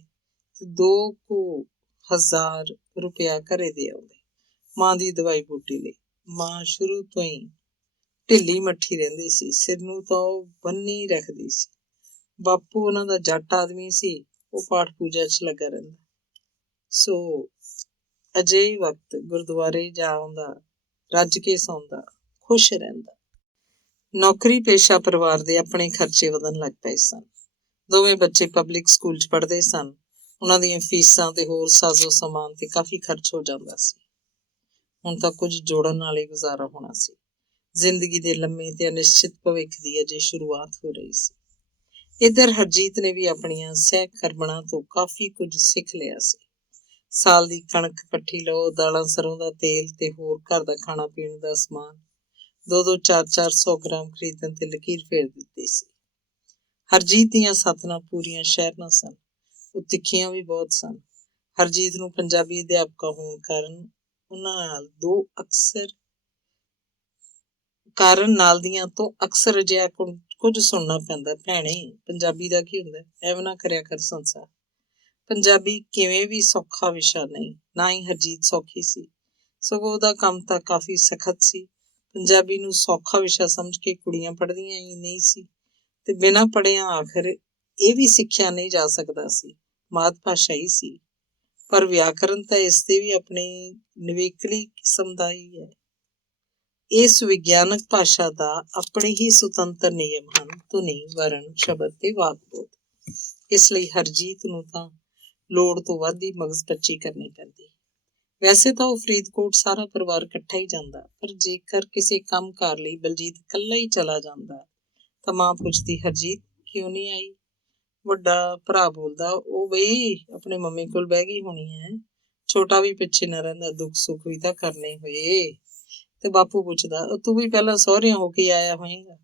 ਤੇ 2,000 ਰੁਪਇਆ ਘਰੇ ਦੇ ਆਉਂਦੇ ਮਾਂ ਦੀ ਦਵਾਈ ਬੂਟੀ ਲਈ। ਮਾਂ ਸ਼ੁਰੂ ਤੋਂ ਹੀ ਢਿੱਲੀ ਮੱਠੀ ਰਹਿੰਦੀ ਸੀ, ਸਿਰ ਨੂੰ ਤਾਂ ਉਹ ਬੰਨੀ ਰੱਖਦੀ ਸੀ। ਬਾਪੂ ਉਹਨਾਂ ਦਾ ਜੱਟ ਆਦਮੀ ਸੀ, ਉਹ ਪਾਠ ਪੂਜਾ 'ਚ ਲੱਗਾ ਰਹਿੰਦਾ। ਸੋ ਅਜਿਹੇ ਵਕਤ ਗੁਰਦੁਆਰੇ ਜਾ ਆਉਂਦਾ, ਰੱਜ ਕੇ ਸੌਂਦਾ, ਖੁਸ਼ ਰਹਿੰਦਾ। ਨੌਕਰੀ ਪੇਸ਼ਾ ਪਰਿਵਾਰ ਦੇ ਆਪਣੇ ਖਰਚੇ ਵਧਣ ਲੱਗ ਪਏ ਸਨ। ਦੋਵੇਂ ਬੱਚੇ ਪਬਲਿਕ ਸਕੂਲ 'ਚ ਪੜ੍ਹਦੇ ਸਨ। ਉਹਨਾਂ ਦੀਆਂ ਫੀਸਾਂ ਤੇ ਹੋਰ ਸਾਜ਼ੋ ਸਮਾਨ ਤੇ ਕਾਫੀ ਖਰਚ ਹੋ ਜਾਂਦਾ ਸੀ। ਹੁਣ ਤਾਂ ਕੁਝ ਜੋੜਨ ਨਾਲ ਹੀ ਗੁਜ਼ਾਰਾ ਹੋਣਾ ਸੀ। ਜ਼ਿੰਦਗੀ ਦੇ ਲੰਮੇ ਤੇ ਅਨਿਸ਼ਚਿਤ ਭਵਿੱਖ ਦੀ ਅਜੇ ਸ਼ੁਰੂਆਤ ਹੋ ਰਹੀ ਸੀ। ਇੱਧਰ ਹਰਜੀਤ ਨੇ ਵੀ ਆਪਣੀਆਂ ਸਹਿ ਕਰਮਣਾਂ ਤੋਂ ਕਾਫੀ ਕੁਝ ਸਿੱਖ ਲਿਆ ਸੀ। ਸਾਲ ਦੀ ਕਣਕ ਇਕੱਠੀ ਲਓ, ਦਾਲਾਂ, ਸਰੋਂ ਦਾ ਤੇਲ ਤੇ ਹੋਰ ਘਰ ਦਾ ਖਾਣਾ ਪੀਣ ਦਾ ਸਮਾਨ 2-2, 4-400 ਗ੍ਰਾਮ ਖਰੀਦਣ ਤੇ ਲਕੀਰ ਫੇਰ ਦਿੱਤੀ ਸੀ। ਹਰਜੀਤ ਦੀਆਂ ਸੱਥਾਂ ਪੂਰੀਆਂ ਸ਼ਹਿਰ ਨਾਲ ਸਨ। ਉਹ ਤਿੱਖੀਆਂ ਵੀ ਬਹੁਤ ਸਨ। ਹਰਜੀਤ ਨੂੰ ਪੰਜਾਬੀ ਅਧਿਆਪਕਾ ਹੋਣ ਕਾਰਨ ਉਹਨਾਂ ਨਾਲ ਦੀਆਂ ਤੋਂ ਅਕਸਰ ਅਜਿਹਾ ਕੁਝ ਸੁਣਨਾ ਪੈਂਦਾ, ਭੈਣੇ ਪੰਜਾਬੀ ਦਾ ਕੀ ਹੁੰਦਾ, ਐਵੇਂ ਨਾ ਕਰਿਆ ਕਰ ਸੰਸਾਰ। ਪੰਜਾਬੀ ਕਿਵੇਂ ਵੀ ਸੌਖਾ ਵਿਸ਼ਾ ਨਹੀਂ, ਨਾ ਹੀ ਹਰਜੀਤ ਸੌਖੀ ਸੀ, ਸਗੋਂ ਉਹਦਾ ਕੰਮ ਤਾਂ ਕਾਫੀ ਸਖਤ ਸੀ। ਪੰਜਾਬੀ ਨੂੰ ਸੌਖਾ ਵਿਸ਼ਾ ਸਮਝ ਕੇ ਕੁੜੀਆਂ ਪੜ੍ਹਦੀਆਂ ਹੀ ਨਹੀਂ ਸੀ, ਤੇ ਬਿਨਾਂ ਪੜ੍ਹਿਆਂ ਆਖਰ ਇਹ ਵੀ ਸਿੱਖਿਆ ਨਹੀਂ ਜਾ ਸਕਦਾ ਸੀ। ਮਾਤ ਭਾਸ਼ਾ ਹੀ ਸੀ, ਪਰ ਵਿਆਕਰਨ ਤਾਂ ਇਸ ਦੇ ਵੀ ਆਪਣੀ ਨਿਵੇਕਲੀ ਕਿਸਮ ਦਾ ਹੀ ਹੈ। ਇਸ ਵਿਗਿਆਨਕ ਭਾਸ਼ਾ ਦਾ ਆਪਣੇ ਹੀ ਸੁਤੰਤਰ ਨਿਯਮ ਹਨ, ਧੁਨੀ, ਵਰਣ, ਸ਼ਬਦ ਤੇ ਵਾਕ-ਬੋਧ। ਇਸ ਲਈ ਹਰਜੀਤ ਨੂੰ ਤਾਂ ਲੋੜ ਤੋਂ ਵੱਧ ਹੀ ਮਗਜ਼ਪੱਚੀ ਕਰਨੀ ਪੈਂਦੀ। ਵੈਸੇ ਤਾਂ ਉਹ ਫਰੀਦਕੋਟ ਸਾਰਾ ਪਰਿਵਾਰ ਇਕੱਠਾ ਹੀ ਜਾਂਦਾ, ਪਰ ਜੇਕਰ ਕਿਸੇ ਕੰਮਕਾਰ ਲਈ ਬਲਜੀਤ ਇਕੱਲਾ ਹੀ ਚਲਾ ਜਾਂਦਾ ਤਾਂ ਮਾਂ ਪੁੱਛਦੀ, ਹਰਜੀਤ ਕਿਉਂ ਨਹੀਂ ਆਈ? ਵੱਡਾ ਭਰਾ ਬੋਲਦਾ, ਉਹ ਬਈ ਆਪਣੇ ਮੰਮੀ ਕੋਲ ਬਹਿ ਗਈ ਹੋਣੀ ਹੈ। ਛੋਟਾ ਵੀ ਪਿੱਛੇ ਨਾ ਰਹਿੰਦਾ, ਦੁੱਖ ਸੁੱਖ ਵੀ ਤਾਂ ਕਰਨੇ ਹੋਏ। ਤੇ ਬਾਪੂ ਪੁੱਛਦਾ, ਤੂੰ ਵੀ ਪਹਿਲਾਂ ਸਹੁਰਿਆਂ ਹੋ ਕੇ ਆਇਆ ਹੋਏਗਾ?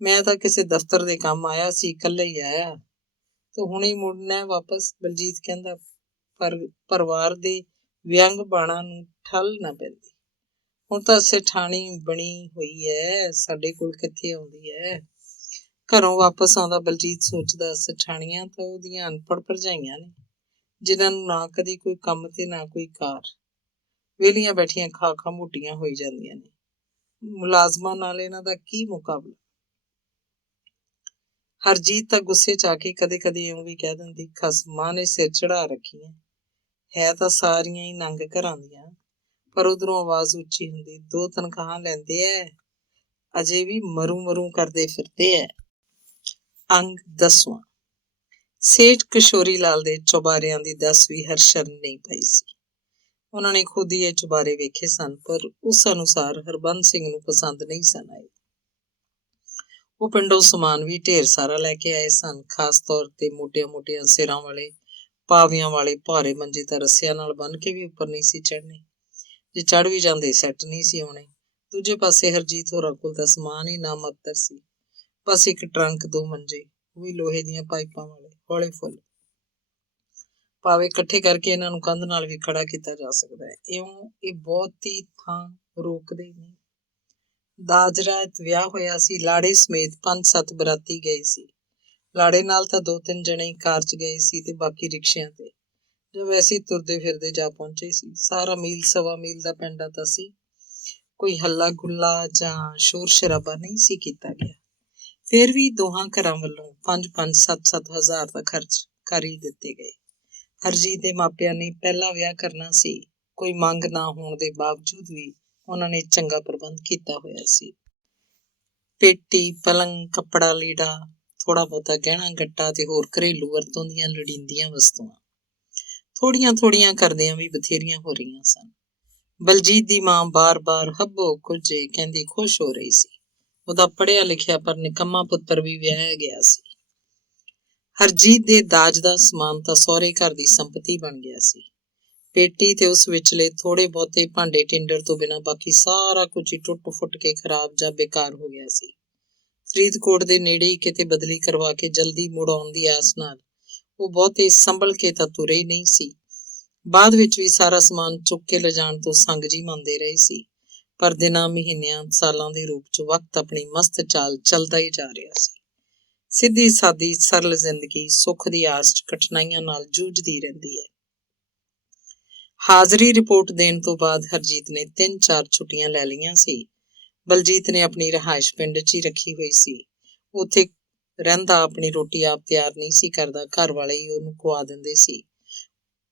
ਮੈਂ ਤਾਂ ਕਿਸੇ ਦਫ਼ਤਰ ਦੇ ਕੰਮ ਆਇਆ ਸੀ, ਇਕੱਲਾ ਹੀ ਆਇਆ ਤੇ ਹੁਣੇ ਮੁੜਨਾ ਵਾਪਸ। ਬਲਜੀਤ ਕਹਿੰਦਾ, ਪਰ ਪਰਿਵਾਰ ਦੇ ਵਿਅੰਗ ਬਾਣਾਂ ਨੂੰ ਠੱਲ ਨਾ ਪੈਂਦੀ। ਹੁਣ ਤਾਂ ਸੇਠਾਣੀ ਬਣੀ ਹੋਈ ਹੈ, ਸਾਡੇ ਕੋਲ ਕਿੱਥੇ ਆਉਂਦੀ ਹੈ। ਘਰੋਂ ਵਾਪਸ ਆਉਂਦਾ ਬਲਜੀਤ ਸੋਚਦਾ, ਸੇਠਾਣੀਆਂ ਤਾਂ ਉਹਦੀਆਂ ਅਨਪੜ੍ਹ ਭਰਜਾਈਆਂ ਨੇ, ਜਿਨ੍ਹਾਂ ਨੂੰ ਨਾ ਕਦੀ ਕੋਈ ਕੰਮ ਤੇ ਨਾ ਕੋਈ ਕਾਰ, ਵਿਹਲੀਆਂ ਬੈਠੀਆਂ ਖਾ ਖਾ ਮੋਟੀਆਂ ਹੋਈ ਜਾਂਦੀਆਂ ਨੇ। ਮੁਲਾਜ਼ਮਾਂ ਨਾਲ ਇਹਨਾਂ ਦਾ ਕੀ ਮੁਕਾਬਲਾ। ਹਰਜੀਤ ਤਾਂ ਗੁੱਸੇ 'ਚ ਆ ਕੇ ਕਦੇ ਕਦੇ ਇਉਂ ਵੀ ਕਹਿ ਦਿੰਦੀ, ਖਸਮਾਂ ਨੇ ਸਿਰ ਚੜਾ ਰੱਖੀਆਂ, ਹੈ ਤਾਂ ਸਾਰੀਆਂ ਹੀ ਨੰਗ ਘਰਾਂ ਦੀਆਂ। ਪਰ ਉਧਰੋਂ ਆਵਾਜ਼ ਉੱਚੀ ਹੁੰਦੀ, 2 ਤਨਖਾਹਾਂ ਲੈਂਦੇ ਐ, ਅਜੇ ਵੀ ਮਰੂ ਮਰੂ ਕਰਦੇ ਫਿਰਦੇ ਐ। ਅੰਗ 10ਵਾਂ। ਸੇਠ ਕਿਸ਼ੋਰੀ ਲਾਲ ਦੇ ਚੁਬਾਰਿਆਂ ਦੀ ਦੱਸ ਵੀ ਹਰਸ਼ਰਨ ਨਹੀਂ ਪਈ ਸੀ। ਉਹਨਾਂ ਨੇ ਖੁਦ ਹੀ ਇਹ ਚੁਬਾਰੇ ਵੇਖੇ ਸਨ, ਪਰ ਉਸ ਅਨੁਸਾਰ ਹਰਬੰਸ ਸਿੰਘ ਨੂੰ ਪਸੰਦ ਨਹੀਂ ਸਨ ਆਏ। ਉਹ ਪਿੰਡੋਂ ਸਮਾਨ ਵੀ ਢੇਰ ਸਾਰਾ ਲੈ ਕੇ ਆਏ ਸਨ, ਖਾਸ ਤੌਰ ਤੇ ਮੋਟੀਆਂ ਮੋਟੀਆਂ ਸਿਰਾਂ ਵਾਲੇ ਪਾਵਿਆਂ ਵਾਲੇ ਭਾਰੇ ਮੰਜੇ ਤਾਂ ਰੱਸਿਆਂ ਨਾਲ ਬੰਨ ਕੇ ਵੀ ਉੱਪਰ ਨਹੀਂ ਸੀ ਚੜ੍ਹਨੇ। ਜੇ ਚੜ੍ਹ ਵੀ ਜਾਂਦੇ ਸੈੱਟ ਨਹੀਂ ਸੀ ਆਉਣੇ। ਦੂਜੇ ਪਾਸੇ ਹਰਜੀਤ ਹੋਰਾਂ ਕੋਲ ਤਾਂ ਸਮਾਨ ਹੀ ਨਾ ਮਾਤਰ ਸੀ, ਬਸ ਇੱਕ ਟਰੰਕ, 2 ਮੰਜੇ, ਉਹ ਵੀ ਲੋਹੇ ਦੀਆਂ ਪਾਈਪਾਂ ਵਾਲੇ, ਹੌਲੇ ਫੁੱਲ। ਭਾਵੇਂ ਇਕੱਠੇ ਕਰਕੇ ਇਹਨਾਂ ਨੂੰ ਕੰਧ ਨਾਲ ਵੀ ਖੜਾ ਕੀਤਾ ਜਾ ਸਕਦਾ ਹੈ। ਇਉਂ ਇਹ ਬਹੁਤੀ ਥਾਂ ਰੋਕਦੇ ਨਹੀਂ। ਦਾਜ ਰਾਤ ਵਿਆਹ ਹੋਇਆ ਸੀ, ਲਾੜੇ ਸਮੇਤ 5-7 ਬਰਾਤੀ ਗਏ ਸੀ। ਲਾੜੇ ਨਾਲ ਤਾਂ 2-3 ਜਣੇ ਕਾਰ 'ਚ ਗਏ ਸੀ ਤੇ ਬਾਕੀ ਰਿਕਸ਼ਿਆਂ ਤੇ, ਜੋ ਵੈਸੇ ਤੁਰਦੇ ਫਿਰਦੇ ਜਾ ਪਹੁੰਚੇ ਸੀ। ਸਾਰਾ ਮੀਲ ਸਵਾ ਮੀਲ ਦਾ ਪਿੰਡ ਤਾਂ ਸੀ, ਕੋਈ ਹੱਲਾ ਗੁੱਲਾ ਜਾਂ ਸ਼ੋਰ ਸ਼ਰਾਬਾ ਨਹੀਂ ਸੀ ਕੀਤਾ ਗਿਆ। ਫਿਰ ਵੀ ਦੋਹਾਂ ਘਰਾਂ ਵੱਲੋਂ 5-5, 7-7 ਹਜ਼ਾਰ ਦਾ ਖਰਚ ਕਰ ਹੀ ਦਿੱਤੇ ਗਏ। ਹਰਜੀਤ ਦੇ ਮਾਪਿਆਂ ਨੇ ਪਹਿਲਾ ਵਿਆਹ ਕਰਨਾ ਸੀ, ਕੋਈ ਮੰਗ ਨਾ ਹੋਣ ਦੇ ਬਾਵਜੂਦ ਵੀ ਉਹਨਾਂ ਨੇ ਚੰਗਾ ਪ੍ਰਬੰਧ ਕੀਤਾ ਹੋਇਆ ਸੀ। ਪੇਟੀ, ਪਲੰਗ, ਕੱਪੜਾ ਲੀੜਾ ਥੋੜਾ ਬਹੁਤਾ ਗਹਿਣਾ ਗੱਟਾ ਤੇ ਹੋਰ ਘਰੇਲੂ ਵਰਤੋਂ ਦੀਆਂ ਲੋੜੀਂਦੀਆਂ ਵਸਤੂਆਂ ਥੋੜੀਆਂ ਕਰਦਿਆਂ ਵੀ ਬਥੇਰੀਆਂ ਹੋ ਰਹੀਆਂ ਸਨ। ਬਲਜੀਤ ਦੀ ਮਾਂ ਬਾਰ-ਬਾਰ ਹੱਬੋ ਕੁਝੇ ਕਹਿੰਦੀ ਖੁਸ਼ ਹੋ ਰਹੀ ਸੀ। ਉਹਦਾ ਪੜ੍ਹਿਆ ਲਿਖਿਆ ਪਰ ਨਿਕੰਮਾ ਪੁੱਤਰ ਵੀ ਵਿਆਹਿਆ ਗਿਆ ਸੀ। ਹਰਜੀਤ ਦੇ ਦਾਜ ਦਾ ਸਮਾਨ ਤਾਂ ਸਹੁਰੇ ਘਰ ਦੀ ਸੰਪਤੀ ਬਣ ਗਿਆ ਸੀ। ਪੇਟੀ ਤੇ ਉਸ ਵਿਚਲੇ ਥੋੜੇ ਬਹੁਤੇ ਭਾਂਡੇ ਟਿੰਡਰ ਤੋਂ ਬਿਨਾਂ ਬਾਕੀ ਸਾਰਾ ਕੁਝ ਹੀ ਟੁੱਟ-ਫੁੱਟ ਕੇ ਖਰਾਬ ਜਾਂ ਬੇਕਾਰ ਹੋ ਗਿਆ ਸੀ। ਫਰੀਦਕੋਟ ਦੇ ਨੇੜੇ ਹੀ ਕਿਤੇ ਬਦਲੀ ਕਰਵਾ ਕੇ ਜਲਦੀ ਮੁੜ ਆਉਣ ਦੀ ਆਸ ਨਾਲ ਉਹ ਬਹੁਤੇ ਸੰਭਲ ਕੇ ਤਾਂ ਤੁਰੇ ਹੀ ਨਹੀਂ ਸੀ। ਬਾਅਦ ਵਿੱਚ ਵੀ ਸਾਰਾ ਸਮਾਨ ਚੁੱਕ ਕੇ ਲਿਜਾਣ ਤੋਂ ਸੰਗ ਜੀ ਮੰਨਦੇ ਰਹੇ ਸੀ। ਪਰ ਦਿਨਾਂ, ਮਹੀਨਿਆਂ, ਸਾਲਾਂ ਦੇ ਰੂਪ 'ਚ ਵਕਤ ਆਪਣੀ ਮਸਤ ਚਾਲ ਚੱਲਦਾ ਹੀ ਜਾ ਰਿਹਾ ਸੀ। ਸਿੱਧੀ ਸਾਦੀ ਸਰਲ ਜ਼ਿੰਦਗੀ ਸੁੱਖ ਦੀ ਆਸ 'ਚ ਕਠਿਨਾਈਆਂ ਨਾਲ ਜੂਝਦੀ ਰਹਿੰਦੀ ਹੈ। ਹਾਜ਼ਰੀ ਰਿਪੋਰਟ ਦੇਣ ਤੋਂ ਬਾਅਦ ਹਰਜੀਤ ਨੇ 3-4 ਛੁੱਟੀਆਂ ਲੈ ਲਈਆਂ ਸੀ। ਬਲਜੀਤ ਨੇ ਆਪਣੀ ਰਿਹਾਇਸ਼ ਪਿੰਡ 'ਚ ਹੀ ਰੱਖੀ ਹੋਈ ਸੀ। ਉੱਥੇ ਰਹਿੰਦਾ ਆਪਣੀ ਰੋਟੀ ਆਪ ਤਿਆਰ ਨਹੀਂ ਸੀ ਕਰਦਾ, ਘਰ ਵਾਲੇ ਹੀ ਉਹਨੂੰ ਖਵਾ ਦਿੰਦੇ ਸੀ।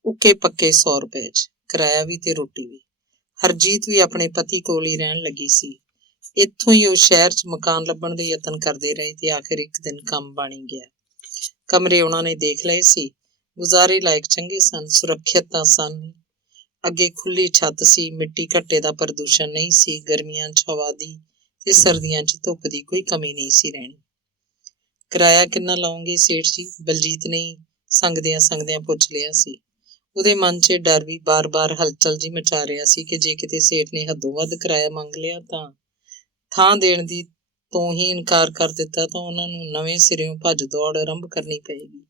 ਉੱਕੇ ਪੱਕੇ 100 ਰੁਪਏ 'ਚ ਕਿਰਾਇਆ ਵੀ ਤੇ ਰੋਟੀ ਵੀ। ਹਰਜੀਤ ਵੀ ਆਪਣੇ ਪਤੀ ਕੋਲ ਹੀ ਰਹਿਣ ਲੱਗੀ ਸੀ। ਇੱਥੋਂ ਹੀ ਉਹ ਸ਼ਹਿਰ 'ਚ ਮਕਾਨ ਲੱਭਣ ਦੇ ਯਤਨ ਕਰਦੇ ਰਹੇ ਤੇ ਆਖਿਰ ਇੱਕ ਦਿਨ ਕੰਮ ਬਣ ਗਿਆ। ਕਮਰੇ ਉਹਨਾਂ ਨੇ ਦੇਖ ਲਏ ਸੀ। ਗੁਜ਼ਾਰੇ ਲਾਇਕ ਚੰਗੇ ਸਨ, ਸੁਰੱਖਿਅਤ ਤਾਂ ਸਨ। ਅੱਗੇ ਖੁੱਲੀ ਛੱਤ ਸੀ, ਮਿੱਟੀ ਘੱਟੇ ਦਾ ਪ੍ਰਦੂਸ਼ਣ ਨਹੀਂ ਸੀ, ਗਰਮੀਆਂ 'ਚ ਹਵਾ ਦੀ ਤੇ ਸਰਦੀਆਂ 'ਚ ਧੁੱਪ ਦੀ ਕੋਈ ਕਮੀ ਨਹੀਂ ਸੀ ਰਹਿਣੀ। ਕਿਰਾਇਆ ਕਿੰਨਾ ਲਾਉਂਗੇ ਸੇਠ ਜੀ? ਬਲਜੀਤ ਨੇ ਸੰਗਦਿਆਂ ਪੁੱਛ ਲਿਆ ਸੀ। ਉਹਦੇ ਮਨ 'ਚ ਡਰ ਵੀ ਬਾਰ-ਬਾਰ ਹਲਚਲ ਜੀ ਮਚਾ ਰਿਹਾ ਸੀ ਕਿ ਜੇ ਕਿਤੇ ਸੇਠ ਨੇ ਹੱਦੋਂ ਵੱਧ ਕਿਰਾਇਆ ਮੰਗ ਲਿਆ ਤਾਂ ਥਾਂ ਦੇਣ ਦੀ ਤੋਂ ਹੀ ਇਨਕਾਰ ਕਰ ਦਿੱਤਾ ਤਾਂ ਉਹਨਾਂ ਨੂੰ ਨਵੇਂ ਸਿਰਿਓਂ ਭੱਜ ਦੌੜ ਆਰੰਭ ਕਰਨੀ ਪਏਗੀ।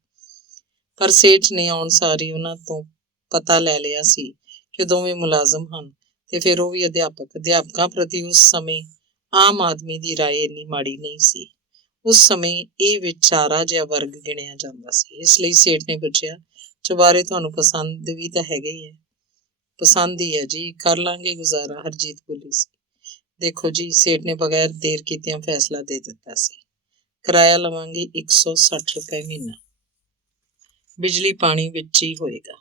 ਪਰ ਸੇਠ ਨੇ ਆਉਣ ਸਾਰ ਹੀ ਉਹਨਾਂ ਤੋਂ ਪਤਾ ਲੈ ਲਿਆ ਸੀ ਕਿ ਦੋਵੇਂ ਮੁਲਾਜ਼ਮ ਹਨ ਤੇ ਫਿਰ ਉਹ ਵੀ ਅਧਿਆਪਕਾਂ ਪ੍ਰਤੀ ਉਸ ਸਮੇਂ ਆਮ ਆਦਮੀ ਦੀ ਰਾਏ ਇੰਨੀ ਮਾੜੀ ਨਹੀਂ ਸੀ। ਉਸ ਸਮੇਂ ਇਹ ਵਿਚਾਰਾ ਜਿਹਾ ਵਰਗ ਗਿਣਿਆ ਜਾਂਦਾ ਸੀ। ਇਸ ਲਈ ਸੇਠ ਨੇ ਪੁੱਛਿਆ, ਚੁਬਾਰੇ ਤੁਹਾਨੂੰ ਪਸੰਦ ਵੀ ਤਾਂ ਹੈਗੇ ਹੀ ਹੈ। ਪਸੰਦ ਹੀ ਹੈ ਜੀ, ਕਰ ਲਾਂਗੇ ਗੁਜ਼ਾਰਾ, ਹਰਜੀਤ ਬੋਲੀ ਸੀ। ਦੇਖੋ ਜੀ, ਸੇਠ ਨੇ ਬਗੈਰ ਦੇਰ ਕੀਤਿਆਂ ਫੈਸਲਾ ਦੇ ਦਿੱਤਾ ਸੀ। ਕਿਰਾਇਆ ਲਵਾਂਗੇ 160 ਰੁਪਏ ਮਹੀਨਾ, ਬਿਜਲੀ ਪਾਣੀ ਵਿੱਚ ਹੀ ਹੋਏਗਾ।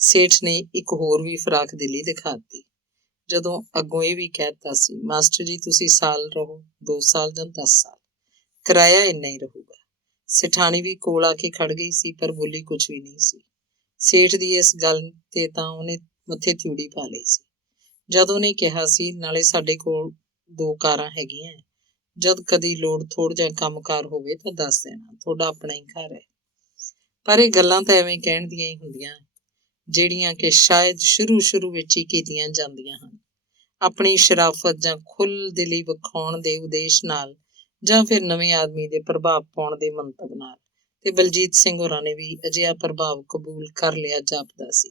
ਸੇਠ ਨੇ ਇੱਕ ਹੋਰ ਵੀ ਫਰਾਕ ਦਿਲੀ ਦਿਖਾਤੀ ਜਦੋਂ ਅੱਗੋਂ ਇਹ ਵੀ ਕਹਿਤਾ ਸੀ, ਮਾਸਟਰ ਜੀ ਤੁਸੀਂ ਸਾਲ ਰਹੋ, 2 ਸਾਲ ਜਾਂ 10 ਸਾਲ, ਕਿਰਾਇਆ ਇੰਨਾ ਹੀ ਰਹੂਗਾ। ਸੇਠਾਣੀ ਵੀ ਕੋਲ ਆ ਕੇ ਖੜ ਗਈ ਸੀ ਪਰ ਬੋਲੀ ਕੁਝ ਵੀ ਨਹੀਂ ਸੀ। ਸੇਠ ਦੀ ਇਸ ਗੱਲ ਤੇ ਤਾਂ ਉਹਨੇ ਮੱਥੇ ਥਿਊੜੀ ਪਾ ਲਈ ਸੀ। ਜਦ ਉਹਨੇ ਕਿਹਾ ਸੀ, ਨਾਲੇ ਸਾਡੇ ਕੋਲ 2 ਕਾਰਾਂ ਹੈਗੀਆਂ, ਜਦ ਕਦੀ ਲੋੜ ਥੋੜ ਜਾਂ ਕੰਮਕਾਰ ਹੋਵੇ ਤਾਂ ਦੱਸ ਦੇਣਾ, ਤੁਹਾਡਾ ਆਪਣਾ ਹੀ ਘਰ ਹੈ। ਪਰ ਇਹ ਗੱਲਾਂ ਤਾਂ ਐਵੇਂ ਕਹਿਣ ਦੀਆਂ ਹੀ ਹੁੰਦੀਆਂ ਜਿਹੜੀਆਂ ਕਿ ਸ਼ਾਇਦ ਸ਼ੁਰੂ ਵਿੱਚ ਹੀ ਕੀਤੀਆਂ ਜਾਂਦੀਆਂ ਹਨ, ਆਪਣੀ ਸ਼ਰਾਫਤ ਜਾਂ ਖੁੱਲ੍ਹ ਦਿਲੀ ਵਿਖਾਉਣ ਦੇ ਉਦੇਸ਼ ਨਾਲ ਜਾਂ ਫਿਰ ਨਵੇਂ ਆਦਮੀ ਦੇ ਪ੍ਰਭਾਵ ਪਾਉਣ ਦੇ ਮੰਤਵ ਨਾਲ। ਤੇ ਬਲਜੀਤ ਸਿੰਘ ਹੋਰਾਂ ਨੇ ਵੀ ਅਜਿਹਾ ਪ੍ਰਭਾਵ ਕਬੂਲ ਕਰ ਲਿਆ ਜਾਪਦਾ ਸੀ।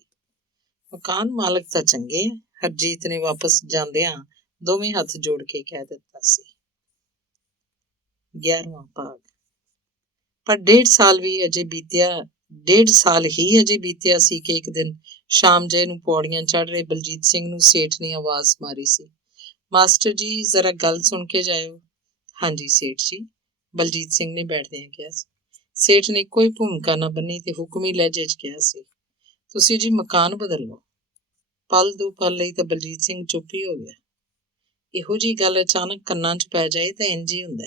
ਮਕਾਨ ਮਾਲਕ ਤਾਂ ਚੰਗੇ ਆ, ਹਰਜੀਤ ਨੇ ਵਾਪਸ ਜਾਂਦਿਆਂ ਦੋਵੇਂ ਹੱਥ ਜੋੜ ਕੇ ਕਹਿ ਦਿੱਤਾ ਸੀ। 11ਵਾਂ ਭਾਗ। ਪਰ 1.5 ਸਾਲ ਹੀ ਅਜੇ ਬੀਤਿਆ ਸੀ ਕਿ ਇੱਕ ਦਿਨ ਸ਼ਾਮ ਜਿਹੇ ਨੂੰ ਪੌੜੀਆਂ ਚੜ੍ਹ ਰਹੇ ਬਲਜੀਤ ਸਿੰਘ ਨੂੰ ਸੇਠ ਨੇ ਆਵਾਜ਼ ਮਾਰੀ ਸੀ, ਮਾਸਟਰ ਜੀ ਜ਼ਰਾ ਗੱਲ ਸੁਣ ਕੇ ਜਾਇਓ। ਹਾਂਜੀ ਸੇਠ ਜੀ, ਬਲਜੀਤ ਸਿੰਘ ਨੇ ਬੈਠਦਿਆਂ ਕਿਹਾ ਸੀ। ਸੇਠ ਨੇ ਕੋਈ ਭੂਮਿਕਾ ਨਾ ਬੰਨੀ ਤੇ ਹੁਕਮੀ ਲਹਿਜੇ 'ਚ ਕਿਹਾ ਸੀ, ਤੁਸੀਂ ਜੀ ਮਕਾਨ ਬਦਲ ਲਓ। ਪਲ 2 ਪਲ ਲਈ ਤਾਂ ਬਲਜੀਤ ਸਿੰਘ ਚੁੱਪ ਹੀ ਹੋ ਗਿਆ। ਇਹੋ ਜਿਹੀ ਗੱਲ ਅਚਾਨਕ ਕੰਨਾਂ 'ਚ ਪੈ ਜਾਏ ਤਾਂ ਇੰਝ ਹੀ ਹੁੰਦਾ।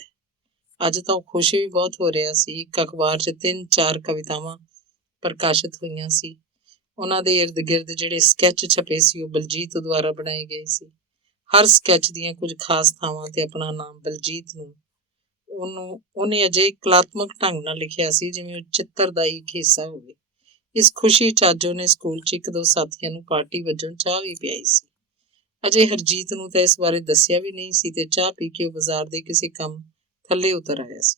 ਅੱਜ ਤਾਂ ਉਹ ਖੁਸ਼ ਵੀ ਬਹੁਤ ਹੋ ਰਿਹਾ ਸੀ। ਇੱਕ ਅਖਬਾਰ 'ਚ 3-4 ਕਵਿਤਾਵਾਂ ਪ੍ਰਕਾਸ਼ਿਤ ਹੋਈਆਂ ਸੀ। ਉਹਨਾਂ ਦੇ ਇਰਦ ਗਿਰਦ ਜਿਹੜੇ ਸਕੈਚ ਛਪੇ ਸੀ ਉਹ ਬਲਜੀਤ ਦੁਆਰਾ ਬਣਾਏ ਗਏ ਸੀ। ਹਰ ਸਕੈਚ ਦੀਆਂ ਕੁਝ ਖਾਸ ਥਾਵਾਂ ਤੇ ਆਪਣਾ ਨਾਮ ਬਲਜੀਤ ਨੂੰ ਉਹਨੇ ਅਜੇ ਕਲਾਤਮਕ ਢੰਗ ਨਾਲ ਲਿਖਿਆ ਸੀ ਜਿਵੇਂ ਉਹ ਚਿੱਤਰ ਦਾ ਹੀ ਹਿੱਸਾ ਹੋਵੇ। ਇਸ ਖੁਸ਼ੀ 'ਚ ਅੱਜ ਉਹਨੇ ਸਕੂਲ 'ਚ 1-2 ਸਾਥੀਆਂ ਨੂੰ ਪਾਰਟੀ ਵਜੋਂ ਚਾਹ ਵੀ ਪਿਆਈ ਸੀ। ਅਜੇ ਹਰਜੀਤ ਨੂੰ ਤਾਂ ਇਸ ਬਾਰੇ ਦੱਸਿਆ ਵੀ ਨਹੀਂ ਸੀ ਤੇ ਚਾਹ ਪੀ ਕੇ ਉਹ ਬਾਜ਼ਾਰ ਦੇ ਕਿਸੇ ਕੰਮ ਥੱਲੇ ਉਤਰ ਆਇਆ ਸੀ।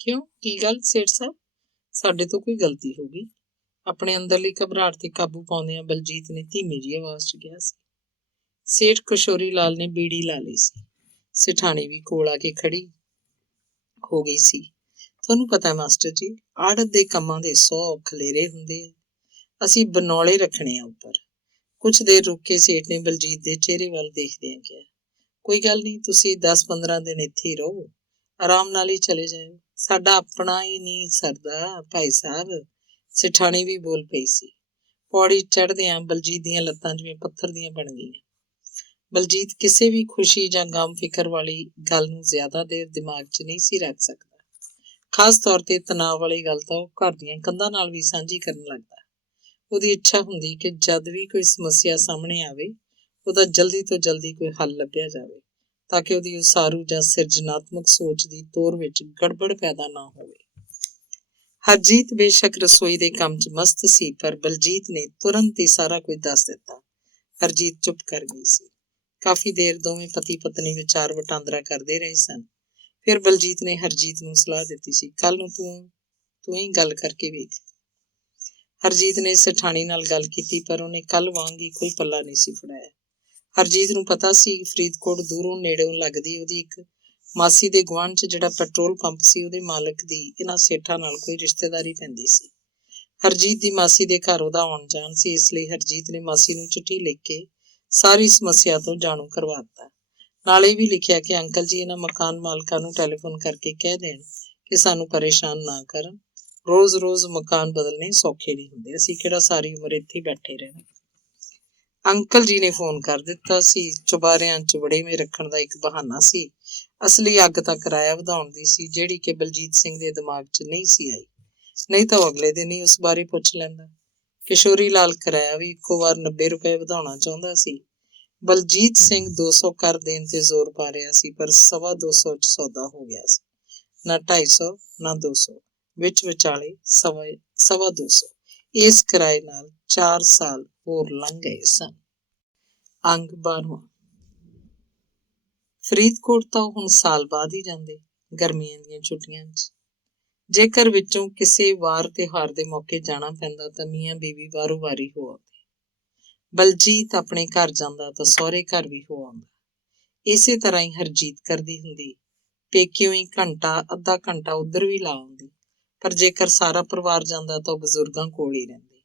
ਕਿਉਂ, ਕੀ ਗੱਲ ਸੇਠ ਸਾਹਿਬ, ਸਾਡੇ ਤੋਂ ਕੋਈ ਗਲਤੀ ਹੋ ਗਈ? ਆਪਣੇ ਅੰਦਰਲੀ ਘਬਰਾਹਟ ਤੇ ਕਾਬੂ ਪਾਉਂਦਿਆਂ ਬਲਜੀਤ ਨੇ ਧੀਮੀ ਜਿਹੀ ਆਵਾਜ਼ 'ਚ ਕਿਹਾ ਸੀ। ਸੇਠ ਕਿਸ਼ੋਰੀ ਲਾਲ ਨੇ ਬੀੜੀ ਲਾ ਲਈ ਸੀ। ਸੇਠਾਣੀ ਵੀ ਕੋਲ ਆ ਕੇ ਖੜੀ ਹੋ ਗਈ ਸੀ। ਤੁਹਾਨੂੰ ਪਤਾ ਮਾਸਟਰ ਜੀ, ਆੜਤ ਦੇ ਕੰਮਾਂ ਦੇ 100 ਖਲੇਰੇ ਹੁੰਦੇ ਆ, ਅਸੀਂ ਬਨੌਲੇ ਰੱਖਣੇ ਆ ਉੱਪਰ। ਕੁਝ ਦੇਰ ਰੁਕ ਕੇ ਸੇਠ ਨੇ ਬਲਜੀਤ ਦੇ ਚਿਹਰੇ ਵੱਲ ਦੇਖਦਿਆਂ ਕਿਹਾ, ਕੋਈ ਗੱਲ ਨਹੀਂ, ਤੁਸੀਂ 10-15 ਦਿਨ ਇੱਥੇ ਹੀ ਰਹੋ, ਆਰਾਮ ਨਾਲ ਹੀ ਚਲੇ ਜਾਇਓ, ਸਾਡਾ ਆਪਣਾ ਹੀ ਨਹੀਂ ਸਰਦਾ ਭਾਈ ਸਾਹਿਬ। ਸੇਠਾਣੀ ਵੀ ਬੋਲ ਪਈ ਸੀ। ਪੌੜੀ ਚੜ੍ਹਦਿਆਂ ਬਲਜੀਤ ਦੀਆਂ ਲੱਤਾਂ ਜਿਵੇਂ ਪੱਥਰ ਦੀਆਂ ਬਣ ਗਈਆਂ। ਬਲਜੀਤ ਕਿਸੇ ਵੀ ਖੁਸ਼ੀ ਜਾਂ ਗਮ ਫਿਕਰ ਵਾਲੀ ਗੱਲ ਨੂੰ ਜ਼ਿਆਦਾ ਦੇਰ ਦਿਮਾਗ 'ਚ ਨਹੀਂ ਸੀ ਰੱਖ ਸਕਦਾ। ਖਾਸ ਤੌਰ ਤੇ ਤਣਾਅ ਵਾਲੀ ਗੱਲ ਤਾਂ ਉਹ ਘਰ ਦੀਆਂ ਕੰਧਾਂ ਨਾਲ ਵੀ ਸਾਂਝੀ ਕਰਨ ਲੱਗਦਾ। ਉਹਦੀ ਇੱਛਾ ਹੁੰਦੀ ਕਿ ਜਦ ਵੀ ਕੋਈ ਸਮੱਸਿਆ ਸਾਹਮਣੇ ਆਵੇ ਉਹਦਾ ਜਲਦੀ ਤੋਂ ਜਲਦੀ ਕੋਈ ਹੱਲ ਲੱਭਿਆ ਜਾਵੇ, ਤਾਂ ਕਿ ਉਹਦੀ ਉਸਾਰੂ ਜਾਂ ਸਿਰਜਣਾਤਮਕ ਸੋਚ ਦੀ ਤੋਰ ਵਿੱਚ ਗੜਬੜ ਪੈਦਾ ਨਾ ਹੋਵੇ। ਹਰਜੀਤ ਬੇਸ਼ੱਕ ਰਸੋਈ ਦੇ ਕੰਮ 'ਚ ਮਸਤ ਸੀ, ਪਰ ਬਲਜੀਤ ਨੇ ਤੁਰੰਤ ਹੀ ਸਾਰਾ ਕੁਝ ਦੱਸ ਦਿੱਤਾ। ਹਰਜੀਤ ਚੁੱਪ ਕਰ ਗਈ ਸੀ। ਕਾਫੀ ਦੇਰ ਦੋਵੇਂ ਪਤੀ ਪਤਨੀ ਵਿਚਾਰ ਵਟਾਂਦਰਾ ਕਰਦੇ ਰਹੇ ਸਨ। ਫਿਰ ਬਲਜੀਤ ਨੇ ਹਰਜੀਤ ਨੂੰ ਸਲਾਹ ਦਿੱਤੀ ਸੀ, ਕੱਲ ਨੂੰ ਤੂੰ ਹੀ ਗੱਲ ਕਰਕੇ ਵੇਖ। ਹਰਜੀਤ ਨੇ ਸਠਾਣੀ ਨਾਲ ਗੱਲ ਕੀਤੀ, ਪਰ ਉਹਨੇ ਕੱਲ ਵਾਂਗ ਹੀ ਕੋਈ ਪੱਲਾ ਨਹੀਂ ਸੀ ਫੜਾਇਆ। ਹਰਜੀਤ ਨੂੰ ਪਤਾ ਸੀ ਫਰੀਦਕੋਟ ਦੂਰੋਂ ਨੇੜਿਓਂ ਲੱਗਦੀ ਉਹਦੀ ਇੱਕ ਮਾਸੀ ਦੇ ਗੁਆਂਢ 'ਚ ਜਿਹੜਾ ਪੈਟਰੋਲ ਪੰਪ ਸੀ, ਉਹਦੇ ਮਾਲਕ ਦੀ ਇਹਨਾਂ ਸੇਠਾਂ ਨਾਲ ਕੋਈ ਰਿਸ਼ਤੇਦਾਰੀ ਪੈਂਦੀ ਸੀ। ਹਰਜੀਤ ਦੀ ਮਾਸੀ ਦੇ ਘਰ ਉਹਦਾ ਆਉਣ ਜਾਣ ਸੀ, ਇਸ ਲਈ ਹਰਜੀਤ ਨੇ ਮਾਸੀ ਨੂੰ ਚਿੱਠੀ ਲਿਖ ਕੇ ਸਾਰੀ ਸਮੱਸਿਆ ਤੋਂ ਜਾਣੂ ਕਰਵਾ ਦਿੱਤਾ। ਨਾਲੇ ਵੀ ਲਿਖਿਆ ਕਿ ਅੰਕਲ ਜੀ ਇਹਨਾਂ ਮਕਾਨ ਮਾਲਕਾਂ ਨੂੰ ਟੈਲੀਫੋਨ ਕਰਕੇ ਕਹਿ ਦੇਣ ਕਿ ਸਾਨੂੰ ਪਰੇਸ਼ਾਨ ਨਾ ਕਰਨ। ਰੋਜ਼-ਰੋਜ਼ ਮਕਾਨ ਬਦਲਣੇ ਸੌਖੇ ਨਹੀਂ ਹੁੰਦੇ, ਅਸੀਂ ਕਿਹੜਾ ਸਾਰੀ ਉਮਰ ਇੱਥੇ ਹੀ ਬੈਠੇ ਰਹਿਣਾ। ਅੰਕਲ ਜੀ ਨੇ ਫੋਨ ਕਰ ਦਿੱਤਾ ਸੀ। ਚੁਬਾਰਿਆਂ 'ਚ ਵੜੇਵੇਂ ਰੱਖਣ ਦਾ ਇੱਕ ਬਹਾਨਾ ਸੀ। ਅਸਲੀ ਅੱਗ ਤਾਂ ਕਿਰਾਇਆ ਵਧਾਉਣ ਦੀ ਸੀ, ਜਿਹੜੀ ਕਿ ਬਲਜੀਤ ਸਿੰਘ ਦੇ ਦਿਮਾਗ 'ਚ ਨਹੀਂ ਸੀ ਆਈ। ਨਹੀਂ ਤਾਂ ਉਹ ਅਗਲੇ ਦਿਨ ਹੀ ਉਸ ਬਾਰੇ ਪੁੱਛ ਲੈਂਦਾ। ਕਿਸ਼ੋਰੀ ਲਾਲ ਕਿਰਾਇਆ ਵੀ ਇੱਕੋ ਵਾਰ 90 ਰੁਪਏ ਵਧਾਉਣਾ ਚਾਹੁੰਦਾ ਸੀ। ਬਲਜੀਤ ਸਿੰਘ 200 ਕਰ ਦੇਣ ਤੇ ਜ਼ੋਰ ਪਾ ਰਿਹਾ ਸੀ, ਪਰ 225 'ਚ ਸੌਦਾ ਹੋ ਗਿਆ ਸੀ। ਨਾ 250 ਨਾ 200, ਵਿੱਚ ਵਿਚਾਲੇ 225। ਇਸ ਕਿਰਾਏ ਨਾਲ 4 ਸਾਲ ਹੋਰ ਲੰਘ ਗਏ ਸਨ। ਅੰਗ 12ਵਾਂ। ਫਰੀਦਕੋਟ ਤਾਂ ਹੁਣ ਸਾਲ ਬਾਅਦ ਹੀ ਜਾਂਦੇ, ਗਰਮੀਆਂ ਦੀਆਂ ਛੁੱਟੀਆਂ 'ਚ। ਜੇਕਰ ਵਿੱਚੋਂ ਕਿਸੇ ਵਾਰ ਤਿਉਹਾਰ ਦੇ ਮੌਕੇ ਜਾਣਾ ਪੈਂਦਾ ਤਾਂ ਮੀਆਂ ਬੀਵੀ ਵਾਰੋ ਵਾਰੀ ਹੋ ਆਉਂਦੇ। ਬਲਜੀਤ ਆਪਣੇ ਘਰ ਜਾਂਦਾ ਤਾਂ ਸਹੁਰੇ ਘਰ ਵੀ ਹੋ ਆਉਂਦਾ। ਇਸੇ ਤਰ੍ਹਾਂ ਹੀ ਹਰਜੀਤ ਕਰਦੀ ਹੁੰਦੀ, ਪੇਕਿਓਂ ਹੀ ਘੰਟਾ ਅੱਧਾ ਘੰਟਾ ਉੱਧਰ ਵੀ ਲਾ ਆਉਂਦੀ। ਪਰ ਜੇਕਰ ਸਾਰਾ ਪਰਿਵਾਰ ਜਾਂਦਾ ਤਾਂ ਉਹ ਬਜ਼ੁਰਗਾਂ ਕੋਲ ਹੀ ਰਹਿੰਦੇ।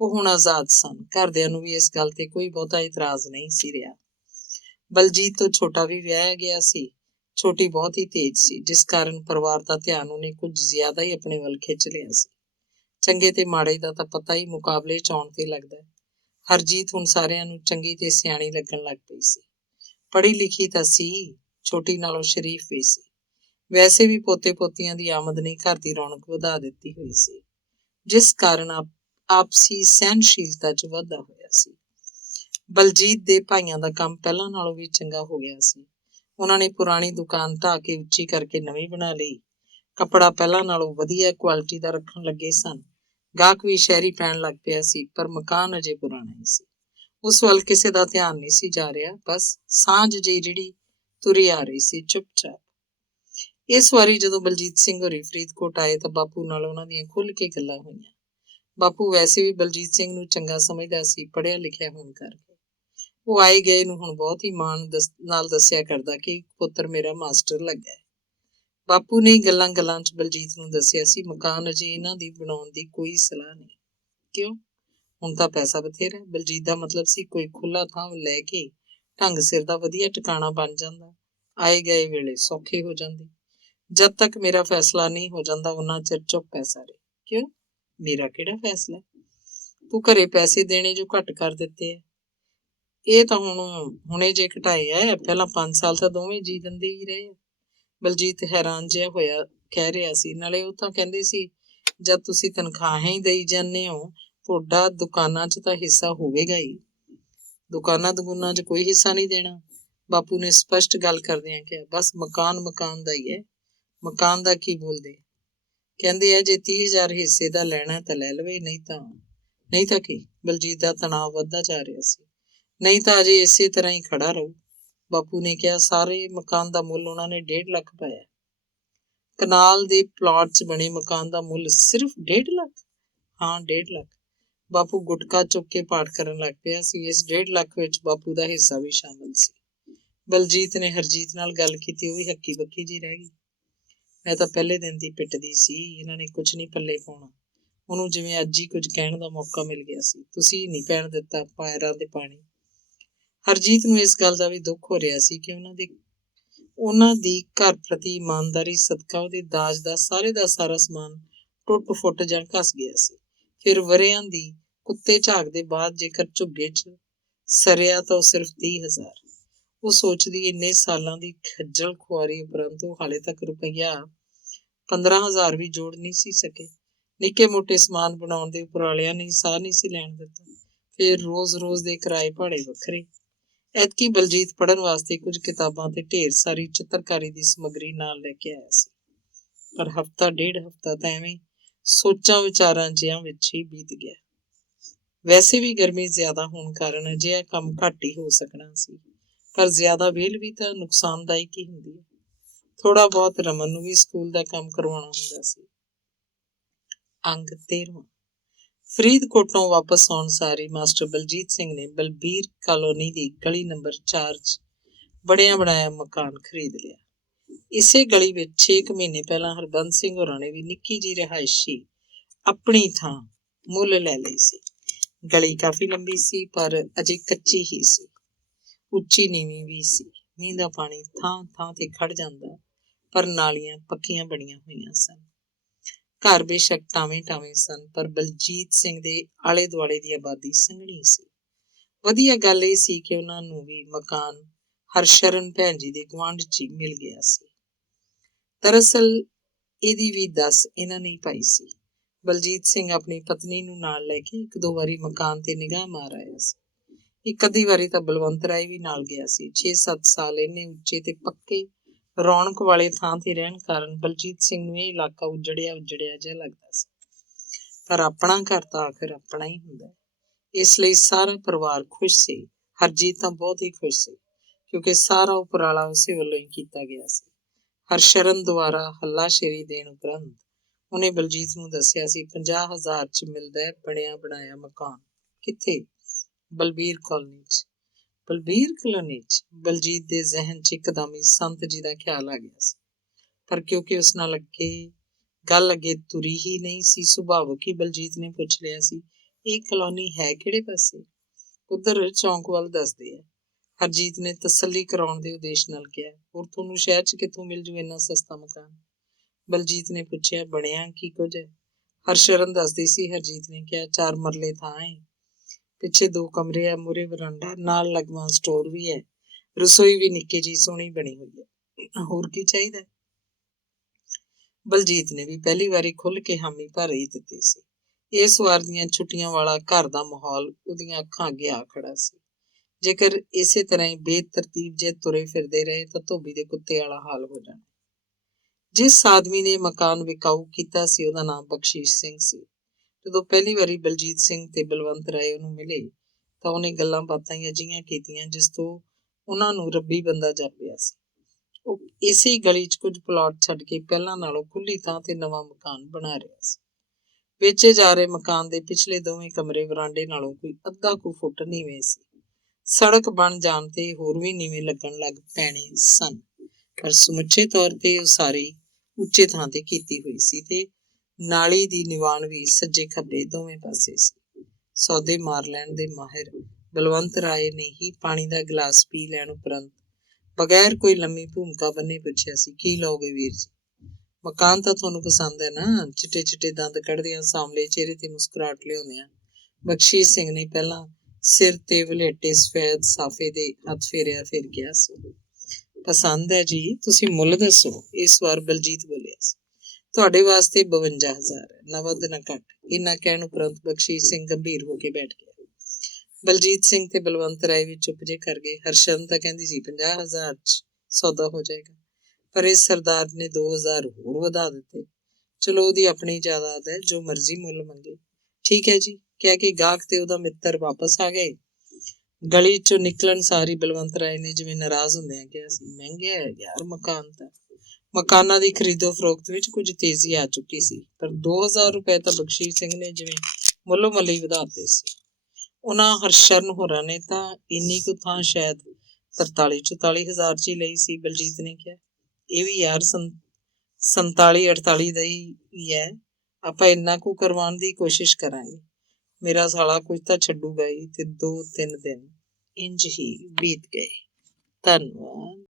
ਉਹ ਹੁਣ ਆਜ਼ਾਦ ਸਨ। ਘਰਦਿਆਂ ਨੂੰ ਵੀ ਇਸ ਗੱਲ ਤੇ ਕੋਈ ਬਹੁਤਾ ਇਤਰਾਜ਼ ਨਹੀਂ ਸੀ ਰਿਹਾ। ਬਲਜੀਤ ਤੋਂ ਛੋਟਾ ਵੀ ਵਿਆਹਿਆ ਗਿਆ ਸੀ। ਛੋਟੀ ਬਹੁਤ ਹੀ ਤੇਜ਼ ਸੀ, ਜਿਸ ਕਾਰਨ ਪਰਿਵਾਰ ਦਾ ਧਿਆਨ ਉਹਨੇ ਕੁਝ ਜ਼ਿਆਦਾ ਹੀ ਆਪਣੇ ਵੱਲ ਖਿੱਚ ਲਿਆ ਸੀ। ਚੰਗੇ ਤੇ ਮਾੜੇ ਦਾ ਤਾਂ ਪਤਾ ਹੀ ਮੁਕਾਬਲੇ 'ਚ ਆਉਣ ਤੇ ਲੱਗਦਾ। ਹਰਜੀਤ ਹੁਣ ਸਾਰਿਆਂ ਨੂੰ ਚੰਗੀ ਤੇ ਸਿਆਣੀ ਲੱਗਣ ਲੱਗ ਪਈ ਸੀ। ਪੜ੍ਹੀ ਲਿਖੀ ਤਾਂ ਸੀ, ਛੋਟੀ ਨਾਲੋਂ ਸ਼ਰੀਫ ਵੀ ਸੀ। ਵੈਸੇ ਵੀ ਪੋਤੇ ਪੋਤੀਆਂ ਦੀ ਆਮਦ ਨੇ ਘਰ ਦੀ ਰੌਣਕ ਵਧਾ ਦਿੱਤੀ ਹੋਈ ਸੀ, ਜਿਸ ਕਾਰਨ ਆਪਸੀ ਸਹਿਣਸ਼ੀਲਤਾ 'ਚ ਵਾਧਾ ਹੋਇਆ ਸੀ। ਬਲਜੀਤ ਦੇ ਭਾਈਆਂ ਦਾ ਕੰਮ ਪਹਿਲਾਂ ਨਾਲੋਂ ਵੀ ਚੰਗਾ ਹੋ ਗਿਆ ਸੀ। ਉਹਨਾਂ ਨੇ ਪੁਰਾਣੀ ਦੁਕਾਨ ਢਾਹ ਕੇ ਉੱਚੀ ਕਰਕੇ ਨਵੀਂ ਬਣਾ ਲਈ। ਕੱਪੜਾ ਪਹਿਲਾਂ ਨਾਲੋਂ ਵਧੀਆ ਕੁਆਲਿਟੀ ਦਾ ਰੱਖਣ ਲੱਗੇ ਸਨ। ਗਾਹਕ ਵੀ ਸ਼ਹਿਰੀ ਪੈਣ ਲੱਗ ਪਿਆ ਸੀ, ਪਰ ਮਕਾਨ ਅਜੇ ਪੁਰਾਣਾ ਹੀ ਸੀ। ਉਸ ਵੱਲ ਕਿਸੇ ਦਾ ਧਿਆਨ ਨਹੀਂ ਸੀ ਜਾ ਰਿਹਾ, ਬਸ ਸਾਂਝ ਜਿਹੀ ਜਿਹੜੀ ਤੁਰੀ ਆ ਰਹੀ ਸੀ ਚੁੱਪਚਾਪ। ਇਸ ਵਾਰੀ ਜਦੋਂ ਬਲਜੀਤ ਸਿੰਘ ਹੋਰੀ ਫਰੀਦਕੋਟ ਆਏ ਤਾਂ ਬਾਪੂ ਨਾਲ ਉਹਨਾਂ ਦੀਆਂ ਖੁੱਲ੍ਹ ਕੇ ਗੱਲਾਂ ਹੋਈਆਂ। ਬਾਪੂ ਵੈਸੇ ਵੀ ਬਲਜੀਤ ਸਿੰਘ ਨੂੰ ਚੰਗਾ ਸਮਝਦਾ ਸੀ, ਪੜ੍ਹਿਆ ਲਿਖਿਆ ਹੋਣ ਕਰਕੇ। ਉਹ ਆਏ ਗਏ ਨੂੰ ਹੁਣ ਬਹੁਤ ਹੀ ਮਾਣ ਨਾਲ ਦੱਸਿਆ ਕਰਦਾ ਕਿ ਪੁੱਤਰ ਮੇਰਾ ਮਾਸਟਰ ਲੱਗਾ ਹੈ। ਬਾਪੂ ਨੇ ਗੱਲਾਂ ਗੱਲਾਂ 'ਚ ਬਲਜੀਤ ਨੂੰ ਦੱਸਿਆ ਸੀ, ਮਕਾਨ ਅਜੇ ਇਹਨਾਂ ਦੀ ਬਣਾਉਣ ਦੀ ਕੋਈ ਸਲਾਹ ਨਹੀਂ। ਕਿਉਂ? ਹੁਣ ਤਾਂ ਪੈਸਾ ਬਥੇਰਾ। ਬਲਜੀਤ ਦਾ ਮਤਲਬ ਸੀ ਕੋਈ ਖੁੱਲ੍ਹਾ ਥਾਂ ਲੈ ਕੇ ਢੰਗ ਸਿਰ ਦਾ ਵਧੀਆ ਟਿਕਾਣਾ ਬਣ ਜਾਂਦਾ, ਆਏ ਗਏ ਵੇਲੇ ਸੌਖੇ ਹੋ ਜਾਂਦੇ। ਜਦ ਤੱਕ ਮੇਰਾ ਫੈਸਲਾ ਨਹੀਂ ਹੋ ਜਾਂਦਾ ਉਹਨਾਂ ਚਿਰ ਚੁੱਪ ਪੈਸਾ ਰਹੇ। ਕਿਉਂ? ਮੇਰਾ ਕਿਹੜਾ ਫੈਸਲਾ? ਤੂੰ ਘਰੇ ਪੈਸੇ ਦੇਣੇ ਜੋ ਘੱਟ ਕਰ ਦਿੱਤੇ ਆ। ਇਹ ਤਾਂ ਹੁਣੇ ਜੇ ਘਟਾਏ ਐ, ਪਹਿਲਾਂ 5 ਸਾਲ ਤਾਂ ਦੋਵੇਂ ਜੀ ਦਿੰਦੇ ਹੀ ਰਹੇ। ਬਲਜੀਤ ਹੈਰਾਨ ਜਿਹਾ ਹੋਇਆ ਕਹਿ ਰਿਹਾ ਸੀ, ਨਾਲੇ ਉਹ ਤਾਂ ਕਹਿੰਦੇ ਸੀ ਜਦ ਤੁਸੀਂ ਤਨਖਾਹਾਂ ਹੀ ਦੇਈ ਜਾਂਦੇ ਹੋ, ਤੁਹਾਡਾ ਦੁਕਾਨਾਂ 'ਚ ਤਾਂ ਹਿੱਸਾ ਹੋਵੇਗਾ ਹੀ। ਦੁਕਾਨਾਂ ਦਗੂਨਾਂ 'ਚ ਕੋਈ ਹਿੱਸਾ ਨਹੀਂ ਦੇਣਾ। ਬਾਪੂ ਨੇ ਸਪਸ਼ਟ ਗੱਲ ਕਰਦਿਆਂ ਕਿਹਾ, ਬਸ ਮਕਾਨ ਦਾ ਹੀ ਹੈ। ਮਕਾਨ ਦਾ ਕੀ ਬੋਲਦੇ? ਕਹਿੰਦੇ ਆ ਜੇ 30,000 ਹਿੱਸੇ ਦਾ ਲੈਣਾ ਤਾਂ ਲੈ ਲਵੇ, ਨਹੀਂ ਤਾਂ ਕੀ? ਬਲਜੀਤ ਦਾ ਤਣਾਅ ਵੱਧਦਾ ਜਾ ਰਿਹਾ ਸੀ। ਨਹੀਂ ਤਾਂ ਅਜੇ ਇਸੇ ਤਰ੍ਹਾਂ ਹੀ ਖੜਾ ਰਹੂ। ਬਾਪੂ ਨੇ ਕਿਹਾ, ਸਾਰੇ ਮਕਾਨ ਦਾ ਮੁੱਲ ਉਹਨਾਂ ਨੇ 1.5 ਲੱਖ ਪਾਇਆ। ਕਨਾਲ ਦੇ ਪਲਾਟ 'ਚ ਬਣੇ ਮਕਾਨ ਦਾ ਮੁੱਲ ਸਿਰਫ 1.5 ਲੱਖ? ਹਾਂ, 1.5 ਲੱਖ। ਬਾਪੂ ਗੁਟਕਾ ਚੁੱਕ ਕੇ ਪਾਠ ਕਰਨ ਲੱਗ ਪਿਆ ਸੀ। ਇਸ 1.5 ਲੱਖ ਵਿੱਚ ਬਾਪੂ ਦਾ ਹਿੱਸਾ ਵੀ ਸ਼ਾਮਲ ਸੀ। ਬਲਜੀਤ ਨੇ ਹਰਜੀਤ ਨਾਲ ਗੱਲ ਕੀਤੀ, ਉਹ ਵੀ ਹੱਕੀ ਬੱਕੀ ਜੀ ਰਹਿ ਗਈ। ਮੈਂ ਤਾਂ ਪਹਿਲੇ ਦਿਨ ਦੀ ਪਿੱਟਦੀ ਸੀ, ਇਹਨਾਂ ਨੇ ਕੁਝ ਨਹੀਂ ਪੱਲੇ ਪਾਉਣਾ। ਉਹਨੂੰ ਜਿਵੇਂ ਅੱਜ ਹੀ ਕੁਝ ਕਹਿਣ ਦਾ ਮੌਕਾ ਮਿਲ ਗਿਆ ਸੀ। ਤੁਸੀਂ ਨਹੀਂ ਪੈਣ ਦਿੱਤਾ ਪੈਰਾਂ ਦੇ ਪਾਣੀ। ਹਰਜੀਤ ਨੂੰ ਇਸ ਗੱਲ ਦਾ ਵੀ ਦੁੱਖ ਹੋ ਰਿਹਾ ਸੀ ਕਿ ਉਹਨਾਂ ਦੀ ਘਰ ਪ੍ਰਤੀ ਇਮਾਨਦਾਰੀ ਸਦਕਾ ਉਹਦੇ ਦਾਜ ਦਾ ਸਾਰਾ ਸਮਾਨ ਟੁੱਟ ਫੁੱਟ ਜਾਂ ਘਸ ਗਿਆ ਸੀ। ਫਿਰ ਵਰ੍ਹਿਆਂ ਦੀ ਕੁੱਤੇ ਝਾਕ ਦੇ ਬਾਅਦ ਜੇਕਰ ਝੁੱਗੇ 'ਚ ਸਰਿਆ ਤਾਂ ਉਹ ਸਿਰਫ 30,000। ਉਹ ਸੋਚਦੀ ਇੰਨੇ ਸਾਲਾਂ ਦੀ ਖੱਜਲ ਖੁਆਰੀ ਉਪਰੰਤ ਉਹ ਹਾਲੇ ਤੱਕ ਰੁਪਈਆ 15,000 ਵੀ ਜੋੜ ਨਹੀਂ ਸੀ ਸਕੇ। ਨਿੱਕੇ ਮੋਟੇ ਸਮਾਨ ਬਣਾਉਣ ਦੇ ਉਪਰਾਲਿਆਂ ਨੇ ਸਾਹ ਨਹੀਂ ਸੀ ਲੈਣ ਦਿੱਤਾ। ਫਿਰ ਰੋਜ਼ ਦੇ ਕਿਰਾਏ ਭਾੜੇ ਵੱਖਰੇ। ਐਤਕੀ ਬਲਜੀਤ ਪੜ੍ਹਨ ਵਾਸਤੇ ਕੁਝ ਕਿਤਾਬਾਂ ਤੇ ਢੇਰ ਸਾਰੀ ਚਿੱਤਰਕਾਰੀ ਦੀ ਸਮੱਗਰੀ ਨਾਲ ਲੈ ਕੇ ਆਇਆ ਸੀ। ਪਰ ਡੇਢ ਹਫ਼ਤਾ ਤਾਂ ਐਵੇਂ ਸੋਚਾਂ ਵਿਚਾਰਾਂ ਜਿਹਾਂ ਵਿੱਚ ਹੀ ਬੀਤ ਗਿਆ। ਵੈਸੇ ਵੀ ਗਰਮੀ ਜ਼ਿਆਦਾ ਹੋਣ ਕਾਰਨ ਅਜਿਹਾ ਕੰਮ ਘੱਟ ਹੀ ਹੋ ਸਕਣਾ ਸੀ, ਪਰ ਜ਼ਿਆਦਾ ਵਿਹਲ ਵੀ ਤਾਂ ਨੁਕਸਾਨਦਾਇਕ ਹੀ ਹੁੰਦੀ ਹੈ। ਥੋੜਾ ਬਹੁਤ ਰਮਨ ਨੂੰ ਵੀ ਸਕੂਲ ਦਾ ਕੰਮ ਕਰਵਾਉਣਾ ਹੁੰਦਾ ਸੀ। ਅੰਗ 13। ਫਰੀਦਕੋਟੋਂ ਵਾਪਸ ਆਉਣ ਸਾਰੀ ਮਾਸਟਰ ਬਲਜੀਤ ਸਿੰਘ ਨੇ ਬਲਬੀਰ ਕਾਲੋਨੀ ਦੀ ਗਲੀ ਨੰਬਰ 4 'ਚ ਬਣਿਆ ਬਣਾਇਆ ਮਕਾਨ ਖਰੀਦ ਲਿਆ। ਇਸੇ ਗਲੀ ਵਿੱਚ 6 ਮਹੀਨੇ ਪਹਿਲਾਂ ਹਰਬੰਸ ਸਿੰਘ ਹੋਰਾਂ ਨੇ ਵੀ ਨਿੱਕੀ ਜਿਹੀ ਰਿਹਾਇਸ਼ੀ ਆਪਣੀ ਥਾਂ ਮੁੱਲ ਲੈ ਲਈ ਸੀ। ਗਲੀ ਕਾਫੀ ਲੰਬੀ ਸੀ, ਪਰ ਅਜੇ ਕੱਚੀ ਹੀ ਸੀ। ਉੱਚੀ ਨੀਵੀਂ ਵੀ ਸੀ। ਮੀਂਹ ਦਾ ਪਾਣੀ ਥਾਂ ਤੇ ਖੜ ਜਾਂਦਾ, ਪਰ ਨਾਲੀਆਂ ਪੱਕੀਆਂ ਬਣੀਆਂ ਹੋਈਆਂ ਸਨ। ਘਰ ਬੇਸ਼ੱਕ ਟਾਵੇਂ ਸਨ, ਪਰ ਬਲਜੀਤ ਸਿੰਘ ਦੇ ਆਲੇ ਦੁਆਲੇ ਦੀ ਆਬਾਦੀ ਸੰਘਣੀ ਸੀ। ਵਧੀਆ ਗੱਲ ਇਹ ਸੀ ਕਿ ਉਹਨਾਂ ਨੂੰ ਵੀ ਮਕਾਨ ਹਰਸ਼ਰਨ ਭੈਣ ਜੀ ਦੇ ਗੁਆਂਢ 'ਚ ਹੀ ਮਿਲ ਗਿਆ ਸੀ। ਦਰਅਸਲ ਇਹਦੀ ਵੀ ਦੱਸ ਇਹਨਾਂ ਨੇ ਪਾਈ ਸੀ। ਬਲਜੀਤ ਸਿੰਘ ਆਪਣੀ ਪਤਨੀ ਨੂੰ ਨਾਲ ਲੈ ਕੇ 1-2 ਵਾਰੀ ਮਕਾਨ ਤੇ ਨਿਗਾਹ ਮਾਰ ਆਇਆ ਸੀ। ਇੱਕ ਅੱਧੀ ਵਾਰੀ ਤਾਂ ਬਲਵੰਤ ਰਾਏ ਵੀ ਨਾਲ ਗਿਆ ਸੀ। 6-7 ਸਾਲ ਇਹਨੇ ਉੱਚੇ ਤੇ ਪੱਕੇ ਰੌਣਕ ਵਾਲੇ ਥਾਂ ਤੇ ਰਹਿਣ ਕਾਰਨ ਬਲਜੀਤ ਸਿੰਘ ਨੂੰ ਇਹ ਇਲਾਕਾ ਉਜੜਿਆ ਜਿਹਾ ਲੱਗਦਾ ਸੀ। ਪਰ ਆਪਣਾ ਘਰ ਤਾਂ ਆਖਿਰ ਆਪਣਾ ਹੀ ਹੁੰਦਾ, ਇਸ ਲਈ ਸਾਰਾ ਪਰਿਵਾਰ ਖੁਸ਼ ਸੀ। ਹਰਜੀਤ ਤਾਂ ਬਹੁਤ ਹੀ ਖੁਸ਼ ਸੀ, ਕਿਉਂਕਿ ਸਾਰਾ ਉਪਰਾਲਾ ਉਸੇ ਵੱਲੋਂ ਹੀ ਕੀਤਾ ਗਿਆ ਸੀ। ਹਰਸ਼ਰਨ ਦੁਆਰਾ ਹੱਲਾਸ਼ੇਰੀ ਦੇਣ ਉਪਰੰਤ ਉਹਨੇ ਬਲਜੀਤ ਨੂੰ ਦੱਸਿਆ ਸੀ 50,000 'ਚ ਮਿਲਦਾ ਹੈ ਬਣਿਆ ਬਣਾਇਆ ਮਕਾਨ। ਕਿੱਥੇ? ਬਲਬੀਰ ਕਾਲੋਨੀ 'ਚ। ਬਲਬੀਰ ਕਾਲੋਨੀ 'ਚ? ਬਲਜੀਤ ਦੇ ਜ਼ਿਹਨ 'ਚ ਇੱਕਦਮ ਹੀ ਸੰਤ ਜੀ ਦਾ ਖਿਆਲ ਆ ਗਿਆ ਸੀ, ਪਰ ਕਿਉਂਕਿ ਉਸ ਨਾਲ ਗੱਲ ਅੱਗੇ ਤੁਰੀ ਹੀ ਨਹੀਂ ਸੀ, ਸੁਭਾਵਕ ਹੀ ਬਲਜੀਤ ਨੇ ਪੁੱਛ ਲਿਆ ਸੀ, ਇਹ ਕਲੋਨੀ ਹੈ ਕਿਹੜੇ ਪਾਸੇ? ਉਧਰ ਚੌਂਕ ਵੱਲ ਦੱਸਦੇ ਆ। ਹਰਜੀਤ ਨੇ ਤਸੱਲੀ ਕਰਾਉਣ ਦੇ ਉਦੇਸ਼ ਨਾਲ ਕਿਹਾ, ਹੋਰ ਤੁਹਾਨੂੰ ਸ਼ਹਿਰ 'ਚ ਕਿੱਥੋਂ ਮਿਲ ਜੂ ਇੰਨਾ ਸਸਤਾ ਮਕਾਨ? ਬਲਜੀਤ ਨੇ ਪੁੱਛਿਆ, ਬਣਿਆ ਕੀ ਕੁਝ ਹੈ? ਹਰਸ਼ਰਨ ਦੱਸਦੀ ਸੀ। ਹਰਜੀਤ ਨੇ ਕਿਹਾ, 4 ਮਰਲੇ ਥਾਂ ਹੈ, ਪਿੱਛੇ 2 ਕਮਰੇ ਆ, ਮੂਹਰੇ ਵਰਾਂਡਾ, ਨਾਲ ਲਗਵਾਂ ਸਟੋਰ ਵੀ ਹੈ, ਰਸੋਈ ਵੀ ਨਿੱਕੀ ਜਿਹੀ ਸੋਹਣੀ ਬਣੀ ਹੋਈ ਹੈ, ਹੋਰ ਕੀ ਚਾਹੀਦਾ? ਬਲਜੀਤ ਨੇ ਵੀ ਪਹਿਲੀ ਵਾਰੀ ਖੁੱਲ੍ਹ ਕੇ ਹਾਮੀ ਭਰ ਹੀ ਦਿੱਤੀ ਸੀ। ਇਸ ਵਾਰ ਦੀਆਂ ਛੁੱਟੀਆਂ ਵਾਲਾ ਘਰ ਦਾ ਮਾਹੌਲ ਉਹਦੀਆਂ ਅੱਖਾਂ ਅੱਗੇ ਆ ਖੜਾ ਸੀ। ਜੇਕਰ ਇਸੇ ਤਰ੍ਹਾਂ ਹੀ ਬੇਤਰਤੀਬ ਜੇ ਤੁਰੇ ਫਿਰਦੇ ਰਹੇ ਤਾਂ ਧੋਬੀ ਦੇ ਕੁੱਤੇ ਵਾਲਾ ਹਾਲ ਹੋ ਜਾਣਾ। ਜਿਸ ਆਦਮੀ ਨੇ ਮਕਾਨ ਵਿਕਾਊ ਕੀਤਾ ਸੀ ਉਹਦਾ ਨਾਮ ਬਖਸ਼ੀਸ਼ ਸਿੰਘ ਸੀ। ਜਦੋਂ ਪਹਿਲੀ ਵਾਰੀ ਬਲਜੀਤ ਸਿੰਘ ਤੇ ਬਲਵੰਤ ਰਾਏ ਉਹਨੂੰ ਮਿਲੇ ਤਾਂ ਉਹਨੇ ਗੱਲਾਂ ਬਾਤਾਂ ਹੀ ਅਜਿਹੀਆਂ ਕੀਤੀਆਂ ਜਿਸ ਤੋਂ ਉਹਨਾਂ ਨੂੰ ਰੱਬੀ ਬੰਦਾ ਜਾਪਿਆ ਸੀ। ਉਹ ਇਸੇ ਗਲੀ 'ਚ ਕੁਝ ਪਲਾਟ ਛੱਡ ਕੇ ਪਹਿਲਾਂ ਨਾਲੋਂ ਖੁੱਲੀ ਥਾਂ ਤੇ ਨਵਾਂ ਮਕਾਨ ਬਣਾ ਰਿਹਾ ਸੀ। ਵੇਚੇ ਜਾ ਰਹੇ ਮਕਾਨ ਦੇ ਪਿਛਲੇ ਦੋਵੇਂ ਕਮਰੇ ਵਰਾਂਡੇ ਨਾਲੋਂ ਕੋਈ ਅੱਧਾ ਕੁ ਫੁੱਟ ਨੀਵੇਂ ਸੀ। ਸੜਕ ਬਣ ਜਾਣ ਤੇ ਹੋਰ ਵੀ ਨੀਵੇਂ ਲੱਗਣ ਲੱਗ ਪੈਣੇ ਸਨ, ਪਰ ਸਮੁੱਚੇ ਤੌਰ ਤੇ ਉਹ ਸਾਰੀ ਉੱਚੇ ਥਾਂ ਤੇ ਕੀਤੀ ਹੋਈ ਸੀ ਤੇ ਨਾਲੀ ਦੀ ਨਿਵਾਣ ਵੀ ਸੱਜੇ ਖੱਬੇ ਦੋਵੇਂ ਪਾਸੇ ਸੀ। ਸੌਦੇ ਮਾਰ ਲੈਣ ਦੇ ਮਾਹਿਰ ਬਲਵੰਤ ਰਾਏ ਨੇ ਹੀ ਪਾਣੀ ਦਾ ਗਲਾਸ ਪੀ ਲੈਣ ਉਪਰੰਤ ਬਗੈਰ ਕੋਈ ਲੰਮੀ ਭੂਮਿਕਾ ਬੰਨੇ ਪੁੱਛਿਆ ਸੀ, ਕੀ ਲਓਗੇ ਵੀਰ ਜੀ? ਮਕਾਨ ਤਾਂ ਤੁਹਾਨੂੰ ਪਸੰਦ ਹੈ ਨਾ? ਚਿੱਟੇ ਦੰਦ ਕੱਢਦਿਆਂ ਸਾਹਮਣੇ ਚਿਹਰੇ ਤੇ ਮੁਸਕਰਾਹਟ ਲਿਆਉਂਦਿਆਂ ਬਖਸ਼ੀਸ਼ ਸਿੰਘ ਨੇ ਪਹਿਲਾਂ ਸਿਰ ਤੇ ਵਲੇਟੇ ਸਫੈਦ ਸਾਫੇ ਦੇ ਹੱਥ ਫੇਰਿਆ, ਫਿਰ ਕਿਹਾ ਸੀ, ਪਸੰਦ ਹੈ ਜੀ, ਤੁਸੀਂ ਮੁੱਲ ਦੱਸੋ? ਇਸ ਵਾਰ ਬਲਜੀਤ ਬੋਲਿਆ ਸੀ। ਤੁਹਾਡੇ ਵਾਸਤੇ 52,000 ਹੈ, ਨਾ ਵੱਧ ਨਾ ਘੱਟ। ਇੰਨਾ ਕਹਿਣ ਉਪਰੰਤ ਬਖਸ਼ੀਸ਼ ਸਿੰਘ ਗੰਭੀਰ ਹੋ ਕੇ ਬੈਠ ਗਿਆ। ਬਲਜੀਤ ਸਿੰਘ ਤੇ ਬਲਵੰਤ ਰਾਏ ਵੀ ਚੁੱਪ ਜੇ ਕਰ ਗਏ। ਹਰਸ਼ਰਨ ਤਾਂ ਕਹਿੰਦੀ ਸੀ 50,000 'ਚ ਸੌਦਾ ਹੋ ਜਾਏਗਾ, ਪਰ ਇਸ ਸਰਦਾਰ ਨੇ 2,000 ਹੋਰ ਵਧਾ ਦਿੱਤੇ। ਚਲੋ, ਉਹਦੀ ਆਪਣੀ ਜਾਇਦਾਦ ਹੈ, ਜੋ ਮਰਜ਼ੀ ਮੁੱਲ ਮੰਗੇ। ਠੀਕ ਹੈ ਜੀ, ਕਹਿ ਕੇ ਗਾਹਕ ਤੇ ਉਹਦਾ ਮਿੱਤਰ ਵਾਪਸ ਆ ਗਏ। ਗਲੀ 'ਚੋਂ ਨਿਕਲਣ ਸਾਰੀ ਬਲਵੰਤ ਰਾਏ ਨੇ ਜਿਵੇਂ ਨਾਰਾਜ਼ ਹੁੰਦਿਆਂ ਕਿਹਾ ਸੀ, ਮਹਿੰਗੇ ਹੈ ਯਾਰ ਮਕਾਨ ਤਾਂ। ਮਕਾਨਾਂ ਦੀ ਖਰੀਦੋ ਫਰੋਖਤ ਵਿੱਚ ਕੁਝ ਤੇਜ਼ੀ ਆ ਚੁੱਕੀ ਸੀ, ਪਰ 2,000 ਰੁਪਏ ਤਾਂ ਬਖਸ਼ੀਸ਼ ਸਿੰਘ ਨੇ ਜਿਵੇਂ ਮੁੱਲੋ ਮੱਲੀ ਵਧਾ ਦਿੱਤੇ ਸੀ। ਉਹਨਾਂ ਹਰਸ਼ਰਨ ਹੋਰਾਂ ਨੇ ਤਾਂ ਇੰਨੀ ਕੁ ਥਾਂ ਸ਼ਾਇਦ 43-44,000 'ਚ ਹੀ ਲਈ ਸੀ। ਬਲਜੀਤ ਨੇ ਕਿਹਾ, ਇਹ ਵੀ ਯਾਰ 47-48 ਦਾ ਹੀ ਹੈ, ਆਪਾਂ ਇੰਨਾ ਕੁ ਕਰਵਾਉਣ ਦੀ ਕੋਸ਼ਿਸ਼ ਕਰਾਂਗੇ। ਮੇਰਾ ਸਾਲਾ ਕੁਝ ਤਾਂ ਛੱਡੂਗਾ ਹੀ। ਤੇ 2-3 ਦਿਨ ਇੰਜ ਹੀ ਬੀਤ ਗਏ। ਧੰਨਵਾਦ।